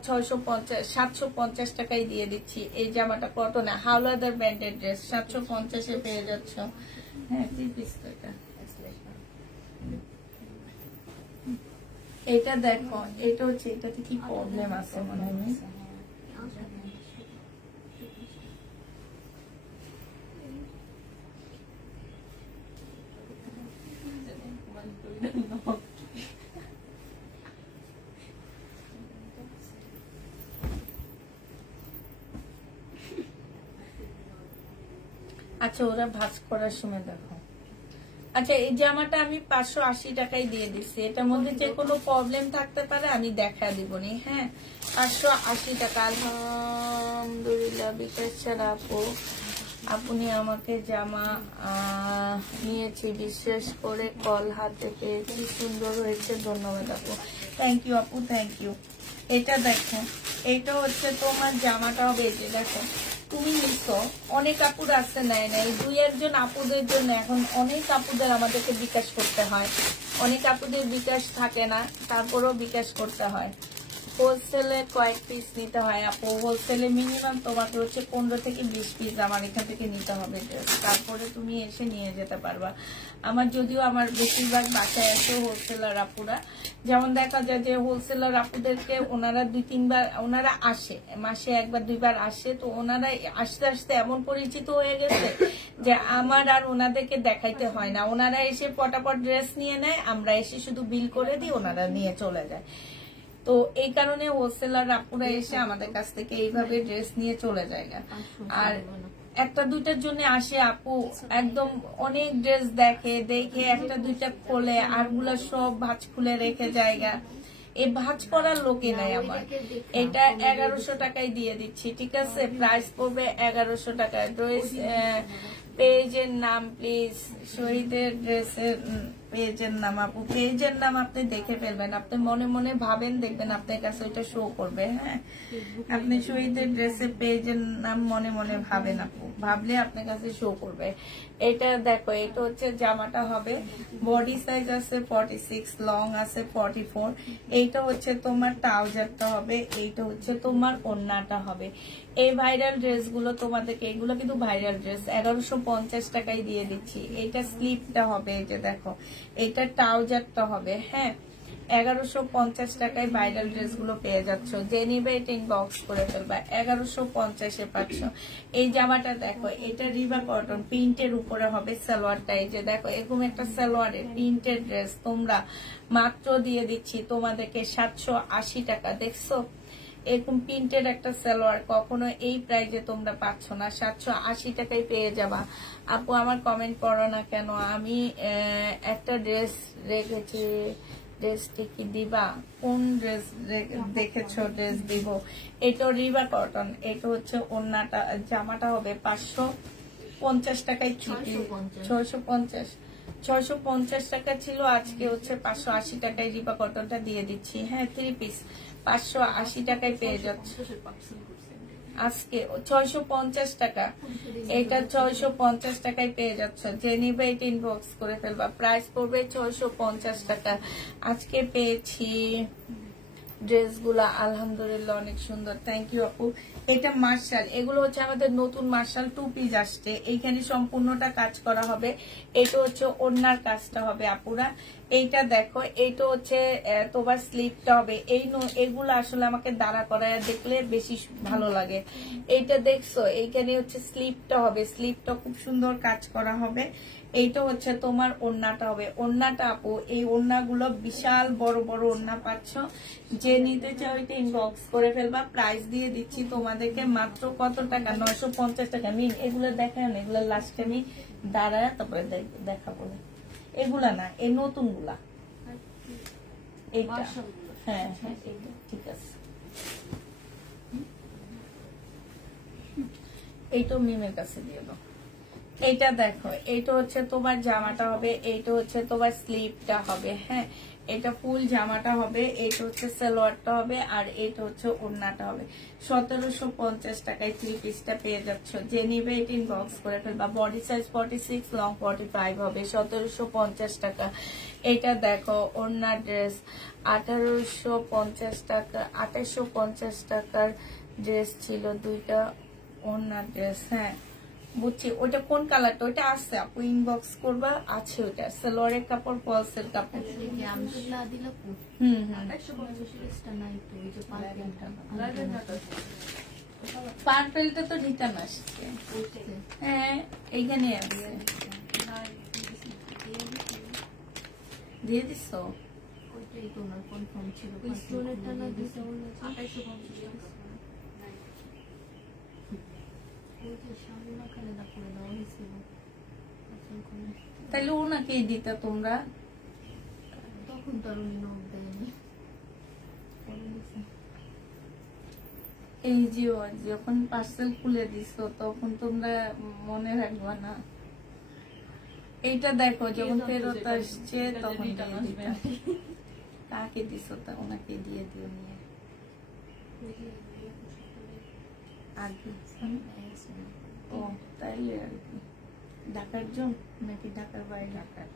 750 টাকায় দিয়ে দিচ্ছি। এই জামাটা কটনে হাওলাদার ব্র্যান্ডের ড্রেস, 750-এ পেয়ে যাচ্ছ। হ্যাঁ, এটা দেখো, এটা হচ্ছে, এটাতে কি প্রবলেম আছে মনে হয়। আচ্ছা, ওরা ভাঁজ করার সময় দেখো। আচ্ছা, এই জামাটা আমি 580 টাকায় দিয়ে দিচ্ছি। এটার মধ্যে যে কোনো প্রবলেম থাকতে পারে, আমি দেখা দিবনি। হ্যাঁ, 580 টাকা। আলহামদুলিল্লাহ। বিকাশ ছাড়া আপু, আপনি আমাকে জামা নিয়েছি, বিশেষ করে কল হাতে পেয়েছি, সুন্দর হয়েছে, ধন্যবাদ আপু। থ্যাংক ইউ আপু, থ্যাংক ইউ। এটা দেখো, এটা হচ্ছে তোমার জামাটা হবে। এই যে দেখো, তুমি নিছো, অনেক আপুর আসতে নেয় না, এই 2-1 আপুদের জন্য এখন অনেক আপুদের আমাদেরকে বিকাশ করতে হয়, অনেক আপুদের বিকাশ থাকে না, তারপরেও বিকাশ করতে হয়। হোলসেলে কয়েক পিস নিতে হয় আপু, হোলসেলে মিনিমাম তোমাকে হচ্ছে 15 থেকে 20 পিস আমার এখান থেকে নিতে হবে, তারপরে তুমি এসে নিয়ে যেতে পারবা। আমার যদিও আমার বেশিরভাগ বাসায় আছে হোলসেলার আপুরা, যেমন দেখা যায় যে হোলসেলার আপুদেরকে ওনারা 2-3 বার ওনারা আসে, মাসে 1-2 বার আসে, তো ওনারা আস্তে আস্তে এমন পরিচিত হয়ে গেছে যে আমার আর ওনাদেরকে দেখাইতে হয় না, ওনারা এসে পটাপট ড্রেস নিয়ে নেয়, আমরা এসে শুধু বিল করে দিই, ওনারা নিয়ে চলে যায়। তো এই কারণে হোলসেলার আপুরা এসে আমাদের কাছ থেকে এইভাবে ড্রেস নিয়ে চলে যায়। আর 1-2টার জন্য আসে আপু, একদম অনেক ড্রেস দেখে 1-2টা খোলে, আরগুলা সব ভাঁজ খুলে রেখে জায়গা। এই ভাঁজ করার লোকে নাই আমার। এটা 1100 টাকায় দিয়ে দিচ্ছি, ঠিক আছে? প্রাইস পড়বে 1100 টাকা। ড্রেস পেজের নাম প্লিজ, শহীদের ড্রেসের পেজের নাম আপু, পেজের নাম আপনি দেখে ফেলবেন, আপনি মনে মনে ভাবেন, দেখবেন আপনার কাছে ওইটা শো করবে। হ্যাঁ, আপনি শহীদের ড্রেসের পেজের নাম মনে মনে ভাবেন আপু, ভাবলে আপনার কাছে শো করবে। এটা দেখো, এটা হচ্ছে জামাটা হবে, বডি সাইজ আছে 46, লং আছে 44। এইটা হচ্ছে তোমার ট্রাউজারটা হবে, এইটা হচ্ছে তোমার ওড়নাটা হবে। এই ভাইরাল ড্রেসগুলো তোমাদেরকে, এগুলো কিন্তু ভাইরাল ড্রেস, 1150 টাকায় দিয়ে দিচ্ছি। এইটা স্লিপটা হবে, এই যে দেখো, এইটা ট্রাউজারটা হবে। হ্যাঁ, 1150 টাকায় ভাইরাল ড্রেসগুলো পেয়ে যাচ্ছ, যে নিবে এটা ইনবক্স করে ফেলবা। 1150-এ পাচ্ছ। এই জামাটা দেখো, এটা রিবা কটন প্রিন্টের উপরে হবে, সালোয়ারটা এই যে দেখো, এরকম একটা সালোয়ারের প্রিন্টের ড্রেস তোমরা মাত্র দিয়ে দিচ্ছি তোমাদেরকে 780 টাকা। দেখছো, এরকম প্রিন্টের একটা সালোয়ার কখনো এই প্রাইজে তোমরা পাচ্ছ না, 780 টাকায় পেয়ে যাবা। আপু আমার কমেন্ট পড়ো না কেন, আমি একটা ড্রেস রেখেছি, ড্রেসটি কি দিবা? কোন ড্রেস দেখেছো? ড্রেস দিব। এটা রিবা কটন, এটা হচ্ছে ওড়নাটা, জামাটা হবে 500 50 টাকায় 650 টাকা ছিল, আজকে হচ্ছে 580 টাকায় রিবা কটনটা দিয়ে দিচ্ছি। হ্যাঁ 3 পিস 580 টাকায় পেয়ে যাচ্ছে আজকে 650 টাকা। এটা 650 টাকায় পেয়ে যাচ্ছে, যে নিবে এটা ইনবক্স করে ফেলবা। প্রাইস পড়বে 650 টাকা। আজকে পেয়েছি ড্রেসগুলা আলহামদুলিল্লাহ অনেক সুন্দর, থ্যাংক ইউ আপু। এটা মার্শাল, এগুলো হচ্ছে আমাদের নতুন মার্শাল 2 পিস আসছে, এইখানে সম্পূর্ণটা কাজ করা হবে। এটা হচ্ছে ওড়নার কাজটা হবে আপুরা। এইটা দেখো, এইটা হচ্ছে তোমার স্লিপটা হবে। এইগুলো আসলে আমাকে দাঁড়া করায় দেখলে বেশি ভালো লাগে। এইটা দেখছো, এইখানে হচ্ছে স্লিপটা হবে, স্লিপটা খুব সুন্দর কাজ করা হবে। এইটা হচ্ছে তোমার ওড়নাটা হবে। ওড়নাটা আপু, এই ওড়নাগুলো বিশাল বড় বড় ওড়না পাচ্ছ, যে নিতে চাও এটা ইনবক্স করে ফেলবা। প্রাইস দিয়ে দিচ্ছি তোমাদেরকে মাত্র কত টাকা, 950 টাকা। মিন এগুলো দেখায় না, এগুলো লাস্টে আমি দাঁড়ায় তারপরে দেখাবো। এগুলা না, এই নতুন গুলা, এইটা। হ্যাঁ হ্যাঁ এইটা ঠিক আছে। এইটা মিমের কাছে দিয়ে দাও। এইটা দেখো, এইটা হচ্ছে তোমার জামাটা হবে, এইটা হচ্ছে তোমার স্লিপটা হবে। হ্যাঁ এটা ফুল জামাটা হবে, এইটা হচ্ছে সালোয়ারটা হবে, আর এইটা হচ্ছে ওড়নাটা হবে। 1750 টাকায় 3 পিসটা পেয়ে যাচ্ছ, যে নিবে এটা ইনবক্স করে ফেলবা। বডি সাইজ 46, লং 45 হবে, 1750 টাকা। এটা দেখো ওড়না ড্রেস 1850 টাকা, 2850 টাকার ড্রেস ছিল দুইটা ওড়না ড্রেস। হ্যাঁ বুঝছি, ওইটা কোন কালারটা, ওইটা আছে আপু ইনবক্স করবা, আছে ওইটা সালোয়ারের কাপড়, ফলসের কাপড়। পার্পেলটা তো রিটার্ন আসছে। হ্যাঁ এইখানে আছে, দিয়ে দিচ্ছ। তাহলে ওনাকে দিতে তোমরা, তখন তো আর উনি নখ দেয়নি। এই যে যখন পার্সেল খুলে দিছো তখন তোমরা মনে রাখবা না। এইটা দেখো যখন ফেরত আসছে তখন কাকে দিছো, তা ওনাকে দিয়ে দিও নিয়ে আগে। ও তাইলে আর কি, ঢাকার জন্য নাকি ঢাকার বাইরে? ঢাকার।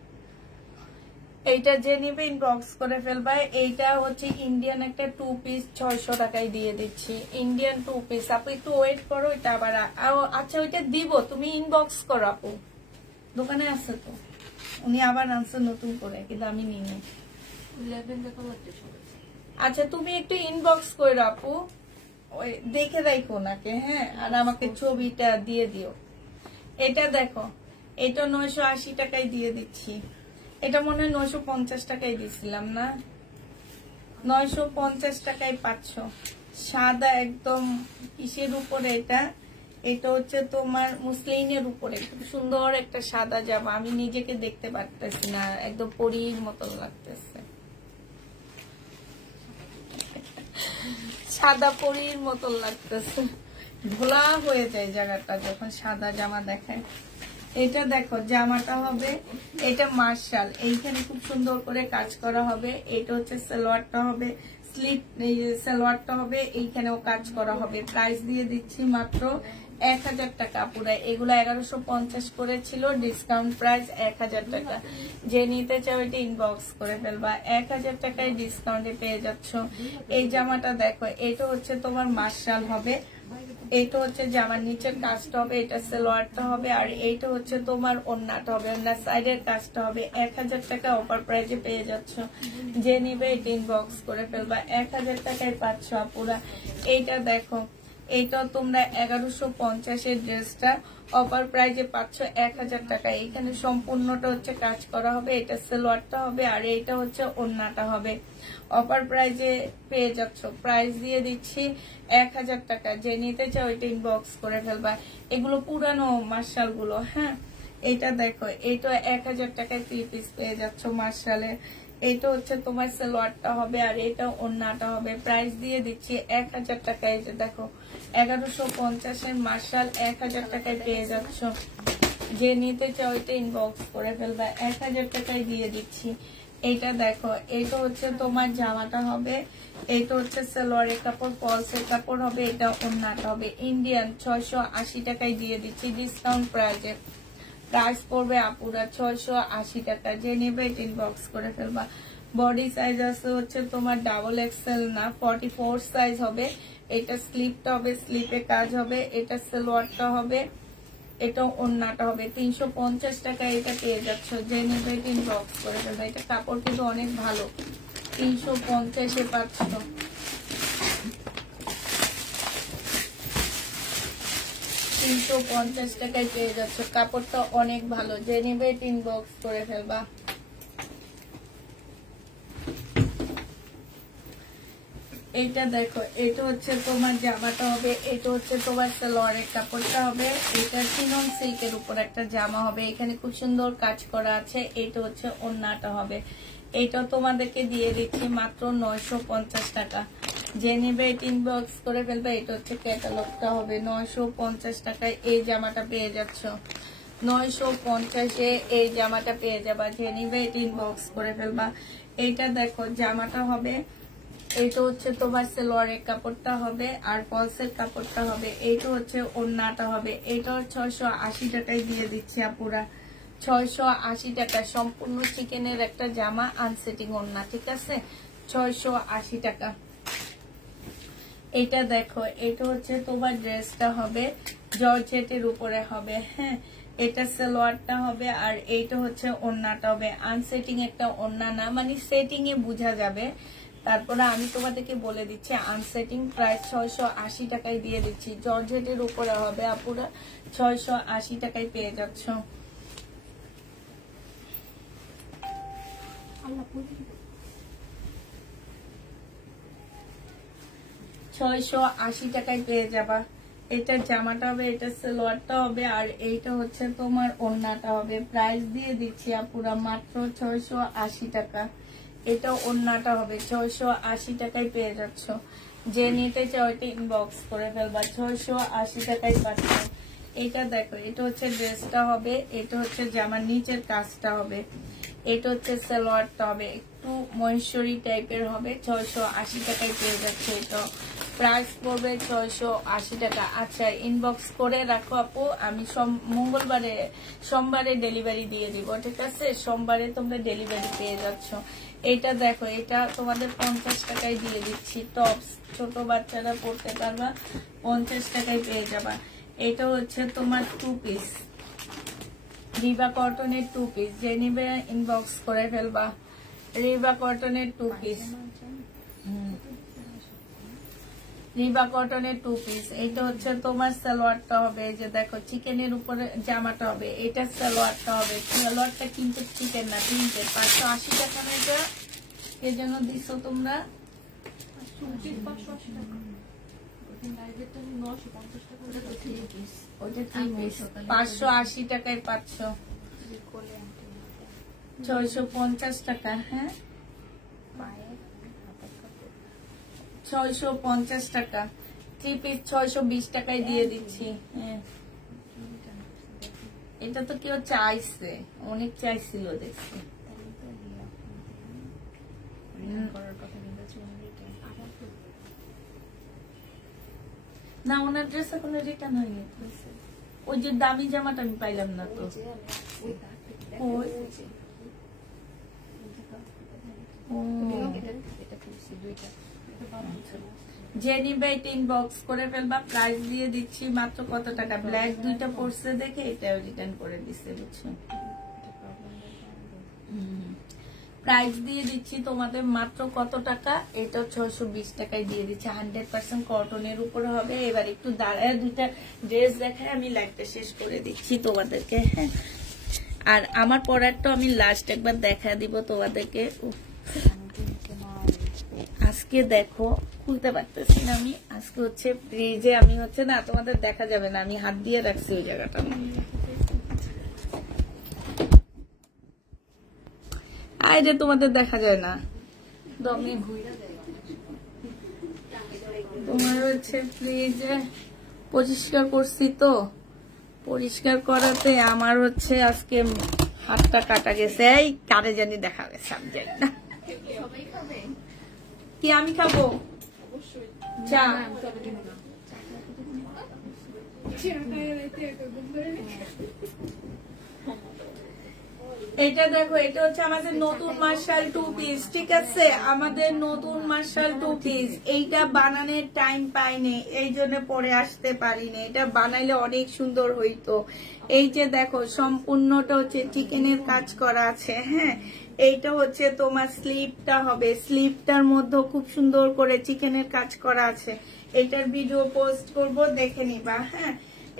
এইটা যে নিবে ইনবক্স করে ফেলবা। এইটা হচ্ছে ইন্ডিয়ান একটা 2 পিস 600 টাকায় দিয়ে দিচ্ছি, ইন্ডিয়ান 2 পিস। আপু একটু ওয়েট করো, এটা আবার আচ্ছা ওইটা দিব, তুমি ইনবক্স করো আপু, দোকানে আছে তো, উনি আবার আনছে নতুন করে, কিন্তু আমি নিইনি। আচ্ছা তুমি একটু ইনবক্স করে আপু, ওই দেখে রাখো ওনাকে। হ্যাঁ আর আমাকে ছবিটা দিয়ে দিও। এটা দেখো, এটা 980 টাকায় দিয়ে দিচ্ছি। এটা মনে হয় 950 টাকায় দিছিলাম না, 950 টাকায় পাচ্ছ। সাদা একদম কিসের উপরে এটা, এটা হচ্ছে তোমার মুসলিনের উপরে, খুব সুন্দর একটা সাদা জামা। আমি নিজেকে দেখতে পারতেছি না, একদম পরীর মতো লাগতেছে, সাদা পরীর মতো লাগতেছে। ধোলা হয়ে যায় জায়গাটা যখন সাদা জামা দেখায়। এটা দেখো জামাটা হবে, এটা মার্শাল, এইখানে খুব সুন্দর করে কাজ করা হবে। এটা হচ্ছে সালোয়ারটা হবে, স্লিপ সালোয়ারটা হবে, এইখানেও কাজ করা হবে। প্রাইস দিয়ে দিচ্ছি মাত্র 1000 টাকা। পুরো এগুলো 1150 করে ছিল, ডিসকাউন্ট প্রাইস 1000 টাকা। যে নিতে চাও এটা ইনবক্স করে ফেলবা, 1000 টাকায় ডিসকাউন্টে পেয়ে যাচ্ছ। এই জামাটা দেখো, এটা হচ্ছে তোমার মার্শাল হবে, এইটা হচ্ছে জামার নিচের কাজটা হবে, এটা সালোয়ারটা হবে, আর এইটা হচ্ছে তোমার ওড়নাটা হবে, ওড়নার সাইডের কাজটা হবে। 1000 টাকা অফার প্রাইজে পেয়ে যাচ্ছ, যে নিবে এটা ইনবক্স করে ফেলবা। 1000 টাকায় পাচ্ছ আপুরা। এইটা দেখো, এইটা তোমরা 1150 ড্রেসটা অফার প্রাইজে পাচ্ছ 1000 টাকা। এখানে সম্পূর্ণটা হচ্ছে কাজ করা হবে, এটা সালোয়ারটা হবে, আর এইটা হচ্ছে ওড়নাটা হবে। অফার প্রাইজে পেয়ে যাচ্ছ, প্রাইস দিয়ে দিচ্ছি 1000 টাকা। যে নিতে চাও এটা ইনবক্স করে ফেলবা। এগুলো পুরানো মার্শাল গুলো। হ্যাঁ এটা দেখো, এটা 1000 টাকায় 3 পিস পেয়ে যাচ্ছ মার্শালের। এইটা হচ্ছে তোমার সালোয়ারটা হবে আর এটা ওড়নাটা হবে। প্রাইস দিয়ে দিচ্ছি 1000 টাকায়। যে দেখো 1150 মার্শাল 1000 টাকায় পেয়ে যাচ্ছ। যে নিতে চাও এটা ইনবক্স করে ফেলবা, 1000 টাকায় দিয়ে দিচ্ছি। এটা দেখো, এটা হচ্ছে তোমার জামাটা হবে, এটা হচ্ছে সালোয়ারের কাপড়, পলসের কাপড় হবে, এটা ওড়নাটা হবে। ইন্ডিয়ান 680 টাকায় দিয়ে দিচ্ছি ডিসকাউন্ট প্রাইজে। প্রাইস পড়বে আপুরা 680 টাকা। যে নেবে এটা ইনবক্স করে ফেলবা। বডি সাইজ আছে হচ্ছে তোমার ডাবল এক্সেল না, 44 সাইজ হবে। এটা স্লিপটা হবে, স্লিপে কাজ হবে, এটা সালোয়ারটা হবে, এটা ওড়নাটা হবে। 350 টাকা এটা পেয়ে যাচ্ছ। যে নেবে এটা ইনবক্স করে ফেলবা। এটা কাপড় কিন্তু অনেক ভালো, 350-এ পাচ্ছ। 350 টাকায় পেয়ে যাচ্ছ, কাপড়টা অনেক ভালো। যে নেবে এটা ইনবক্স করে ফেলবা। এটা দেখো, এটা হচ্ছে তোমার জামাটা হবে, এটা হচ্ছে তোমার সালোয়ারের কাপড়টা হবে, এটা চিনন সিল্কের উপর একটা জামা হবে, এখানে খুব সুন্দর কাজ করা আছে। এটা হচ্ছে ওড়নাটা হবে। এটা তোমাদেরকে দিয়ে দিচ্ছি মাত্র 950 টাকা। যে নেবে এটা ইনবক্স করে ফেলবে। এটা হচ্ছে ক্যাটালগটা হবে, 950 টাকায় এই জামাটা পেয়ে যাচ্ছ। 950-এ এই জামাটা পেয়ে যাবা। যে নেবে এটা ইনবক্স করে ফেলবা। এইটা দেখো, জামাটা হবে, এইটা হচ্ছে তোমার সালোয়ারের কাপড়টা হবে আর পলসের কাপড়টা হবে, এইটা হচ্ছে ওড়নাটা হবে। এইটা 680 টাকায় দিয়ে দিচ্ছি আপুরা, 680 টাকা। সম্পূর্ণ চিকেনের একটা জামা, আনসেটিং ওড়না, ঠিক আছে, 680 টাকা। এটা দেখো, এটা হচ্ছে তোমার ড্রেসটা হবে, জর্জেটের উপরে হবে, হ্যাঁ। এটা সালোয়ারটা হবে আর এইটা হচ্ছে ওড়নাটা হবে। আনসেটিং একটা ওড়না না, মানে সেটিং এ বোঝা যাবে। তারপরে আমি তোমাদেরকে বলে দিচ্ছি আনসেটিং প্রাইস 680 টাকায় দিয়ে দিচ্ছি। জর্জেটের উপরে হবে আপুরা, 680 টাকায় পেয়ে যাচ্ছ। 680 টাকায় পেয়ে যাবা। এটা জামাটা হবে, এটা সালোয়ারটা হবে আর এইটা হচ্ছে তোমার ওড়নাটা হবে। প্রাইস দিয়ে দিচ্ছি আপুরা মাত্র 680 টাকা। এটা ওড়নাটা হবে, 680 টাকায় পেয়ে যাচ্ছ। যে নিতে চাও এটা ইনবক্স করে ফেলবা, 680 টাকায় পাচ্ছ। এটা দেখো, এটা হচ্ছে ড্রেসটা হবে, এটা হচ্ছে জামার নিচের কাজটা হবে, এটা হচ্ছে সালোয়ারটা হবে, একটু মহেশ্বরী টাইপের হবে, 680 টাকায় পেয়ে যাচ্ছে। এটা প্রাইস পড়বে 680 টাকা। আচ্ছা, ইনবক্স করে রাখো আপু, আমি সোমবারে ডেলিভারি দিয়ে দিব, ঠিক আছে? সোমবারে তোমরা ডেলিভারি পেয়ে যাচ্ছ। এটা দেখো, এটা তোমাদের 50 টাকায় দিয়ে দিচ্ছি। টপস ছোট বাচ্চারা পড়তে পারবা, 50 টাকায় পেয়ে যাবা। এটা হচ্ছে তোমার 2 পিস, রিবা কটনের 2 পিস। যে নিবে ইনবক্স করে ফেলবা। রিবা কটনের 2 পিস, রিবা কটনের 2 পিস। এটা হচ্ছে তোমার সালোয়ারটা হবে, যে দেখো চিকেনের উপরে জামাটা হবে, এটা সালোয়ারটা হবে। সালোয়ারটা কিন্তু চিকেন না, প্রিন্টেড। 580 টাকা না, এটা কে যেন দিছো তোমরা? 580 টাকায় পাচ্ছ, 650 টাকা। হ্যাঁ, 650 টাকা। 3 পিস 620 টাকায় দিয়ে দিচ্ছি। হ্যাঁ, এটা তো কেউ চাইছে, অনেক চাইছিল দেখছি। না, ওনার ড্রেস এখন রিটার্ন হয়ে গেছে। ওই যে দামি জামাটা আমি পাইলাম না তো। যে নিবে এটা ইনবক্স করে ফেলবা। প্রাইস দিয়ে দিচ্ছি মাত্র কত টাকা? ব্ল্যাক দুইটা পড়ছে দেখে এটা রিটার্ন করে দিচ্ছে, বুঝছো? প্রাইস দিয়ে দিচ্ছি তোমাদের মাত্র কত টাকা? এটা 620 টাকায় দিয়ে দিচ্ছি। 100% কটনের উপরে হবে। এবার একটু দাঁড়ায় দুইটা ড্রেস দেখায় আমি লাইভটা শেষ করে দিচ্ছি তোমাদেরকে, হ্যাঁ। আর আমার পরারটা আমি লাস্ট একবার দেখা দিব তোমাদেরকে। আজকে দেখো, খুলতে পারতেছি না আমি। আজকে হচ্ছে ফ্রিজে আমি হচ্ছে না, তোমাদের দেখা যাবে না, আমি হাত দিয়ে রাখছি ওই জায়গাটা। আইরে তোমাদের দেখা যায় না, তোমার হচ্ছে ফ্রিজে পরিষ্কার করছি তো, পরিষ্কার করাতে আমার হচ্ছে আজকে হাতটা কাটা গেছে। এই কারে জানি দেখা গেছে, আমি জানি না। কি আমি খাবো চা? এটা দেখো, এটা হচ্ছে আমাদের নতুন মার্শাল 2 পিস, ঠিক আছে? আমাদের নতুন মার্শাল 2 পিস। এইটা বানানোর টাইম পাইনি, এই জন্য পরে আসতে পারিনি। এটা বানাইলে অনেক সুন্দর হইতো। এই যে দেখো, সম্পূর্ণটা হচ্ছে চিকেনের কাজ করা আছে। হ্যাঁ, এইটা হচ্ছে তোমার স্লিপটা হবে, স্লিপটার মধ্যে খুব সুন্দর করে চিকেনের কাজ করা আছে। এটার ভিডিও পোস্ট করব, দেখে নিবা। হ্যাঁ,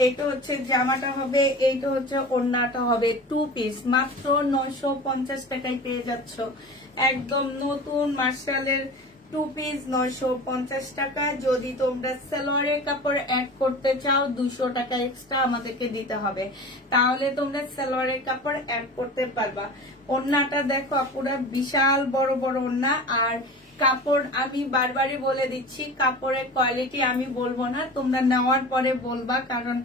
এটা হচ্ছে জামাটা হবে, এইটা হচ্ছে ওড়নাটা হবে। 2 পিস মাত্র 950 টাকায় পেয়ে যাচ্ছ। একদম নতুন মার্শালের 2 পিস 950 টাকা। যদি তোমরা সালোয়ারের কাপড় অ্যাড করতে চাও 200 টাকা এক্সট্রা আমাদেরকে দিতে হবে, তাহলে তোমরা সালোয়ারের কাপড় অ্যাড করতে পারবা। ওড়নাটা দেখো পুরো বিশাল বড় বড় ওড়না। আর কাপড় আমি বারবারই বলে দিচ্ছি, কাপড়ের কোয়ালিটি আমি বলবো না, তোমরা নেওয়ার পরে বলবা। কারণ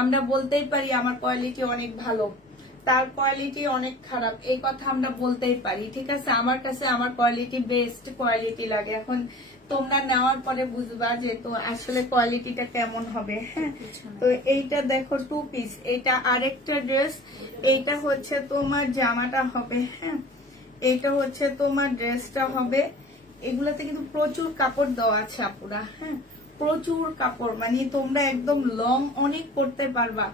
আমরা বলতেই পারি আমার কোয়ালিটি অনেক ভালো, তার কোয়ালিটি অনেক খারাপ, এই কথা আমরা বলতেই পারি, ঠিক আছে? আমার কাছে আমার কোয়ালিটি বেস্ট কোয়ালিটি লাগে। এখন তোমরা নেওয়ার পরে বুঝবা যে তো আসলে কোয়ালিটিটা কেমন হবে। হ্যাঁ, তো এইটা দেখো 2 পিস। এটা আরেকটা ড্রেস, এইটা হচ্ছে তোমার জামাটা হবে। হ্যাঁ, এইটা হচ্ছে তোমার ড্রেসটা হবে। এগুলাতে কিন্তু প্রচুর কাপড় দেওয়া আছে আপুরা। হ্যাঁ, প্রচুর কাপড়, মানে তোমরা একদম লং অনেক করতে পারবা।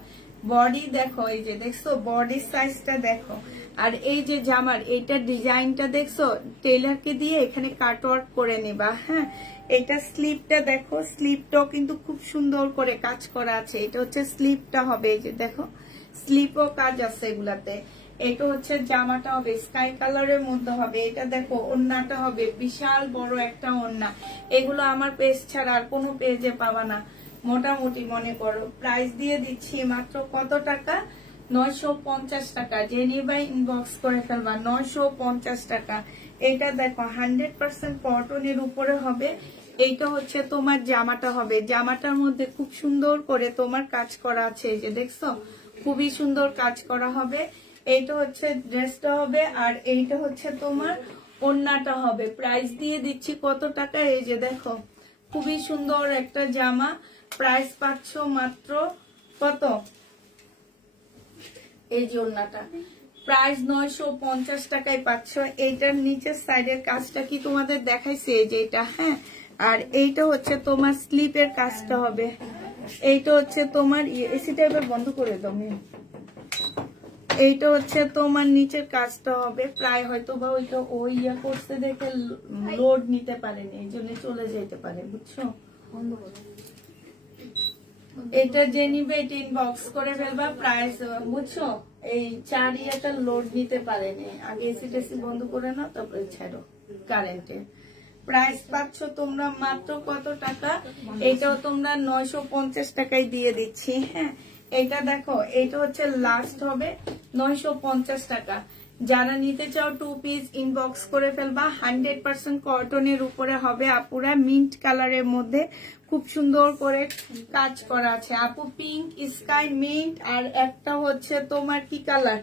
বডি দেখো, এই যে দেখছো বডি সাইজটা দেখো। আর এই যে জামার এইটা ডিজাইনটা দেখছো, টেইলারকে দিয়ে এখানে কাটওয়ার্ক করে নিবা। হ্যাঁ, এটা স্লিপটা দেখো, স্লিপটাও কিন্তু খুব সুন্দর করে কাজ করা আছে। এটা হচ্ছে স্লিপটা হবে, এই যে দেখো স্লিপও কাজ আছে এগুলাতে। এটা হচ্ছে জামাটা হবে স্কাই কালারের মধ্যে হবে। এটা দেখো ওড়নাটা হবে বিশাল বড় একটা ওড়না। এগুলো আমার পেজ ছাড়া আর কোনো পেজে পাবা না মোটামুটি মনে করো। প্রাইস দিয়ে দিচ্ছি মাত্র কত টাকা? 950 টাকা। যে নিবা ইনবক্স করে ফেলবা, 950 টাকা। এটা দেখো 100% কটনের উপরে হবে। এইটা হচ্ছে তোমার জামাটা হবে, জামাটার মধ্যে খুব সুন্দর করে তোমার কাজ করা আছে। এই যে দেখছো খুবই সুন্দর কাজ করা হবে। এইটা হচ্ছে ড্রেসটা হবে, আর এইটা হচ্ছে তোমার ওড়নাটা হবে। প্রাইস দিয়ে দিচ্ছি কত টাকা? এই যে দেখো খুবই সুন্দর একটা জামা, প্রাইস পাচ্ছ মাত্র কত? এই যে ওড়নাটা প্রাইস 950 টাকায় পাচ্ছ। এইটার নিচের সাইডের কাজটা কি তোমাদের দেখাইছে? এই যে এটা। হ্যাঁ, আর এইটা হচ্ছে তোমার স্লিপের কাজটা হবে। এইটা হচ্ছে তোমার এসি টাইপের, বন্ধ করে দাও। এইটা হচ্ছে তোমার নিচের কাজটা হবে। প্রায় হয়তো বা ওইটা ওই ইয়া করতে দেখে লোড নিতে পারেনি, এই জন্য চলে যেতে পারে, বুঝছো? এটা যে নিবে এটা ইনবক্স করে ফেলবা, প্রাইস বুঝছো? এই 4 ইয়াটা লোড নিতে পারেনি, আগে এসি টেসি বন্ধ করে নাও, তারপরে ছাড়ো কারেন্টে। প্রাইস পাচ্ছ তোমরা মাত্র কত টাকা? এটাও তোমরা 950 টাকায় দিয়ে দিচ্ছি। হ্যাঁ, এটা দেখো এটা হচ্ছে লাস্ট হবে 950 টাকা। যারা নিতে চাও 2 পিস ইনবক্স করে ফেলবা। 100% কটনের উপরে হবে আপুরা, মিন্ট কালারের মধ্যে খুব সুন্দর করে কাজ করা আছে। আপু পিঙ্ক, স্কাই, মিন্ট, আর একটা হচ্ছে তোমার কি কালার,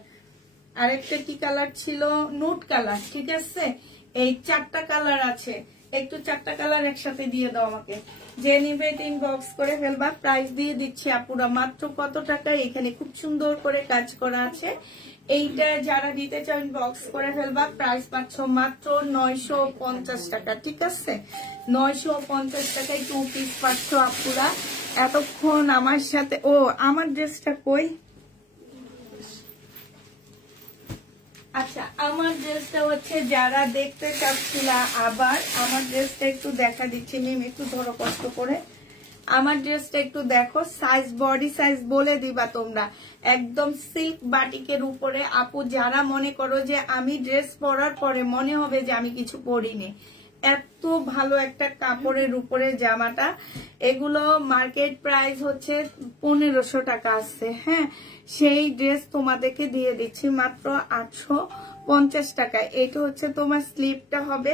আরেকটা কি কালার ছিল? নুট কালার, ঠিক আছে? এই 4টা কালার আছে, একটু 4টা কালার একসাথে দিয়ে দাও আমাকে। যে নিবে ইনবক্স করে ফেলবা। প্রাইস দিয়ে দিচ্ছি আপুরা মাত্র কত টাকা? এখানে খুব সুন্দর করে কাজ করা আছে। এইটা যারা দিতে চাও ইনবক্স করে ফেলবা। প্রাইস পাচ্ছ মাত্র 950 টাকা, ঠিক আছে? 950 টাকায় 2 পিস পাচ্ছ আপুরা। এতক্ষণ আমার সাথে আমার ড্রেসটা কই? আচ্ছা, আমার ড্রেসটা হচ্ছে যারা দেখতে চাচ্ছিলা, আবার আমার ড্রেসটা একটু দেখা দিচ্ছি। মিম একটু ধরো কষ্ট করে, আমার ড্রেসটা একটু দেখো। সাইজ বডি সাইজ বলে দিবা তোমরা। একদম সিল্ক বাটিকের উপরে আপু, যারা মনে করো যে আমি ড্রেস পরার পরে মনে হবে যে আমি কিছু পরিনি, এত ভালো একটা কাপড়ের উপরে জামাটা। এগুলো মার্কেট প্রাইস হচ্ছে 1500 টাকা আছে। হ্যাঁ, সেই ড্রেস তোমাদেরকে দিয়ে দিচ্ছি মাত্র 850 টাকায়। এইটা হচ্ছে তোমার স্লিপটা হবে,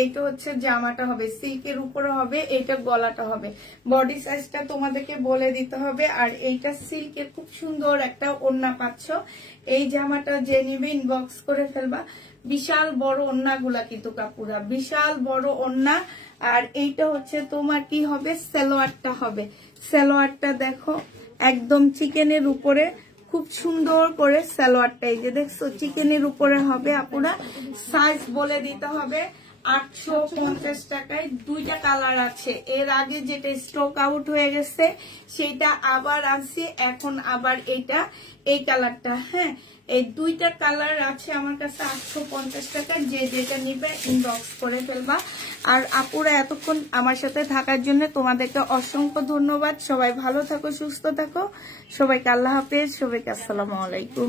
এইটা হচ্ছে জামাটা হবে, সিল্কের উপরে হবে, এইটা গলাটা হবে। বডি সাইজটা তোমাদেরকে বলে দিতে হবে। আর এইটা সিল্কের খুব সুন্দর একটা ওড়না পাচ্ছ। এই জামাটা যে নিবে ইনবক্স করে ফেলবা। বিশাল বড় ওড়নাগুলা কিন্তু কাপুরা, বিশাল বড় ওড়না। আর এইটা হচ্ছে তোমার কি হবে, সালোয়ারটা হবে। সালোয়ারটা দেখো একদম চিকেনের উপরে, খুব সুন্দর করে সালোয়ারটা, এই যে দেখছো চিকেনের উপরে হবে আপুরা। সাইজ বলে দিতে হবে 850 টাকায়। দুইটা কালার আছে, এর আগে যেটা স্টক আউট হয়ে গেছে সেটা আবার আনছি, এখন আবার এইটা এই কালারটা। হ্যাঁ, এই দুইটা কালার আছে আমার কাছে 850 টাকা। যে যেটা নিবে ইনবক্স করে ফেলবা। আর আপুরা এতক্ষণ আমার সাথে থাকার জন্য তোমাদেরকে অসংখ্য ধন্যবাদ। সবাই ভালো থাকো, সুস্থ থাকো, সবাইকে আল্লাহ হাফেজ, সবাইকে আসসালামু আলাইকুম।